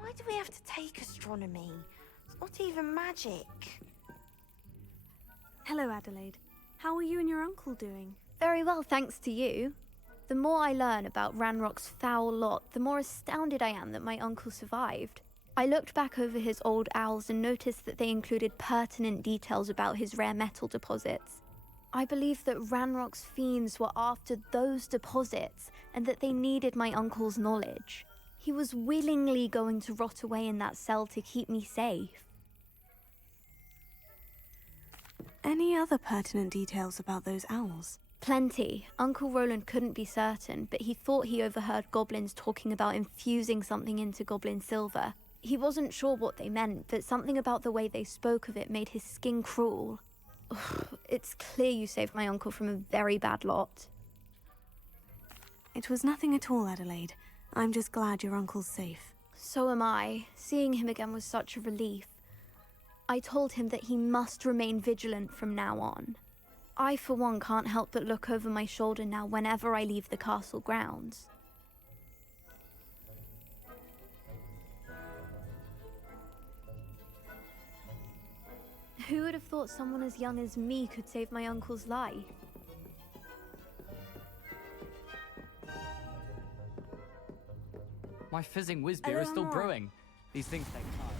Why do we have to take astronomy? It's not even magic. Hello, Adelaide. How are you and your uncle doing? Very well, thanks to you. The more I learn about Ranrock's foul lot, the more astounded I am that my uncle survived. I looked back over his old owls and noticed that they included pertinent details about his rare metal deposits. I believe that Ranrock's fiends were after those deposits and that they needed my uncle's knowledge. He was willingly going to rot away in that cell to keep me safe. Any other pertinent details about those owls? Plenty. Uncle Roland couldn't be certain, but he thought he overheard goblins talking about infusing something into goblin silver. He wasn't sure what they meant, but something about the way they spoke of it made his skin crawl. It's clear you saved my uncle from a very bad lot. It was nothing at all, Adelaide. I'm just glad your uncle's safe. So am I. Seeing him again was such a relief. I told him that he must remain vigilant from now on. I, for one, can't help but look over my shoulder now whenever I leave the castle grounds. Who would have thought someone as young as me could save my uncle's life? My fizzing whiz beer is still brewing. These things take time.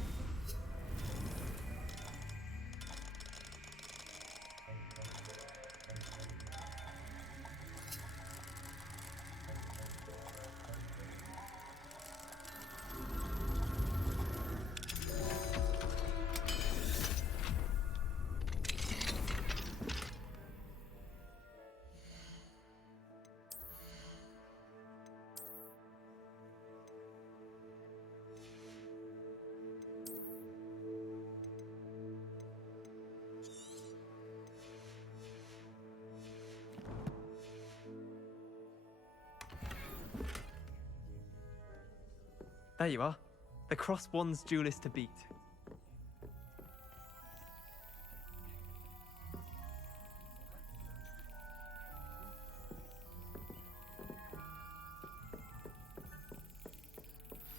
There you are. The cross wands duelist to beat.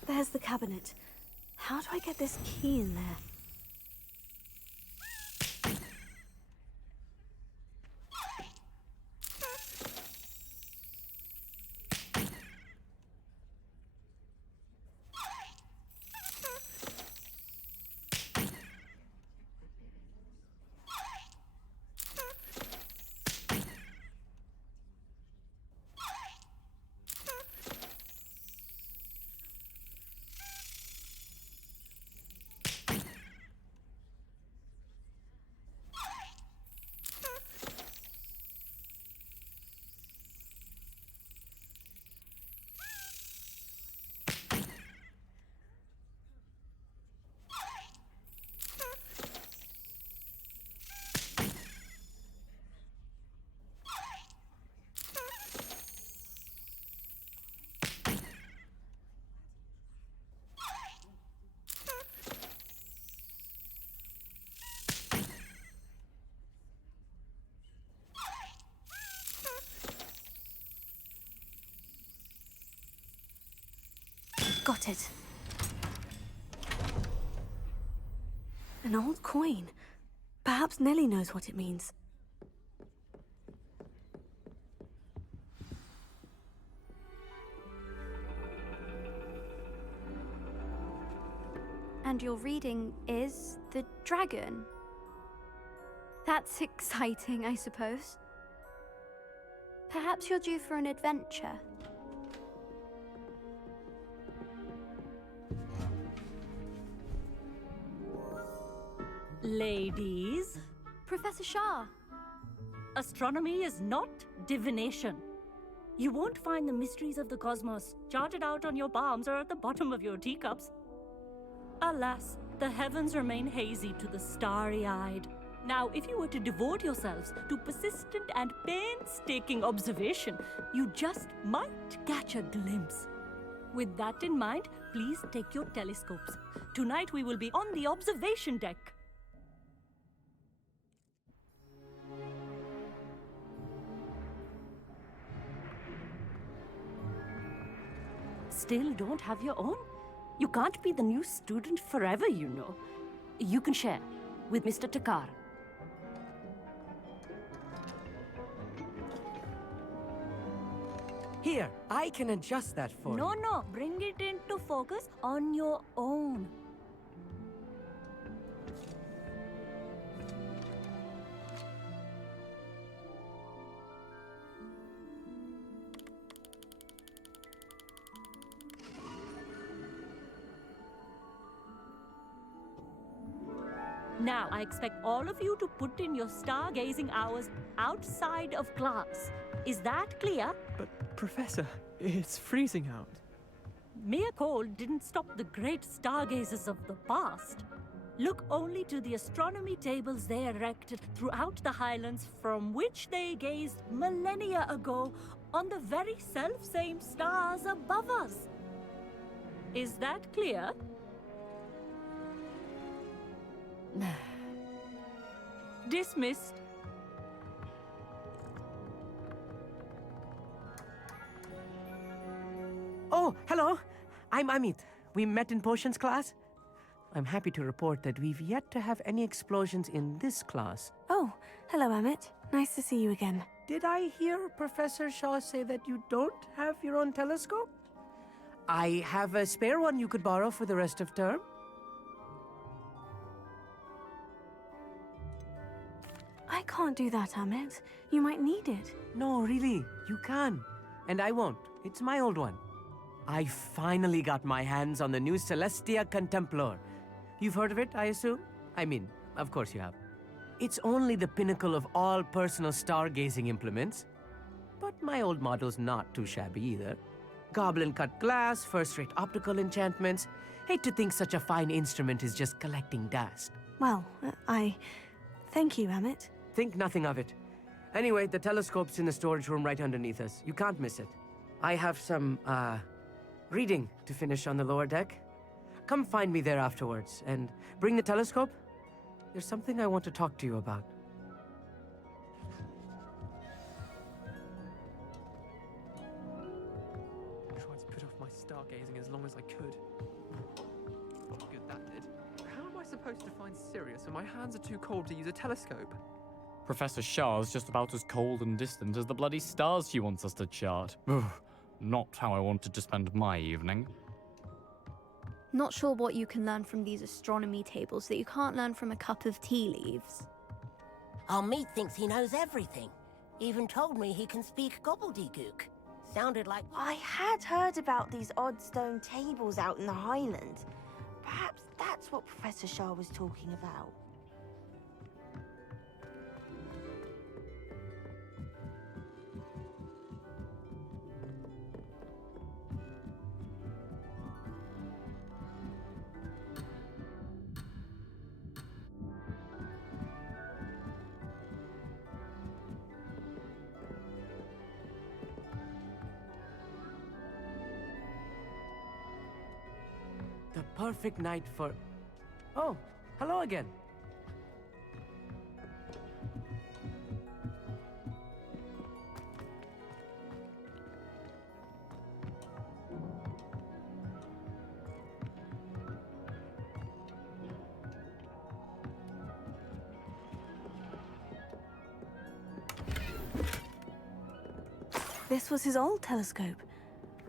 There's the cabinet. How do I get this key in there? Got it. An old coin. Perhaps Nellie knows what it means. And your reading is the dragon. That's exciting, I suppose. Perhaps you're due for an adventure. Ladies, Professor Shah. astronomy is not divination. You won't find the mysteries of the cosmos charted out on your palms or at the bottom of your teacups. Alas, the heavens remain hazy to the starry-eyed. Now, if you were to devote yourselves to persistent and painstaking observation, you just might catch a glimpse. With that in mind, please take your telescopes. Tonight we will be on the observation deck. Still don't have your own? You can't be the new student forever, you know. You can share with Mr. Takar. Here, I can adjust that for you. No, bring it into focus on your own. Now, I expect all of you to put in your stargazing hours outside of class. Is that clear? But, Professor, it's freezing out. Mere cold didn't stop the great stargazers of the past. Look only to the astronomy tables they erected throughout the highlands from which they gazed millennia ago on the very self-same stars above us. Is that clear? Dismissed. Oh, hello. I'm Amit. We met in potions class. I'm happy to report that we've yet to have any explosions in this class. Oh, hello, Amit. Nice to see you again. Did I hear Professor Shaw say that you don't have your own telescope? I have a spare one you could borrow for the rest of term. I can't do that, Amit. You might need it. No, really, you can. And I won't. It's my old one. I finally got my hands on the new Celestia Contemplar. You've heard of it, I assume? I mean, of course you have. It's only the pinnacle of all personal stargazing implements. But my old model's not too shabby either. Goblin-cut glass, first-rate optical enchantments. Hate to think such a fine instrument is just collecting dust. Well, thank you, Amit. Think nothing of it. Anyway, the telescope's in the storage room right underneath us. You can't miss it. I have some, reading to finish on the lower deck. Come find me there afterwards, and bring the telescope. There's something I want to talk to you about. I tried to put off my stargazing as long as I could. What good that did. How am I supposed to find Sirius when my hands are too cold to use a telescope? Professor Shah's just about as cold and distant as the bloody stars she wants us to chart. Ugh, not how I wanted to spend my evening. Not sure what you can learn from these astronomy tables that you can't learn from a cup of tea leaves. Our meat thinks he knows everything. Even told me he can speak gobbledygook. Sounded like... I had heard about these odd stone tables out in the Highlands. Perhaps that's what Professor Shah was talking about. The perfect night for... Oh, hello again. This was his old telescope.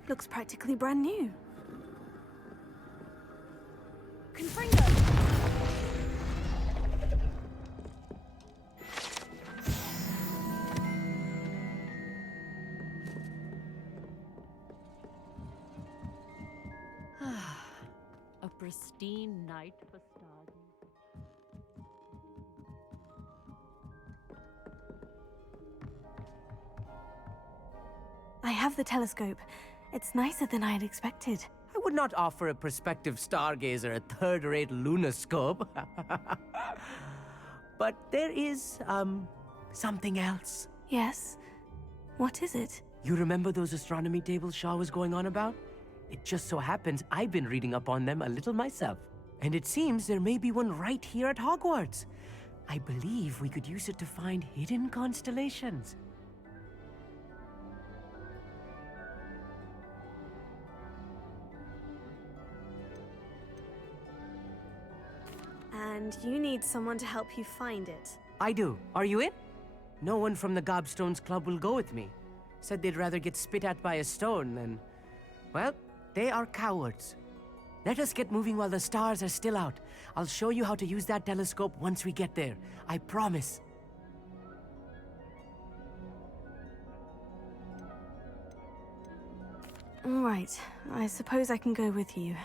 Looks practically brand new. Confringo! A pristine night for stars. I have the telescope. It's nicer than I had expected. I would not offer a prospective stargazer a third-rate lunoscope. But there is, something else. Yes? What is it? You remember those astronomy tables Shaw was going on about? It just so happens I've been reading up on them a little myself. And it seems there may be one right here at Hogwarts. I believe we could use it to find hidden constellations. And you need someone to help you find it. I do. Are you in? No one from the Gobstones Club will go with me. Said they'd rather get spit at by a stone than... Well, they are cowards. Let us get moving while the stars are still out. I'll show you how to use that telescope once we get there. I promise. All right. I suppose I can go with you.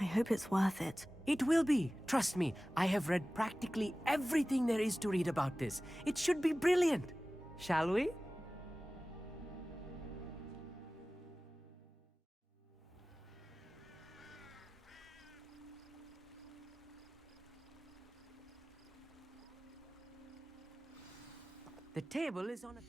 I hope it's worth it. It will be. Trust me, I have read practically everything there is to read about this. It should be brilliant. Shall we? The table is on a...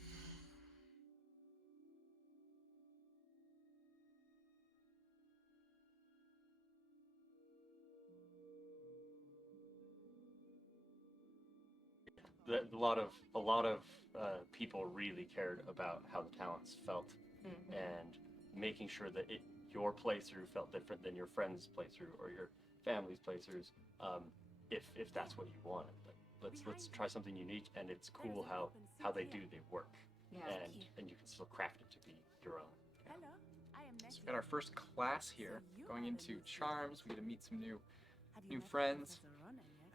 A lot of people really cared about how the talents felt, and making sure that your playthrough felt different than your friend's playthrough or your family's playthroughs, if that's what you wanted. Like, let's try something unique, and it's cool how they work, and you can still craft it to be your own. So we got our first class here, going into charms. We get to meet some new friends.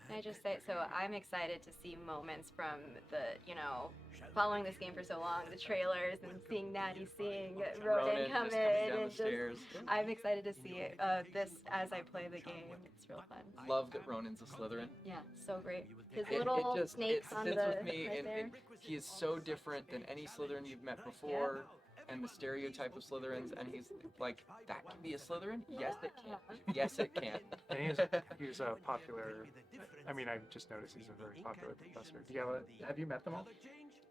Can I just say, so I'm excited to see moments from the, following this game for so long, the trailers and seeing Natty, seeing Ronan come in, and I'm excited to see this as I play the game. It's real fun. Love that Ronan's a Slytherin. Yeah, so great. His little snakes on the with me, right and there. he is so different than any Slytherin you've met before. And the stereotype of Slytherins, and he's like, that can be a Slytherin? Yes, it can. Yes, it can. And he's a popular. I mean, I've just noticed he's a very popular professor. Have you met them all?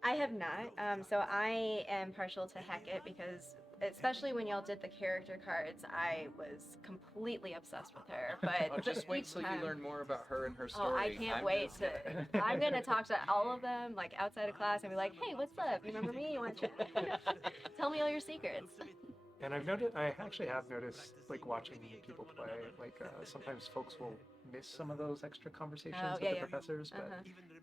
I have not. So I am partial to Hecate because especially when y'all did the character cards, I was completely obsessed with her. But I'll just wait each till time- you learn more about her and her Oh, story. I can't wait to. I'm gonna talk to all of them, like outside of class, and be like, "Hey, what's up? You remember me? You want to tell me all your secrets?" And I actually have noticed, like watching people play, like sometimes folks will miss some of those extra conversations Oh, with yeah, the yeah. professors, but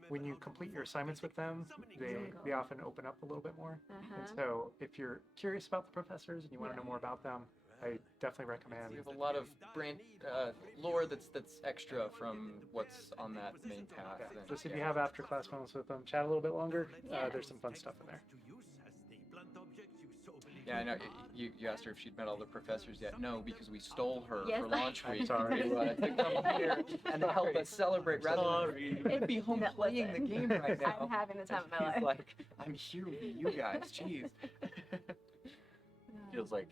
when you complete your assignments with them, they often open up a little bit more. And so if you're curious about the professors and you want to know more about them, I definitely recommend. We have a lot of lore that's extra from what's on that main path. Yeah, and- just if you have after class moments with them, chat a little bit longer. There's some fun stuff in there. Yeah, I know. You asked her if she'd met all the professors yet. No, because we stole her Yes. for launch I'm week sorry. to come here and help us celebrate rather than be home playing the game right now. I'm having the time of my She's life. like, I'm here with you guys. Jeez. Feels like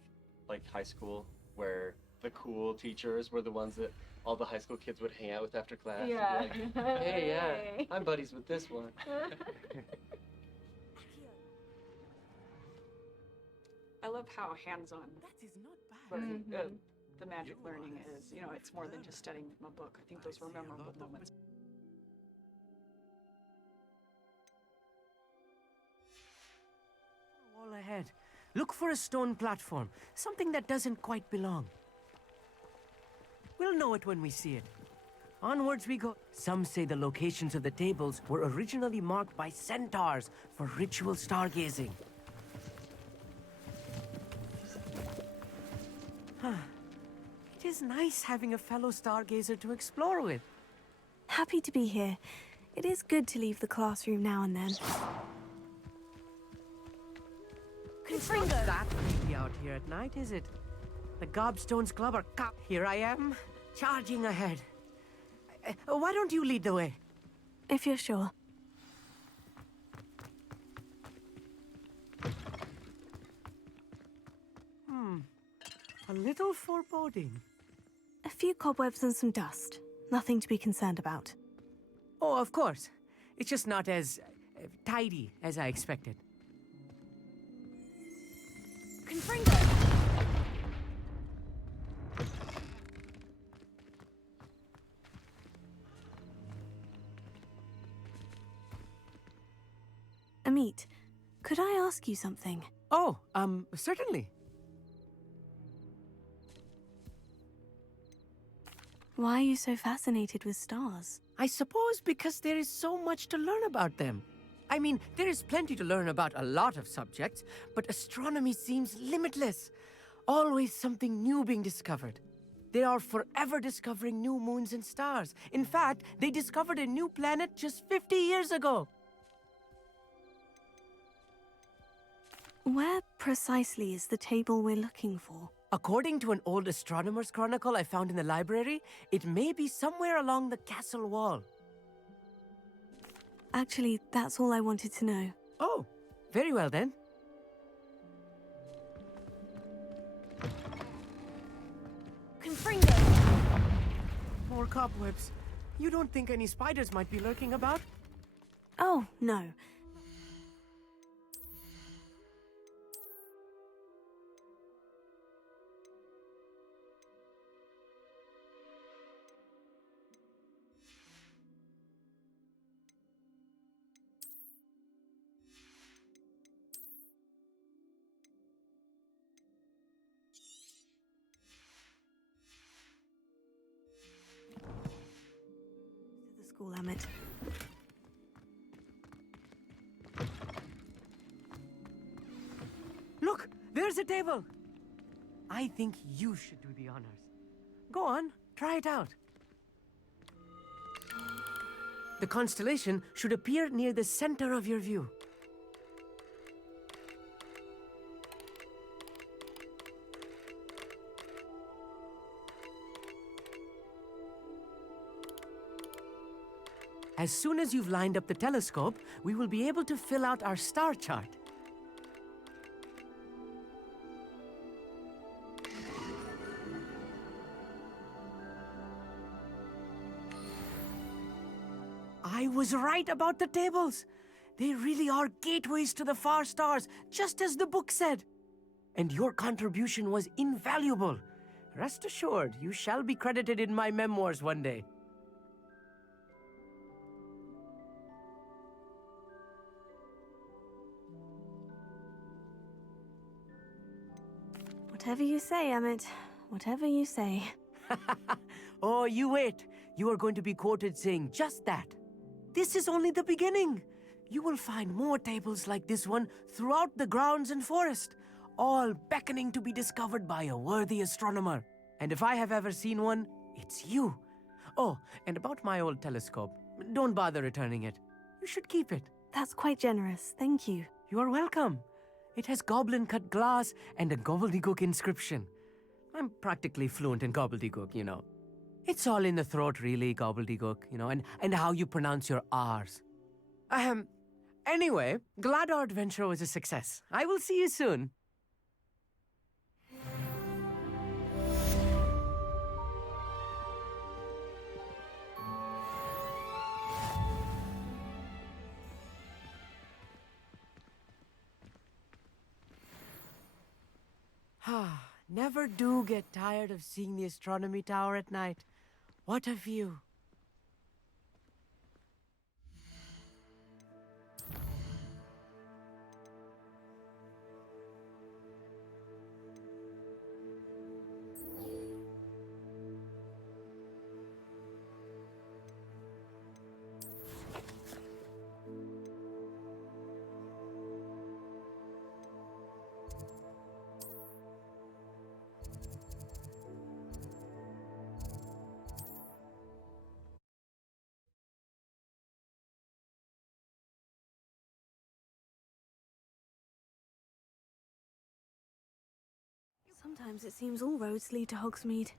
high school, where the cool teachers were the ones that all the high school kids would hang out with after class. Yeah. And be like, hey, yeah, I'm buddies with this one. I love how hands-on learning, the magic learning is. You know, it's more than just studying from a book. I think those were memorable moments. Wall ahead. Look for a stone platform, something that doesn't quite belong. We'll know it when we see it. Onwards we go. Some say the locations of the tables were originally marked by centaurs for ritual stargazing. It is nice having a fellow stargazer to explore with. Happy to be here. It is good to leave the classroom now and then. It's not that creepy out here at night, is it? The Gobstones Club are Here I am, charging ahead. Why don't you lead the way? If you're sure. A little foreboding. A few cobwebs and some dust. Nothing to be concerned about. Oh, of course. It's just not as tidy as I expected. Confringo! Amit, could I ask you something? Oh, certainly. Why are you so fascinated with stars? I suppose because there is so much to learn about them. I mean, there is plenty to learn about a lot of subjects, but astronomy seems limitless. Always something new being discovered. They are forever discovering new moons and stars. In fact, they discovered a new planet just 50 years ago. Where precisely is the table we're looking for? According to an old astronomer's chronicle I found in the library, it may be somewhere along the castle wall. Actually, that's all I wanted to know. Oh, very well then. Confringo! More cobwebs. You don't think any spiders might be lurking about? Oh, no. To the school, Amit. Look, there's a table. I think you should do the honors. Go on, try it out. The constellation should appear near the center of your view. As soon as you've lined up the telescope, we will be able to fill out our star chart. I was right about the tables. They really are gateways to the far stars, just as the book said. and your contribution was invaluable. Rest assured, you shall be credited in my memoirs one day. Whatever you say, Emmett. Whatever you say. Oh, you wait. You are going to be quoted saying just that. This is only the beginning. You will find more tables like this one throughout the grounds and forest, all beckoning to be discovered by a worthy astronomer. And if I have ever seen one, it's you. Oh, and about my old telescope, don't bother returning it. You should keep it. That's quite generous, thank you. You are welcome. It has goblin-cut glass and a gobbledygook inscription. I'm practically fluent in gobbledygook, you know. It's all in the throat, really, gobbledygook, you know, and how you pronounce your R's. Anyway, glad our adventure was a success. I will see you soon. Never do get tired of seeing the astronomy tower at night. What a view. Sometimes it seems all roads lead to Hogsmeade.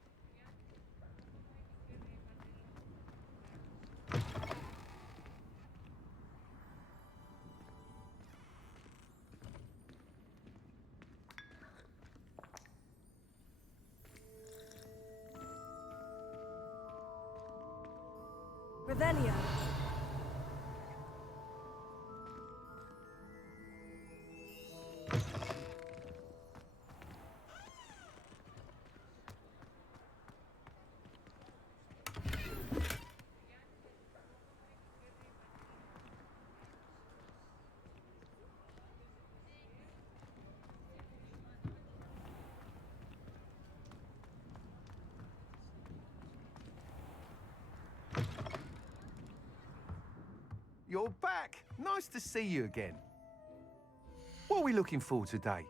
Revelio. You're back. Nice to see you again. What are we looking for today?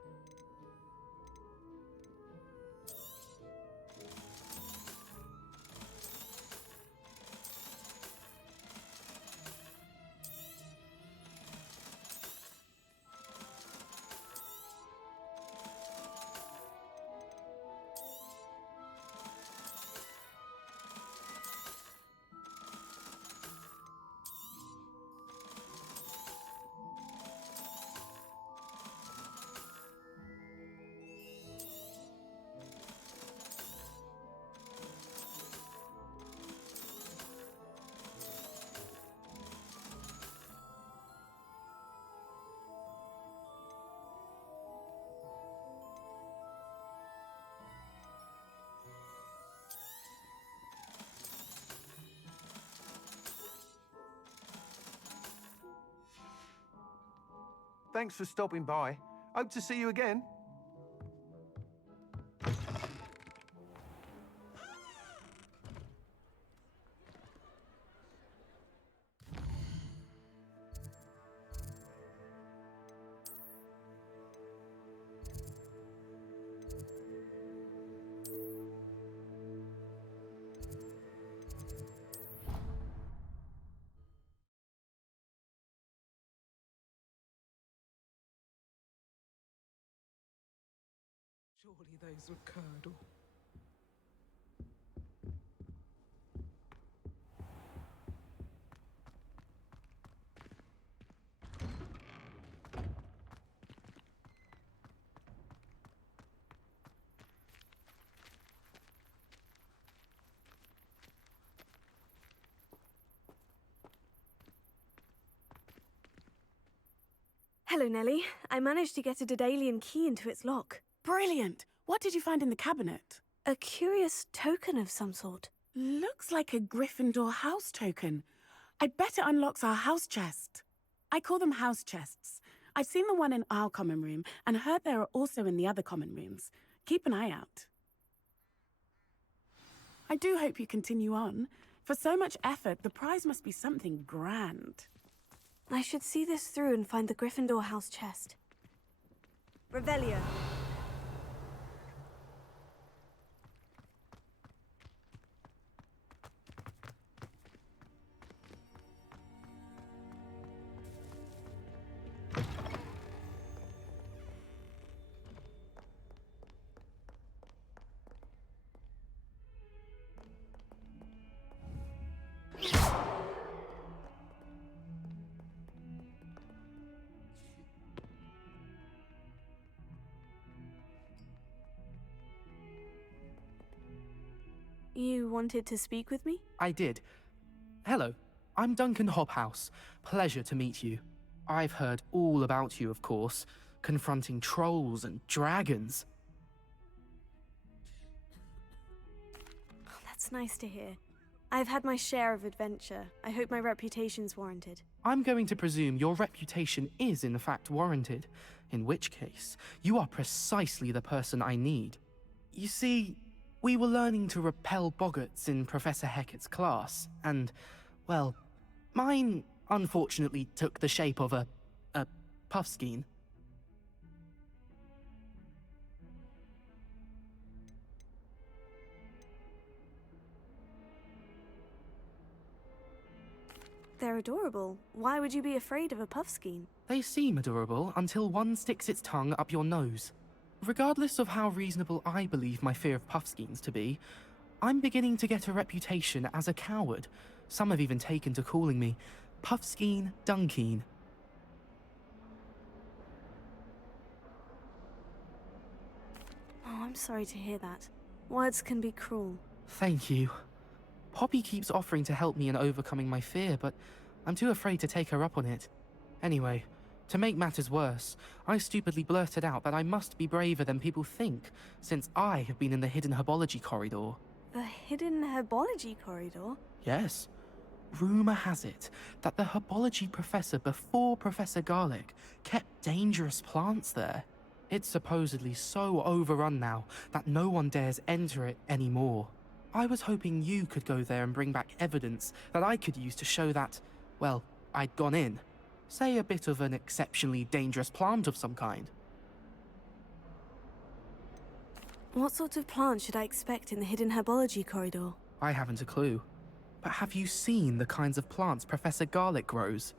Thanks for stopping by. Hope to see you again. Surely those would curdle. Hello, Nellie. I managed to get a Daedalian key into its lock. Brilliant! What did you find in the cabinet? A curious token of some sort. Looks like a Gryffindor house token. I bet it unlocks our house chest. I call them house chests. I've seen the one in our common room and heard there are also in the other common rooms. Keep an eye out. I do hope you continue on. For so much effort, the prize must be something grand. I should see this through and find the Gryffindor house chest. Revelio. You wanted to speak with me? I did. Hello, I'm Duncan Hobhouse. Pleasure to meet you. I've heard all about you, of course, confronting trolls and dragons. Oh, that's nice to hear. I've had my share of adventure. I hope my reputation's warranted. I'm going to presume your reputation is in fact warranted, in which case, you are precisely the person I need. You see, we were learning to repel boggarts in Professor Hecat's class, and, well, mine unfortunately took the shape of a puffskein. They're adorable. Why would you be afraid of a puffskein? They seem adorable until one sticks its tongue up your nose. Regardless of how reasonable I believe my fear of puffskeins to be, I'm beginning to get a reputation as a coward. Some have even taken to calling me Puffskein Dunkeen. Oh, I'm sorry to hear that. Words can be cruel. Thank you. Poppy keeps offering to help me in overcoming my fear, but I'm too afraid to take her up on it. Anyway, to make matters worse, I stupidly blurted out that I must be braver than people think, since I have been in the hidden herbology corridor. The hidden herbology corridor? Yes. Rumour has it that the herbology professor before Professor Garlic kept dangerous plants there. It's supposedly so overrun now that no one dares enter it anymore. I was hoping you could go there and bring back evidence that I could use to show that, well, I'd gone in. Say a bit of an exceptionally dangerous plant of some kind. What sort of plant should I expect in the hidden herbology corridor? I haven't a clue. But have you seen the kinds of plants Professor Garlic grows?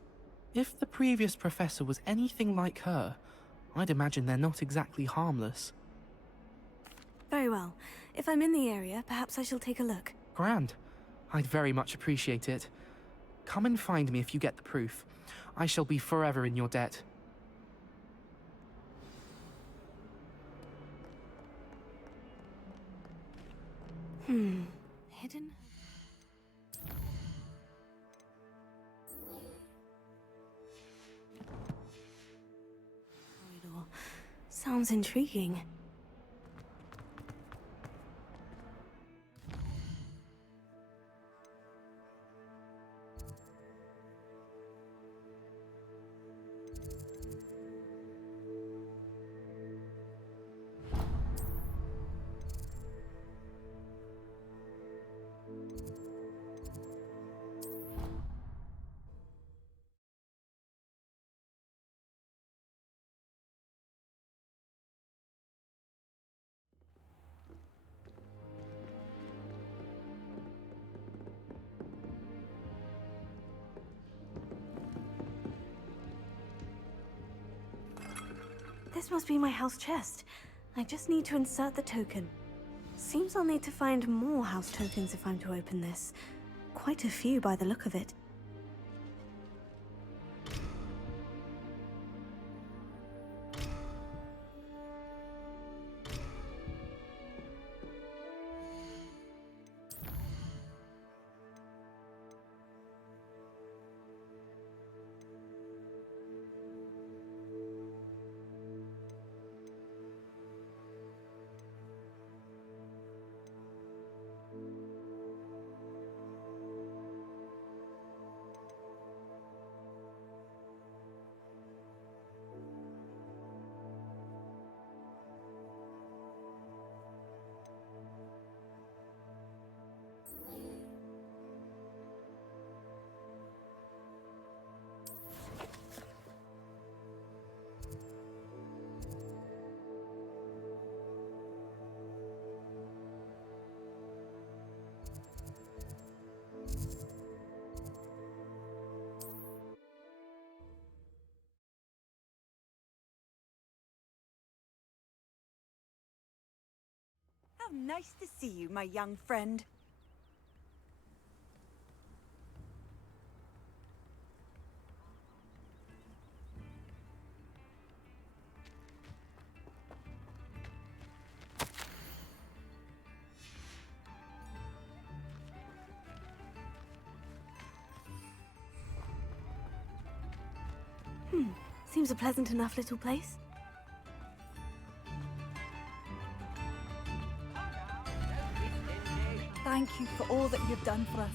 If the previous professor was anything like her, I'd imagine they're not exactly harmless. Very well. If I'm in the area, perhaps I shall take a look. Grand. I'd very much appreciate it. Come and find me if you get the proof. I shall be forever in your debt. Hidden? Corridor. Sounds intriguing. This must be my house chest. I just need to insert the token. Seems I'll need to find more house tokens if I'm to open this. Quite a few by the look of it. How nice to see you, my young friend. Seems a pleasant enough little place. Thank you for all that you've done for us.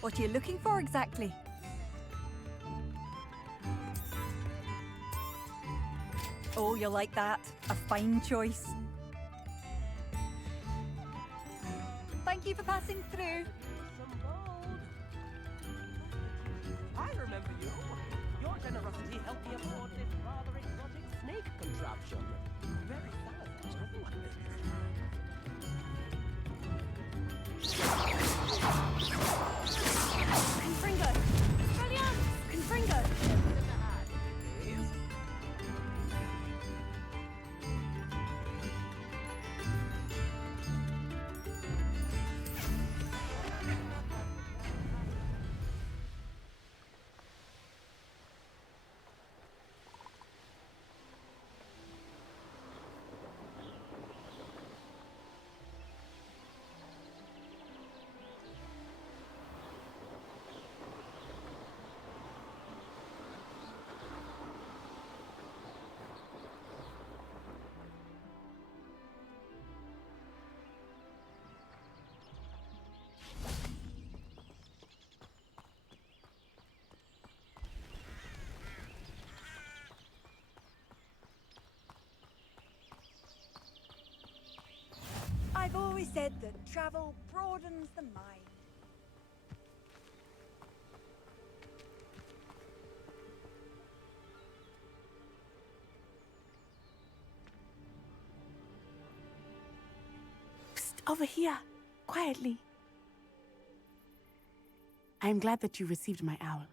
What are you looking for exactly? Oh, you like that? A fine choice. Thank you for passing through. I remember you. Your generosity helped me afford this rather exotic snake contraption. Very Salazar, isn't it? Confringo! Brilliant! Confringo! I've always said that travel broadens the mind. Psst, over here. Quietly. I'm glad that you received my owl.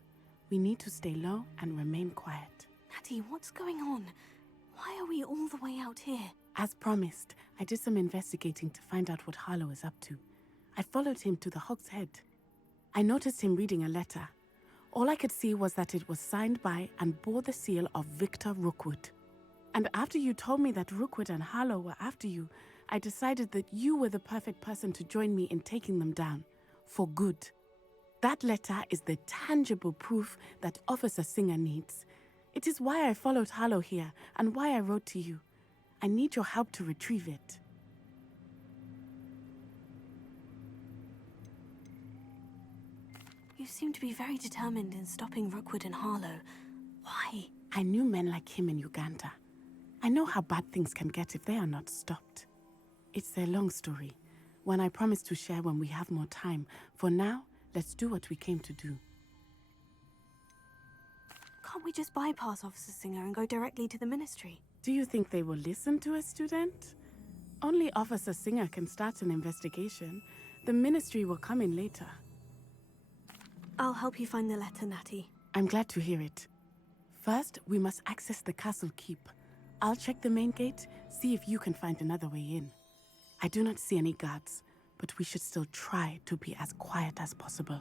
We need to stay low and remain quiet. Natty, what's going on? Why are we all the way out here? As promised, I did some investigating to find out what Harlow is up to. I followed him to the Hog's Head. I noticed him reading a letter. All I could see was that it was signed by and bore the seal of Victor Rookwood. And after you told me that Rookwood and Harlow were after you, I decided that you were the perfect person to join me in taking them down. For good. That letter is the tangible proof that Officer Singer needs. It is why I followed Harlow here and why I wrote to you. I need your help to retrieve it. You seem to be very determined in stopping Rookwood and Harlow. Why? I knew men like him in Uganda. I know how bad things can get if they are not stopped. It's a long story, one I promise to share when we have more time. For now, let's do what we came to do. Can't we just bypass Officer Singer and go directly to the ministry? Do you think they will listen to a student? Only Officer Singer can start an investigation. The ministry will come in later. I'll help you find the letter, Natty. I'm glad to hear it. First, we must access the castle keep. I'll check the main gate, see if you can find another way in. I do not see any guards, but we should still try to be as quiet as possible.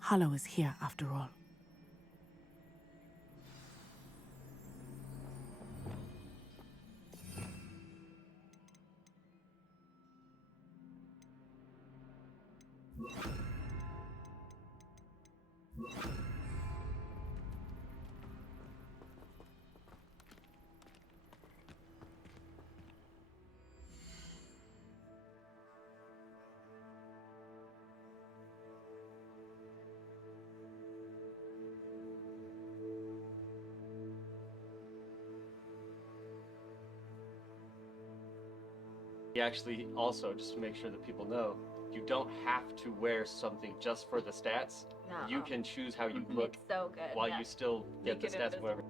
Harlow is here after all. You actually also, just to make sure that people know, you don't have to wear something just for the stats. No. You can choose how you look It's so good. while yeah. you still get Make the it stats invisible. whatever.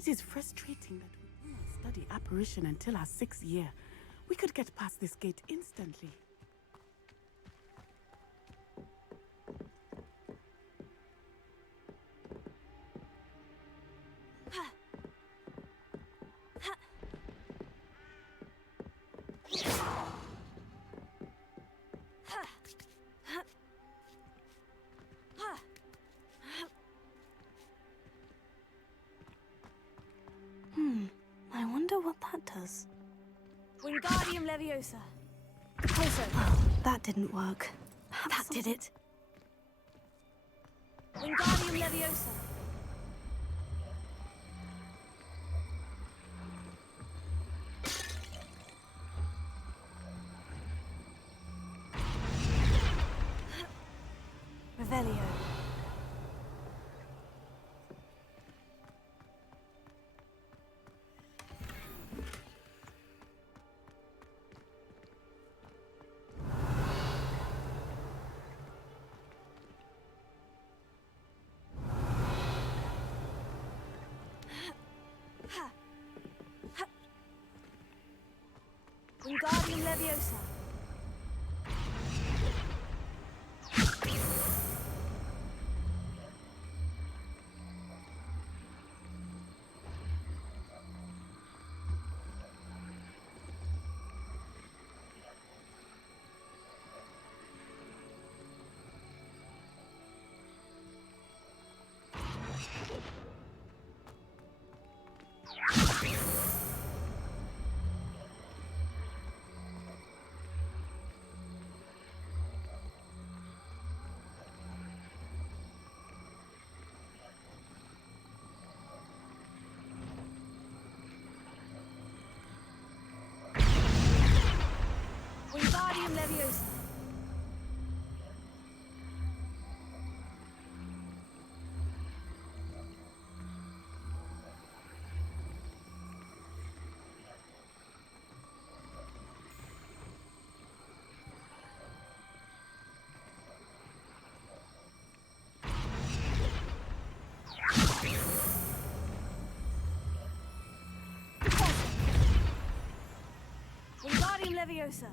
It is frustrating that we do not study apparition until our 6th year. We could get past this gate instantly. I wonder what that does. Wingardium Leviosa. Also, well, that didn't work. That did it. Wingardium Leviosa. Revelio. Wingardium Leviosa. Wingardium Leviosa. Wingardium Leviosa.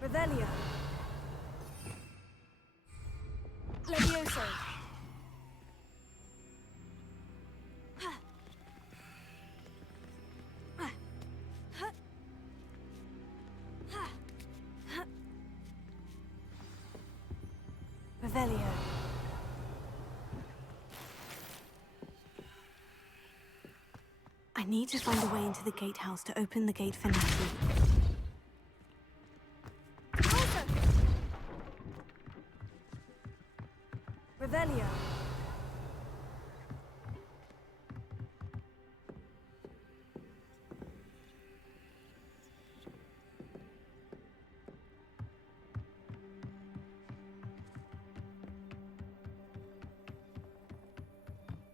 Revelio. Levioso. Revelio. I need to find a way into the gatehouse to open the gate for Natty. Revelio.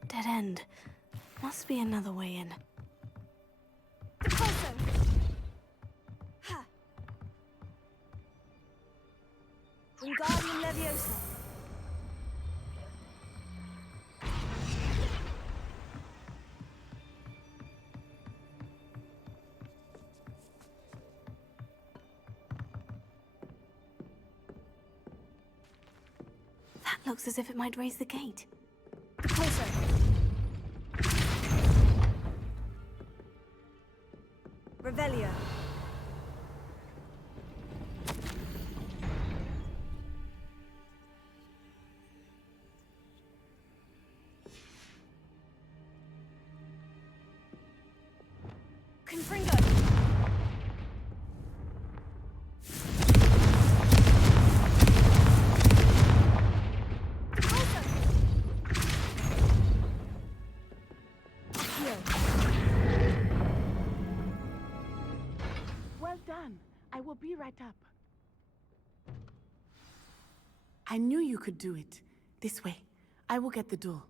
Dead end. Must be another way in. Wingardium Leviosa. That looks as if it might raise the gate. Closer. Revelio. Confringo. I knew you could do it. This way. I will get the door.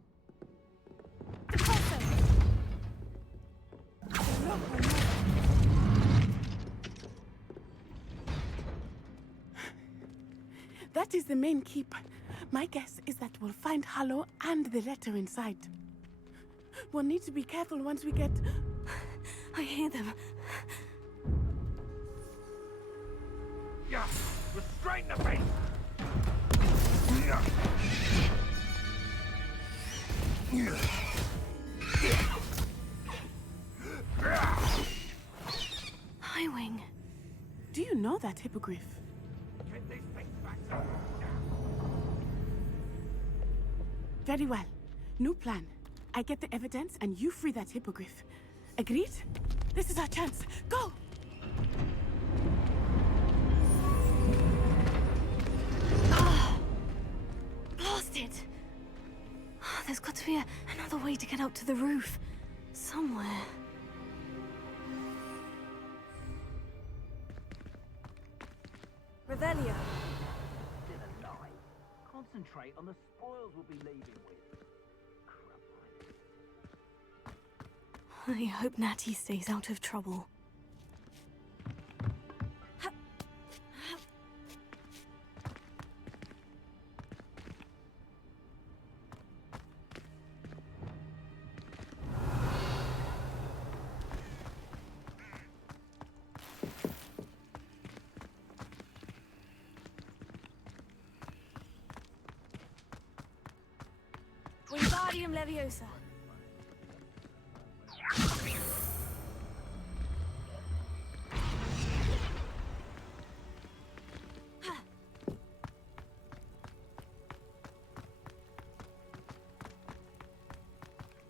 That is the main keep. My guess is that we'll find Hallow and the letter inside. We'll need to be careful once we get... I hear them. Yeah, restrain the beast! Highwing. Do you know that hippogriff? Get these things back to... Very well. New plan. I get the evidence and you free that hippogriff. Agreed? This is our chance. Go! Blasted! There's got to be another way to get up to the roof. Somewhere. Revelio. Still alive. Concentrate on the spoils we'll be leaving with. I hope Natty stays out of trouble. Wingardium Leviosa.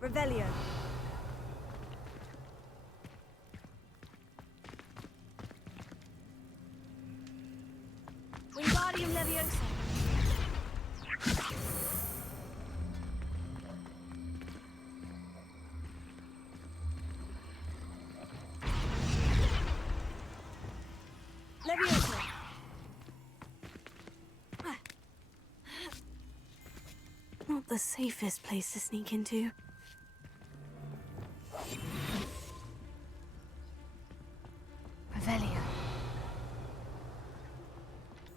Revelio. Wingardium Leviosa. Leviosa. Not the safest place to sneak into. Revelio.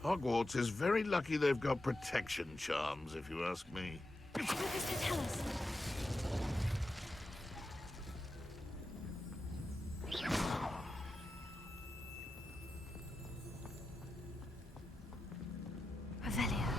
Hogwarts is very lucky they've got protection charms, if you ask me. What does that tell us? Revelio.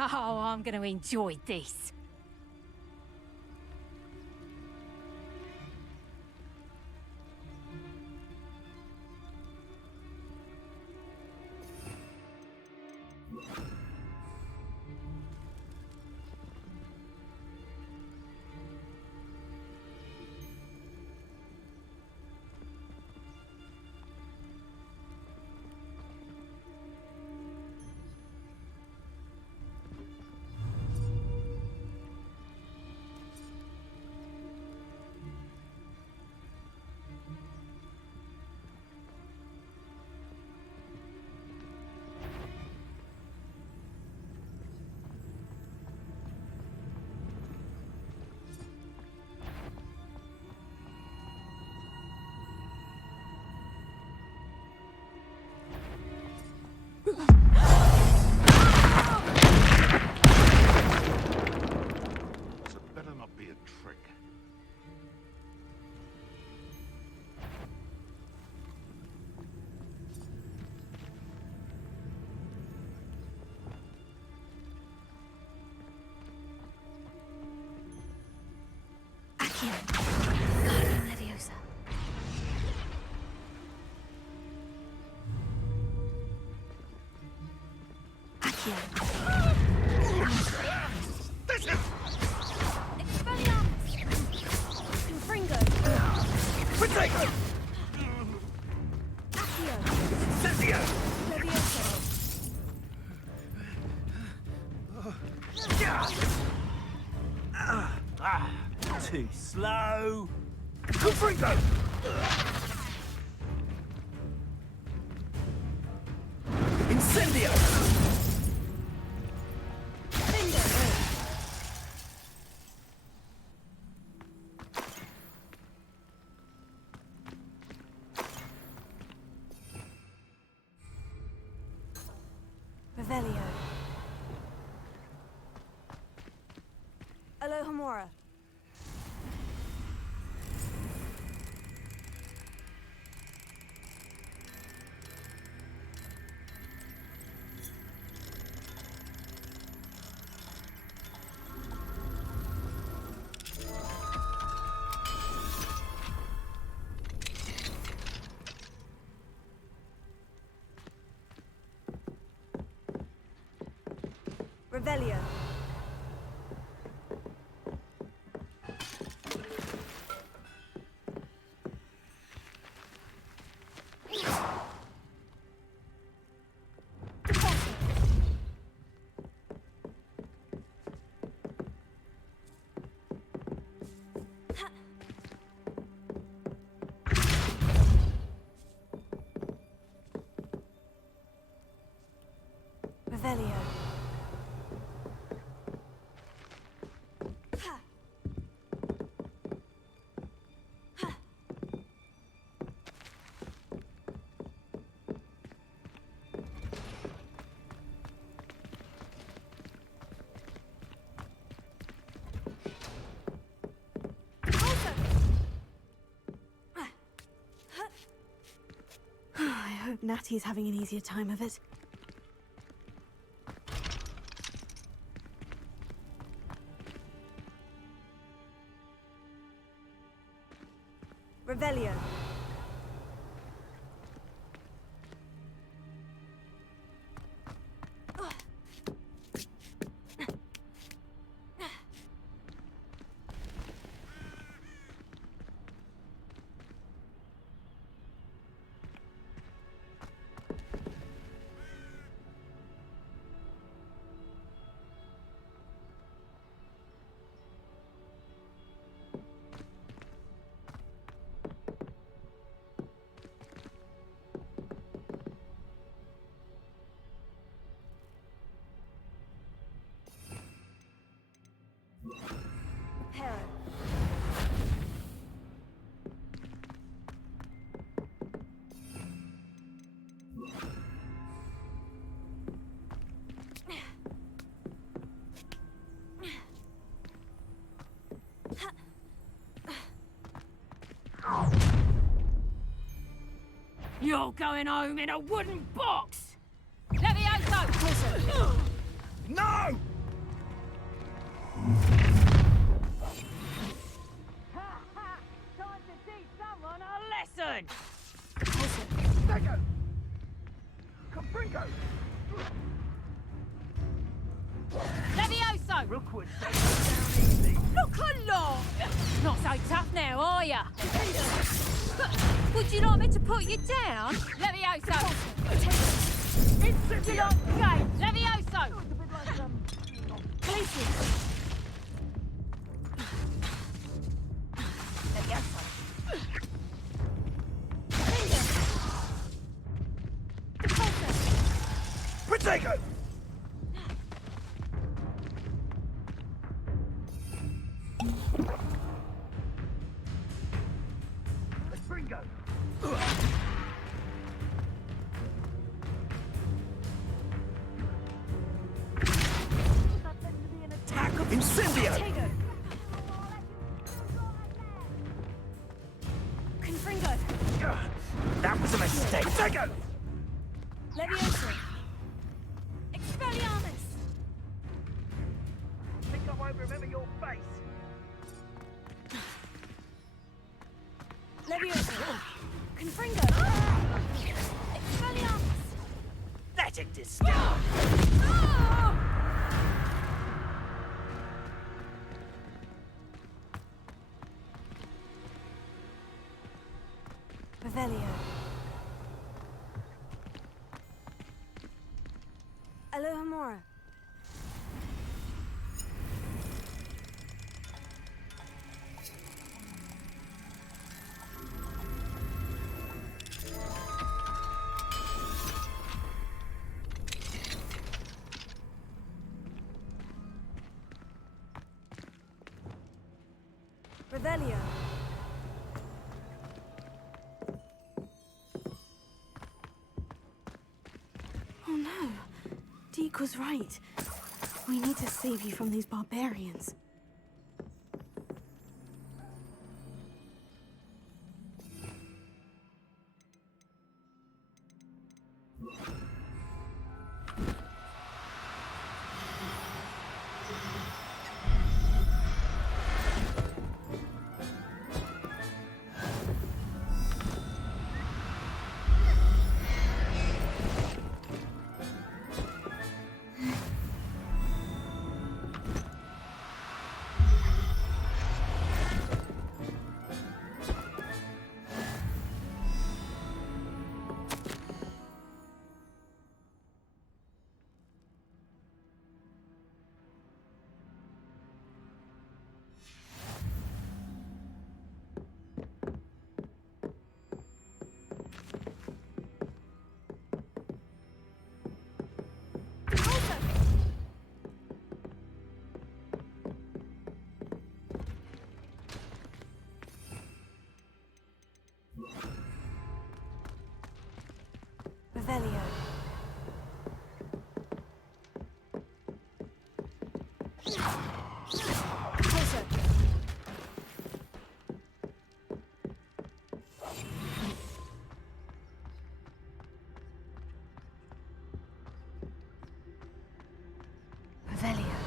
Oh, I'm going to enjoy this. Too slow. Confringo! Incendio! Revelio. Alohomora. Revelio. Revelio. I hope Natty's having an easier time of it. Revelio. You're going home in a wooden box! Levioso! No! Time to teach someone a lesson! Second! Confringo! Levioso! Rookwood, take it down easy. Look along! Not so tough now, are ya? Would you like me to put you down? Levioso! You're not gay! Levioso! Places! Protego! Springo! Attack of Incendio! Confringo. That was a mistake. Protego! Levioso. Expelliarmus. Think I won't remember your face. Levioso. Confringo. Expelliarmus. Let it distill. Revelio. Alohomora. Revelio. Oh no. Deke was right. We need to save you from these barbarians. Revelio. Closer. Revelio.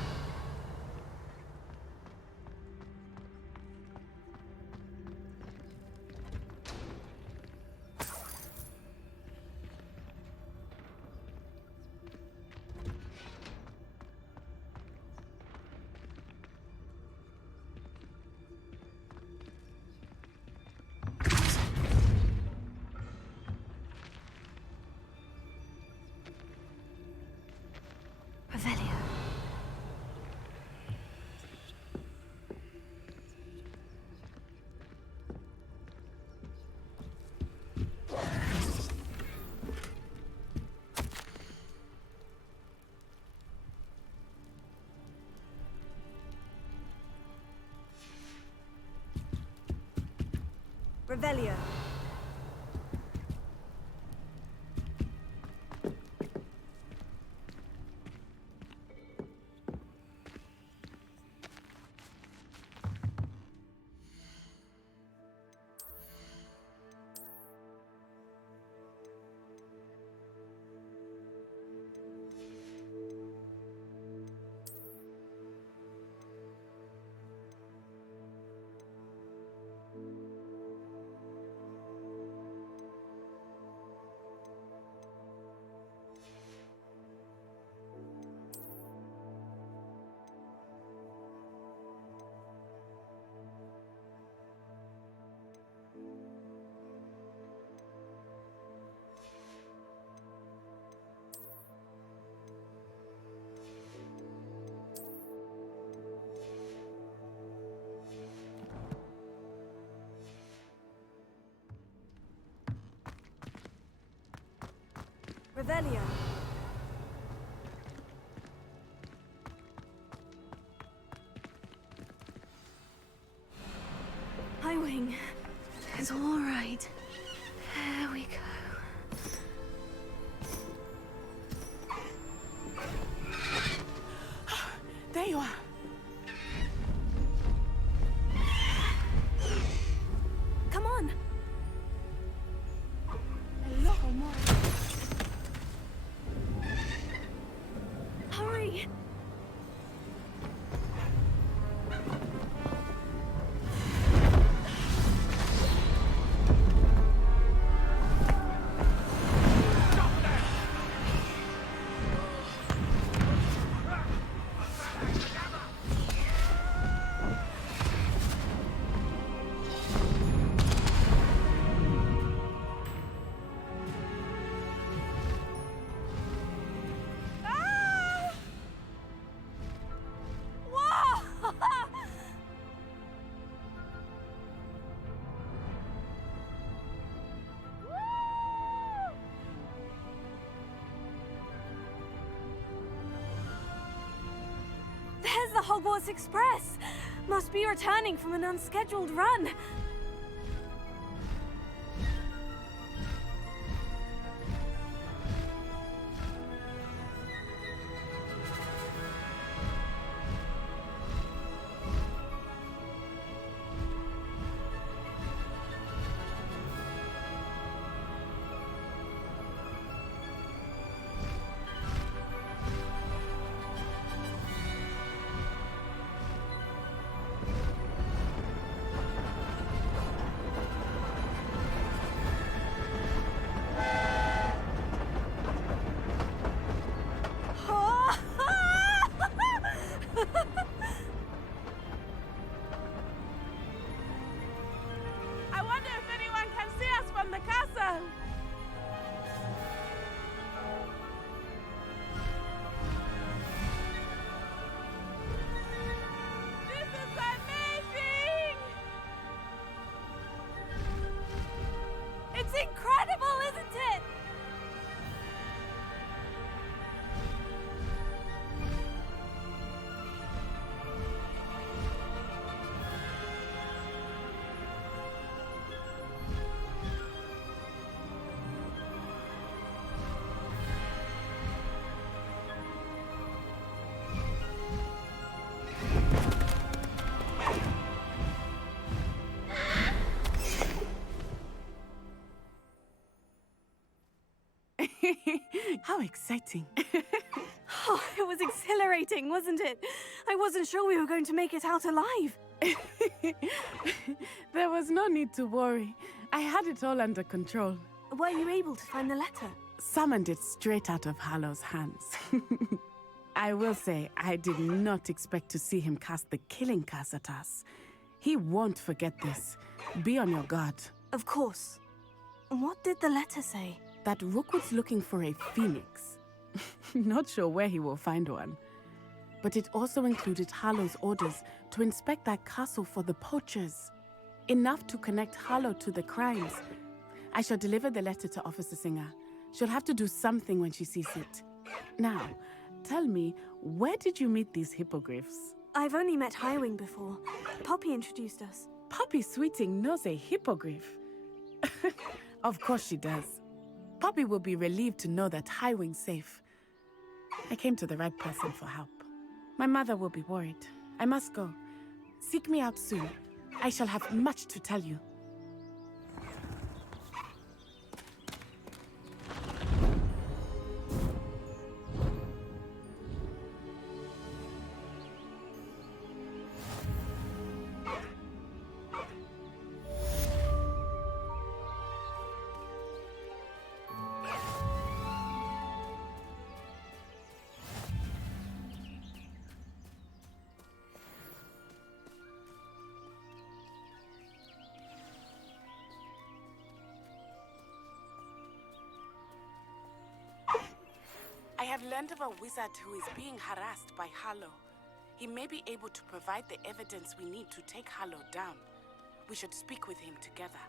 Revelio. Revelio. Revelio. Hi, Wing. It's all right. There we go. There you are. Come on. Hurry. Hogwarts Express! Must be returning from an unscheduled run. I wonder if anyone can see us from the castle. This is amazing! It's incredible, isn't it? How exciting. Oh, it was exhilarating, wasn't it? I wasn't sure we were going to make it out alive. There was no need to worry. I had it all under control. Were you able to find the letter? Summoned it straight out of Hallow's hands. I will say, I did not expect to see him cast the killing curse at us. He won't forget this. Be on your guard. Of course. What did the letter say? That Rookwood's looking for a phoenix. Not sure where he will find one. But it also included Hallow's orders to inspect that castle for the poachers. Enough to connect Hallow to the crimes. I shall deliver the letter to Officer Singer. She'll have to do something when she sees it. Now, tell me, where did you meet these hippogriffs? I've only met Highwing before. Poppy introduced us. Poppy Sweeting knows a hippogriff. Of course she does. Poppy will be relieved to know that Highwing's safe. I came to the right person for help. My mother will be worried. I must go. Seek me out soon. I shall have much to tell you. I have learned of a wizard who is being harassed by Hallow. He may be able to provide the evidence we need to take Hallow down. We should speak with him together.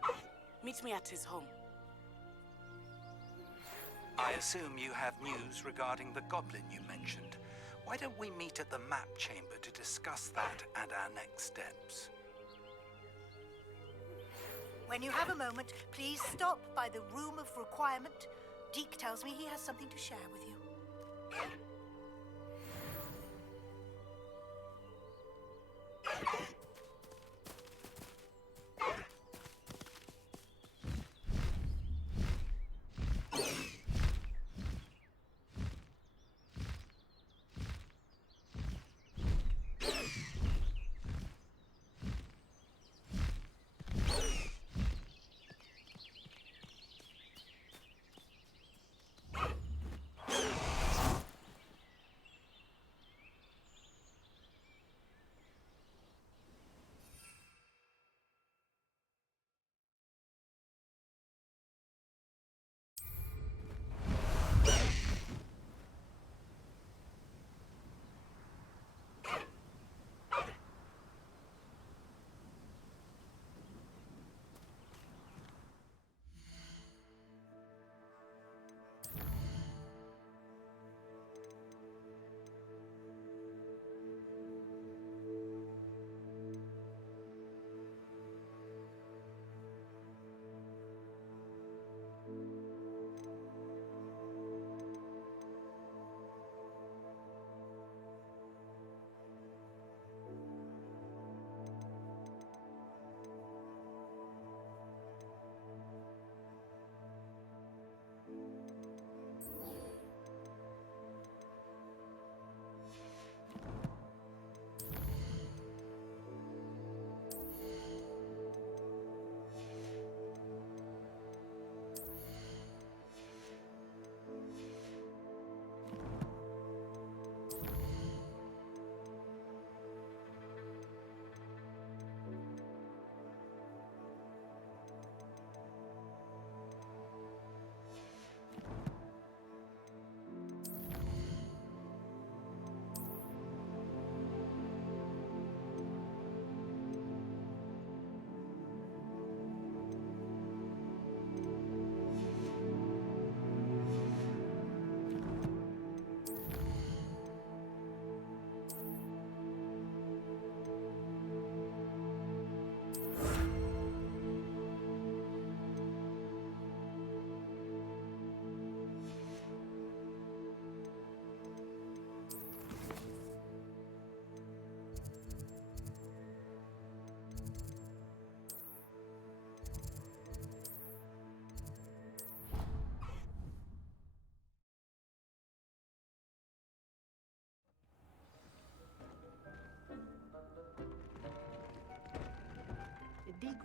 Meet me at his home. I assume you have news regarding the goblin you mentioned. Why don't we meet at the map chamber to discuss that and our next steps? When you have a moment, please stop by the Room of Requirement. Deke tells me he has something to share with you.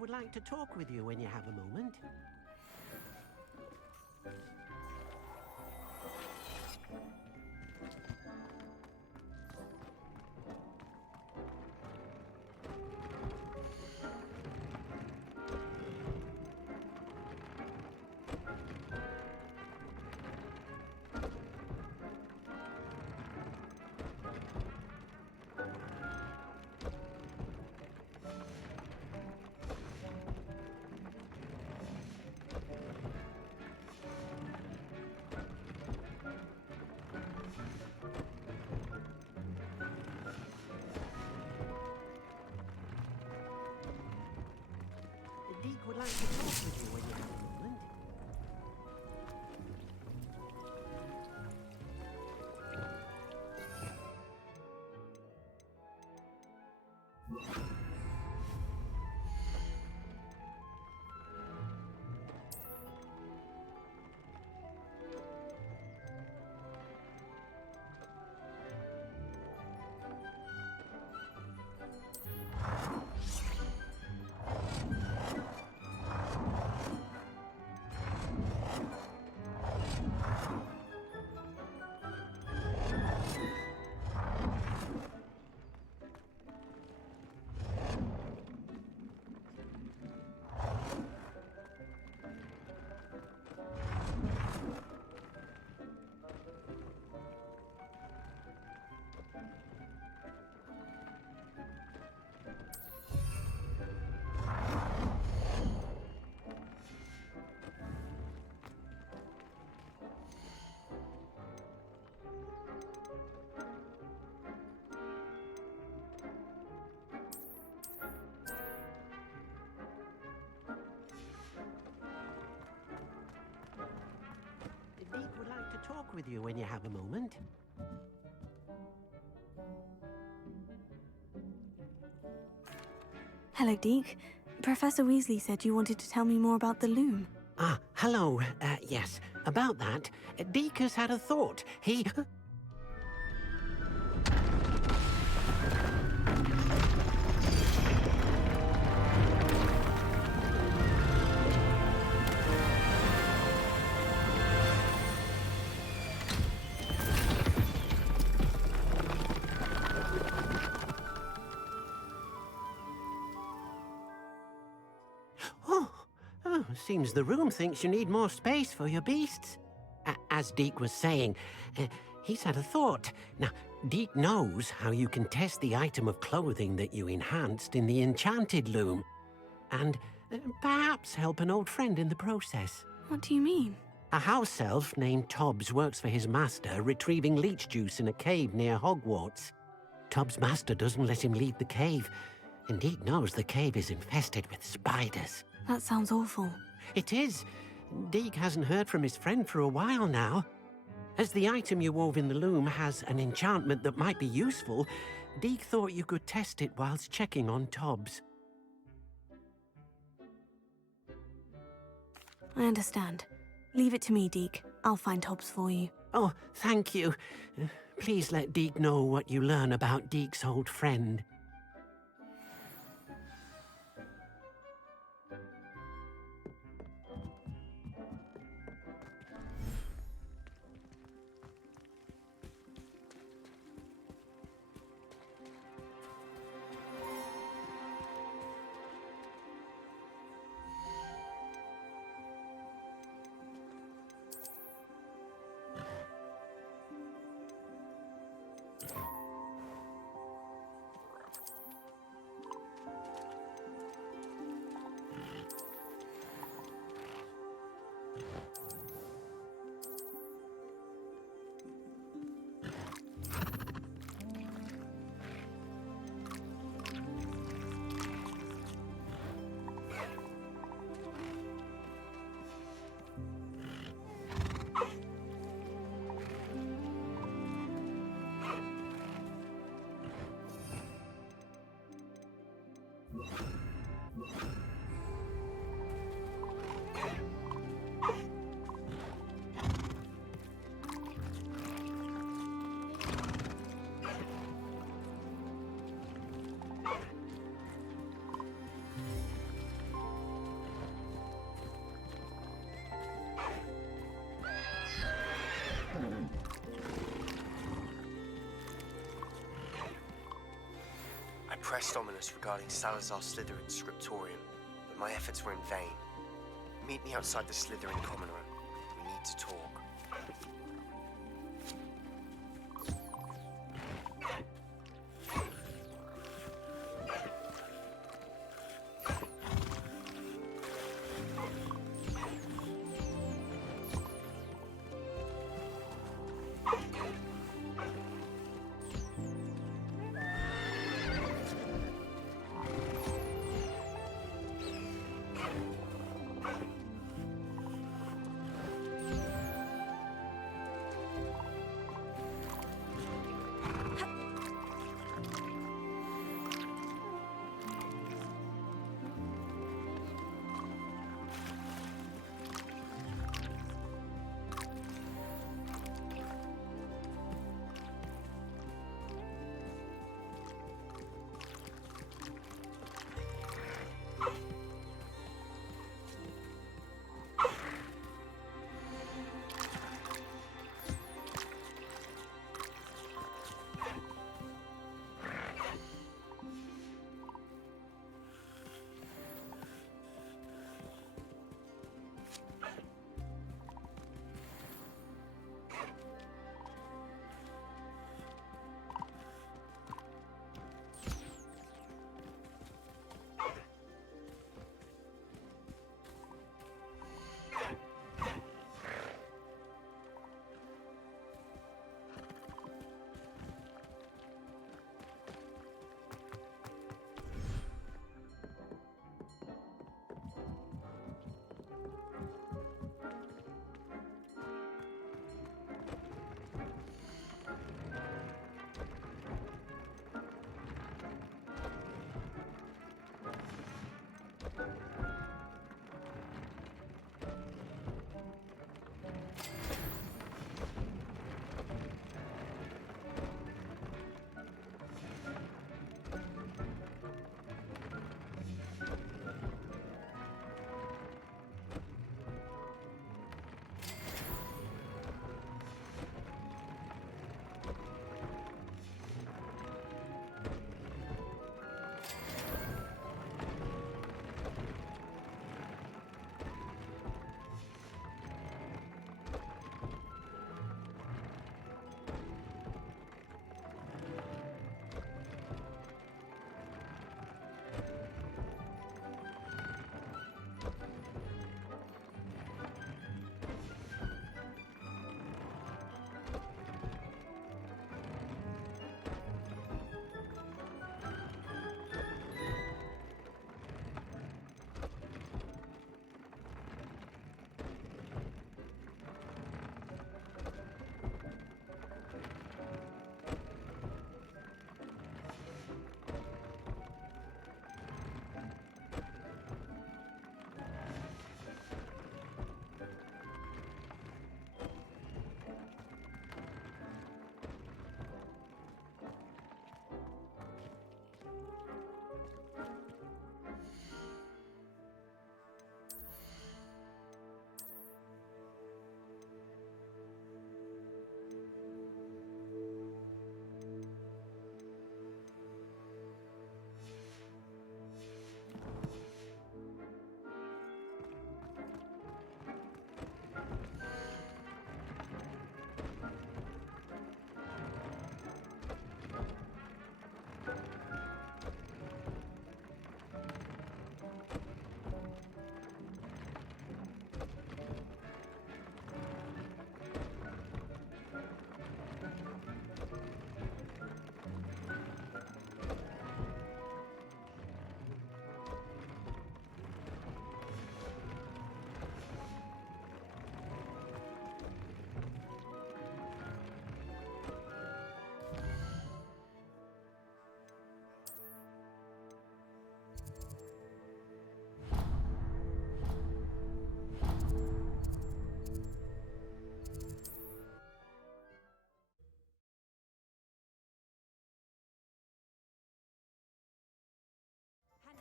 would like to talk with you when you have a moment. Deke would like to talk with you when you have a moment. Deke would like to talk with you when you have a moment. Hello, Deke. Professor Weasley said you wanted to tell me more about the loom. Ah, hello. Yes, about that. Deke has had a thought. He... Oh, seems the room thinks you need more space for your beasts. As Deke was saying, he's had a thought. Now, Deke knows how you can test the item of clothing that you enhanced in the enchanted loom. And perhaps help an old friend in the process. What do you mean? A house elf named Tobbs works for his master, retrieving leech juice in a cave near Hogwarts. Tobbs' master doesn't let him leave the cave, and Deke knows the cave is infested with spiders. That sounds awful. It is. Deke hasn't heard from his friend for a while now. As the item you wove in the loom has an enchantment that might be useful, Deke thought you could test it whilst checking on Tobbs. I understand. Leave it to me, Deke. I'll find Tobbs for you. Oh, thank you. Please let Deke know what you learn about Deke's old friend. pressed ominous regarding Salazar Slytherin's scriptorium, but my efforts were in vain. Meet me outside the Slytherin common room. We need to talk.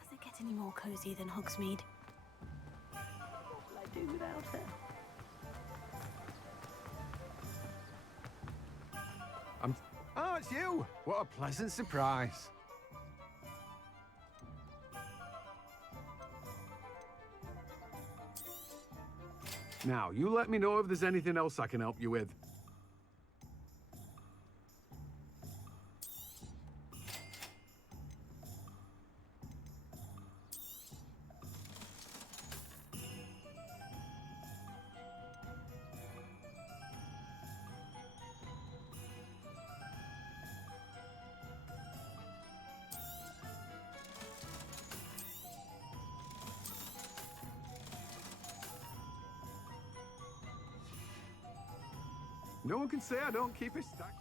Does it get any more cozy than Hogsmeade? What will I do without her? Oh, it's you! What a pleasant surprise. Now, you let me know if there's anything else I can help you with. No one can say I don't keep a stack.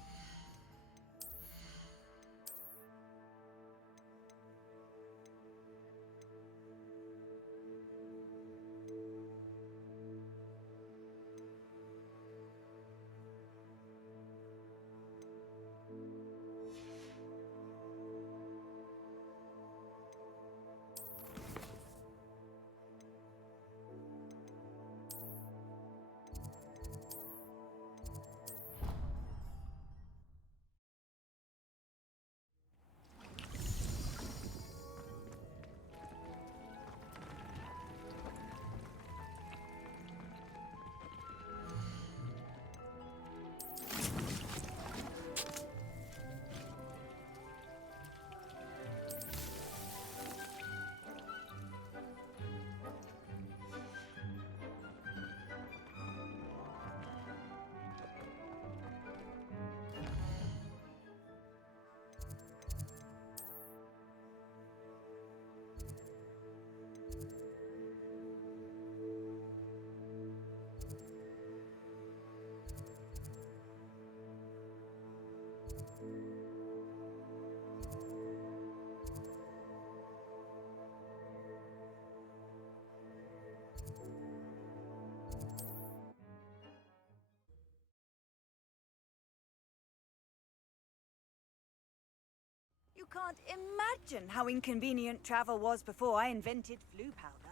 You can't imagine how inconvenient travel was before I invented flu powder.